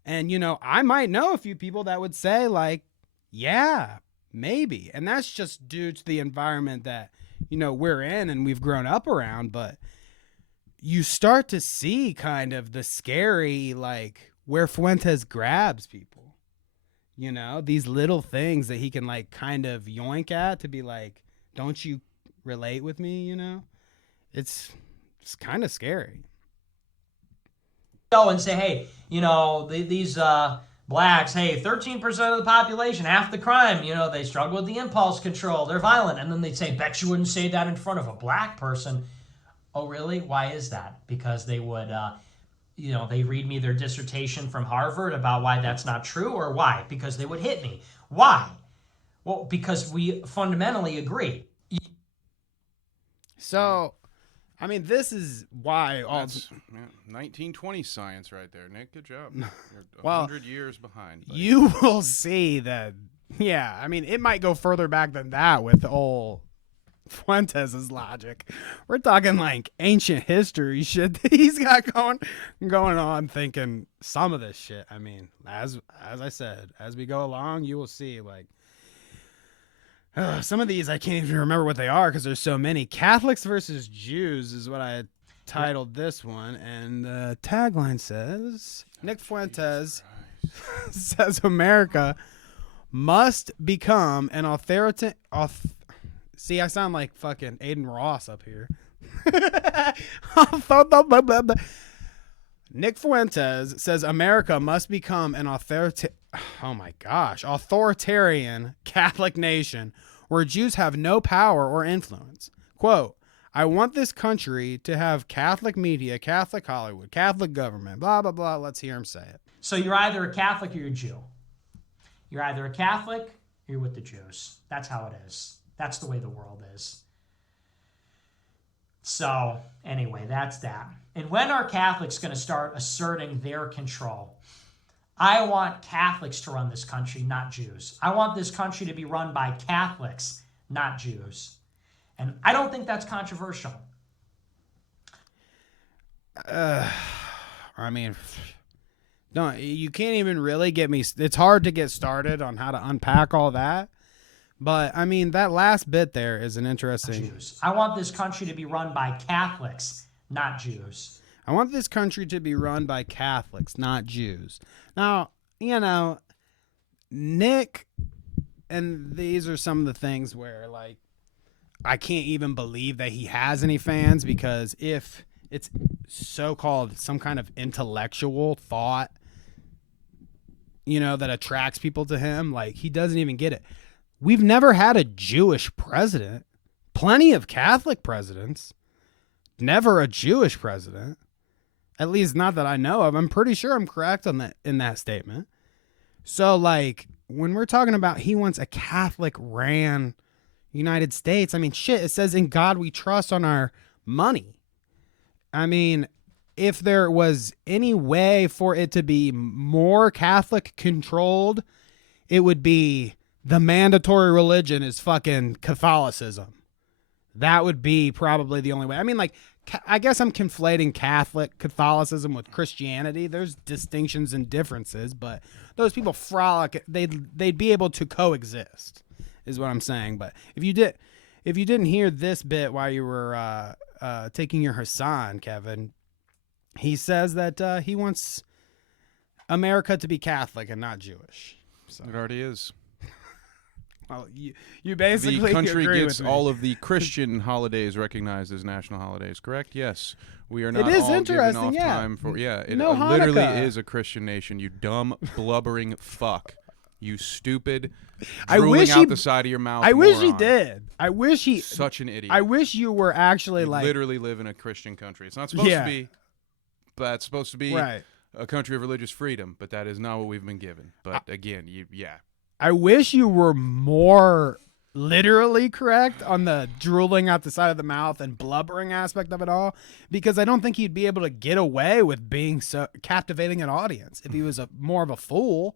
And, you know, I might know a few people that would say, like, yeah, maybe. And that's just due to the environment that, you know, we're in and we've grown up around. But you start to see kind of the scary, like, where Fuentes grabs people. You know, these little things that he can, like, kind of yoink at to be like, don't you relate with me, you know? It's kind of scary. Go and say, hey, you know, these blacks, hey, 13% of the population, half the crime, you know, they struggle with the impulse control, they're violent. And then they'd say, bet you wouldn't say that in front of a black person. Oh, really? Why is that? Because they would, you know, they read me their dissertation from Harvard about why that's not true, or why? Because they would hit me. Why? Well, because we fundamentally agree. So, I mean, this is why all... That's 1920 science right there, Nick. Good job. You're 100 years behind. Buddy. You will see that, yeah, I mean, it might go further back than that with old Fuentes' logic. We're talking, like, ancient history shit that he's got going on, thinking some of this shit. I mean, as I said, as we go along, you will see, like, some of these I can't even remember what they are because there's so many. Catholics versus Jews is what I titled this one, and the tagline says, Nick Fuentes says America must become an authority. See, I sound like fucking Aiden Ross up here. Nick Fuentes says America must become an authoritarian Catholic nation where Jews have no power or influence. Quote, I want this country to have Catholic media, Catholic Hollywood, Catholic government, blah, blah, blah. Let's hear him say it. So you're either a Catholic or you're a Jew. You're either a Catholic or you're with the Jews. That's how it is. That's the way the world is. So anyway, that's that. And when are Catholics going to start asserting their control? I want Catholics to run this country, not Jews. I want this country to be run by Catholics, not Jews. And I don't think that's controversial. I mean, no, you can't even really get me. It's hard to get started on how to unpack all that. But, I mean, that last bit there is an interesting... Jews. I want this country to be run by Catholics, not Jews. I want this country to be run by Catholics, not Jews. Now, you know, Nick, and these are some of the things where, like, I can't even believe that he has any fans, because if it's so-called some kind of intellectual thought, you know, that attracts people to him, like, he doesn't even get it. We've never had a Jewish president. Plenty of Catholic presidents. Never a Jewish president. At least not that I know of. I'm pretty sure I'm correct on that in that statement. So, like, when we're talking about he wants a Catholic ran United States, I mean, shit, it says in God we trust on our money. I mean, if there was any way for it to be more Catholic controlled, it would be the mandatory religion is fucking Catholicism. That would be probably the only way. I mean, like, I guess I'm conflating Catholicism with Christianity. There's distinctions and differences, but those people frolic. They'd be able to coexist, is what I'm saying. But if you did, if you didn't hear this bit while you were taking your Hassan, Kevin, he says that he wants America to be Catholic and not Jewish. So. It already is. Well, you basically the country agree gets with me. all of the Christian holidays recognized as national holidays, correct? Yes. We are not It is all given interesting, off yeah. time for it No literally Hanukkah. is a Christian nation, you dumb blubbering fuck. You stupid I drooling wish out he, the side of your mouth. I wish he moron. did. I wish he Such an idiot. I wish you were actually You like literally live in a Christian country. It's not supposed Yeah. to be, but it's supposed to be Right. a country of religious freedom, but that is not what we've been given. But again, I wish you were more literally correct on the drooling out the side of the mouth and blubbering aspect of it all, because I don't think he'd be able to get away with being so captivating an audience if he was more of a fool.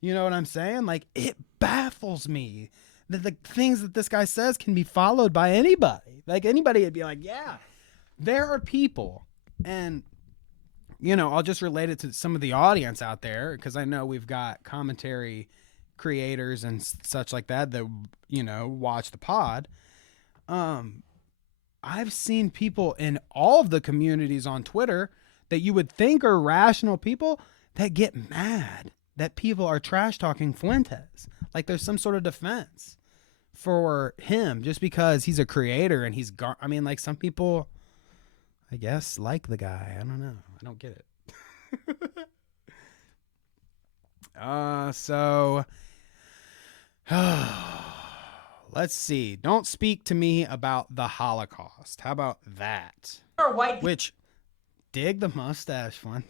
You know what I'm saying? Like, it baffles me that the things that this guy says can be followed by anybody. Like, anybody would be like, yeah, there are people. And, you know, I'll just relate it to some of the audience out there, because I know we've got commentary creators and such like that, you know, watch the pod. I've seen people in all of the communities on Twitter that you would think are rational people that get mad that people are trash talking Fuentes. Like there's some sort of defense for him just because he's a creator and I mean, like some people, I guess, like the guy. I don't know. I don't get it. So let's see. Don't speak to me about the Holocaust. How about that? Which, dig the mustache one.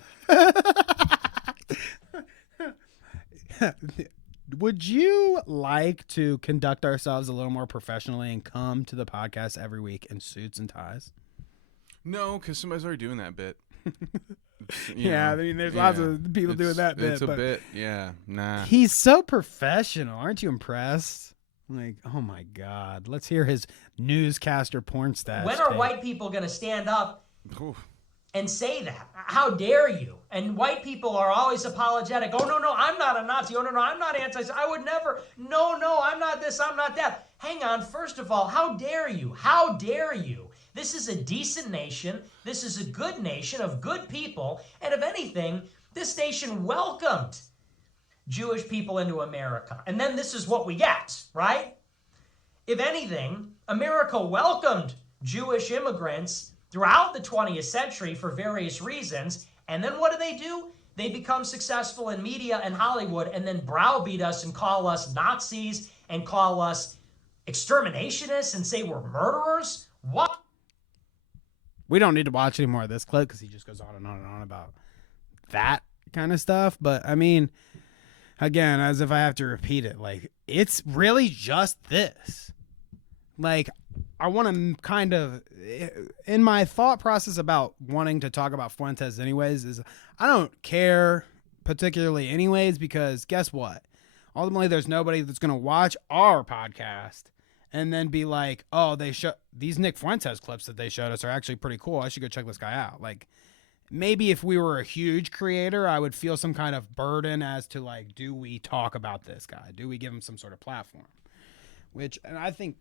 Would you like to conduct ourselves a little more professionally and come to the podcast every week in suits and ties? No, because somebody's already doing that bit. Yeah, I mean, there's lots of people doing that bit. It's a bit, yeah, nah. He's so professional. Aren't you impressed? Like, oh my God. Let's hear his newscaster porn stats. When are white people going to stand up and say that? How dare you? And white people are always apologetic. Oh, no, I'm not a Nazi. Oh, no, I'm not anti. I would never. No, I'm not this. I'm not that. Hang on. First of all, how dare you? How dare you? This is a decent nation. This is a good nation of good people. And if anything, this nation welcomed Jewish people into America. And then this is what we get, right? If anything, America welcomed Jewish immigrants throughout the 20th century for various reasons. And then what do? They become successful in media and Hollywood and then browbeat us and call us Nazis and call us exterminationists and say we're murderers. What? We don't need to watch any more of this clip because he just goes on and on and on about that kind of stuff. But I mean, again, as if I have to repeat it, like, it's really just this. Like, I want to kind of, in my thought process about wanting to talk about Fuentes anyways, is I don't care particularly anyways, because guess what? Ultimately, there's nobody that's going to watch our podcast and then be like, oh, these Nick Fuentes clips that they showed us are actually pretty cool. I should go check this guy out. Like, maybe if we were a huge creator, I would feel some kind of burden as to, like, do we talk about this guy? Do we give him some sort of platform? And I think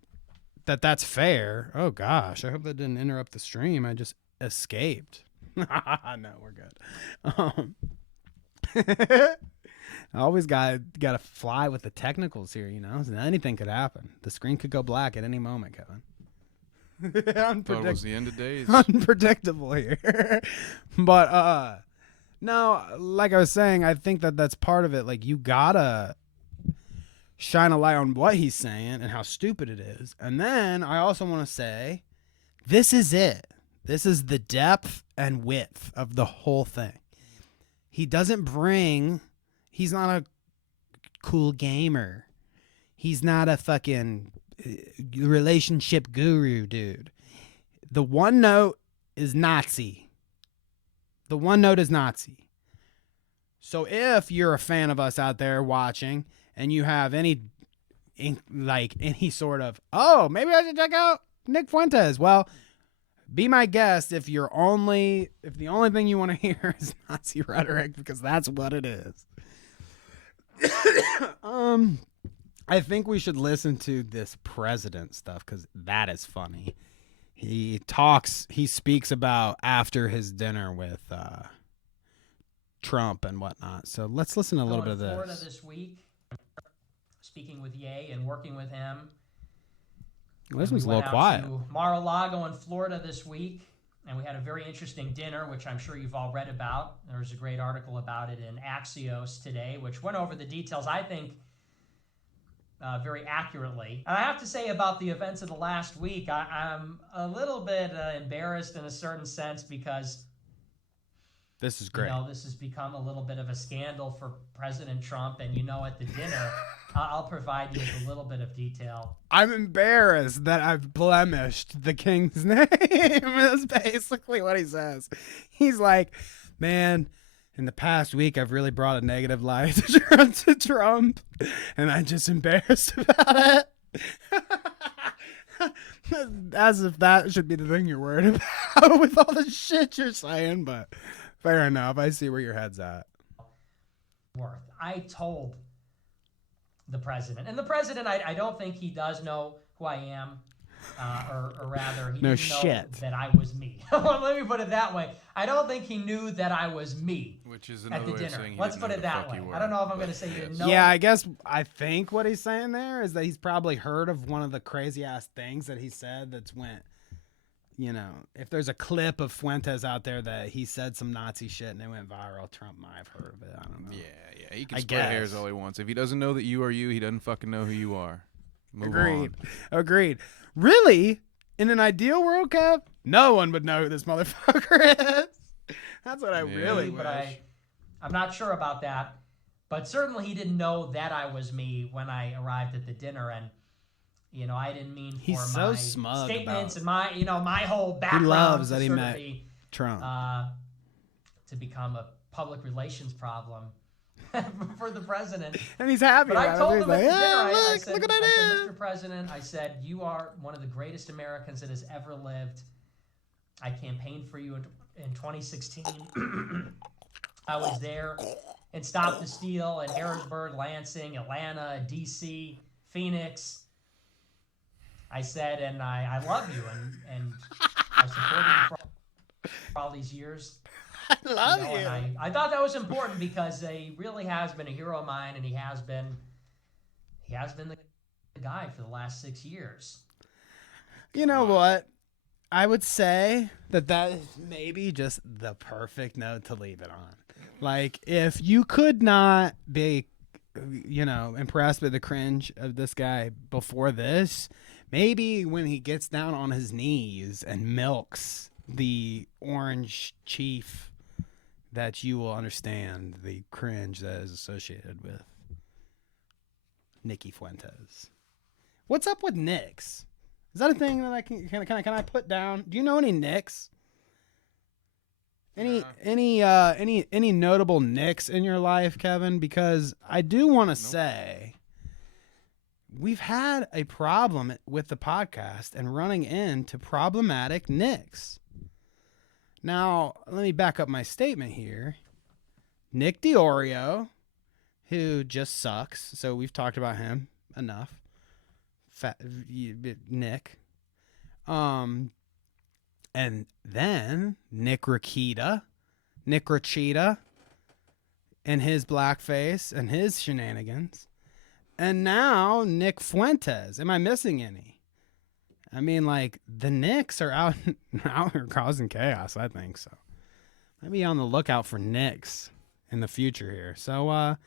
that's fair. Oh, gosh. I hope that didn't interrupt the stream. I just escaped. No, we're good. I always got to fly with the technicals here, you know? So anything could happen. The screen could go black at any moment, Kevin. Thought it was the end of days. Unpredictable here. But, no, like I was saying, I think that's part of it. Like, you gotta shine a light on what he's saying and how stupid it is. And then I also want to say, this is it. This is the depth and width of the whole thing. He's not a cool gamer. He's not a fucking relationship guru, dude. The one note is Nazi. So if you're a fan of us out there watching and you have any sort of, oh, maybe I should check out Nick Fuentes, well, be my guest if the only thing you want to hear is Nazi rhetoric, because that's what it is. I think we should listen to this president stuff because that is funny. He speaks about after his dinner with Trump and whatnot. So let's listen to a little bit of this. Florida this week, speaking with Ye and working with him. Well, this one's a little quiet. To Mar-a-Lago in Florida this week, and we had a very interesting dinner, which I'm sure you've all read about. There was a great article about it in Axios today, which went over the details, I think, very accurately. And I have to say about the events of the last week, I'm a little bit embarrassed in a certain sense because this is great. This has become a little bit of a scandal for President Trump. And, at the dinner, I'll provide you with a little bit of detail. I'm embarrassed that I've blemished the king's name. That's basically what he says. He's like, man, in the past week, I've really brought a negative light to Trump, and I'm just embarrassed about it. As if that should be the thing you're worried about with all the shit you're saying, but fair enough. I see where your head's at. I told the president, and the president, I don't think he does know who I am, or rather, he didn't know that I was me. Let me put it that way. I don't think he knew that I was me. Which is at another the way of dinner. saying he Let's didn't put know it the that fuck way. you were, I don't know if I'm going to say he didn't know. Yeah, I think what he's saying there is that he's probably heard of one of the crazy ass things that he said that's went, if there's a clip of Fuentes out there that he said some Nazi shit and it went viral, Trump might have heard of it. I don't know. Yeah. He can split hairs all he wants. If he doesn't know that you are you, he doesn't fucking know who you are. Move on. Agreed. Really? In an ideal world, Kev, no one would know who this motherfucker is. That's what I really wish. But I'm not sure about that. But certainly he didn't know that I was me when I arrived at the dinner. And, I didn't mean for my statements and my, my whole background. He loves that he met Trump. To become a public relations problem for the president. And he's happy. But I told him at the dinner, I said, look what I did. Mr. President, I said, you are one of the greatest Americans that has ever lived. I campaigned for you in 2016. I was there and Stop the Steal in Harrisburg, Lansing, Atlanta, D.C., Phoenix. I said, and I love you, and I supported you for all these years. I love you. And I thought that was important because he really has been a hero of mine, and he has been the guy for the last 6 years. You know what? I would say that is maybe just the perfect note to leave it on. Like, if you could not be, impressed with the cringe of this guy before this, maybe when he gets down on his knees and milks the orange chief, that you will understand the cringe that is associated with Nicky Fuentes. What's up with Nicks? Is that a thing that I can I put down? Do you know any Nicks? Any notable Nicks in your life, Kevin? Because I do want to say we've had a problem with the podcast and running into problematic Nicks. Now, let me back up my statement here. Nick DiOrio, who just sucks, so we've talked about him enough. Nick. And then Nick Rachita, and his blackface and his shenanigans. And now Nick Fuentes. Am I missing any? I mean, like, the Knicks are out here causing chaos, I think so. Maybe on the lookout for Knicks in the future here. So, I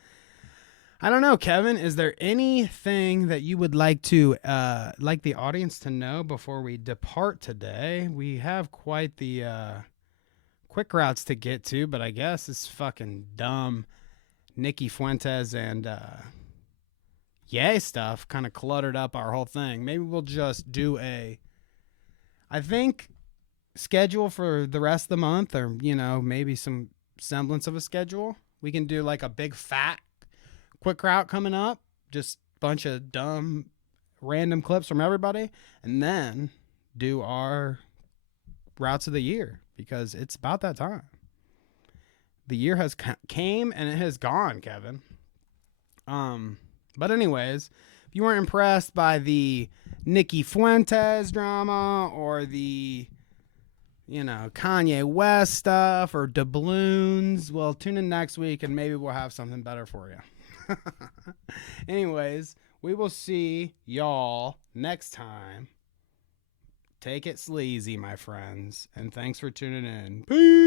don't know, Kevin, is there anything that you would like to, like the audience to know before we depart today? We have quite the, quick routes to get to, but I guess it's fucking dumb Nicky Fuentes and, Yay stuff kind of cluttered up our whole thing. Maybe we'll just do I think, schedule for the rest of the month, or, maybe some semblance of a schedule. We can do like a big fat quick route coming up, just a bunch of dumb random clips from everybody, and then do our routes of the year, because it's about that time. The year has came and it has gone, Kevin. But anyways, if you weren't impressed by the Nikki Fuentes drama or the, Kanye West stuff or doubloons, well, tune in next week and maybe we'll have something better for you. Anyways, we will see y'all next time. Take it sleazy, my friends, and thanks for tuning in. Peace.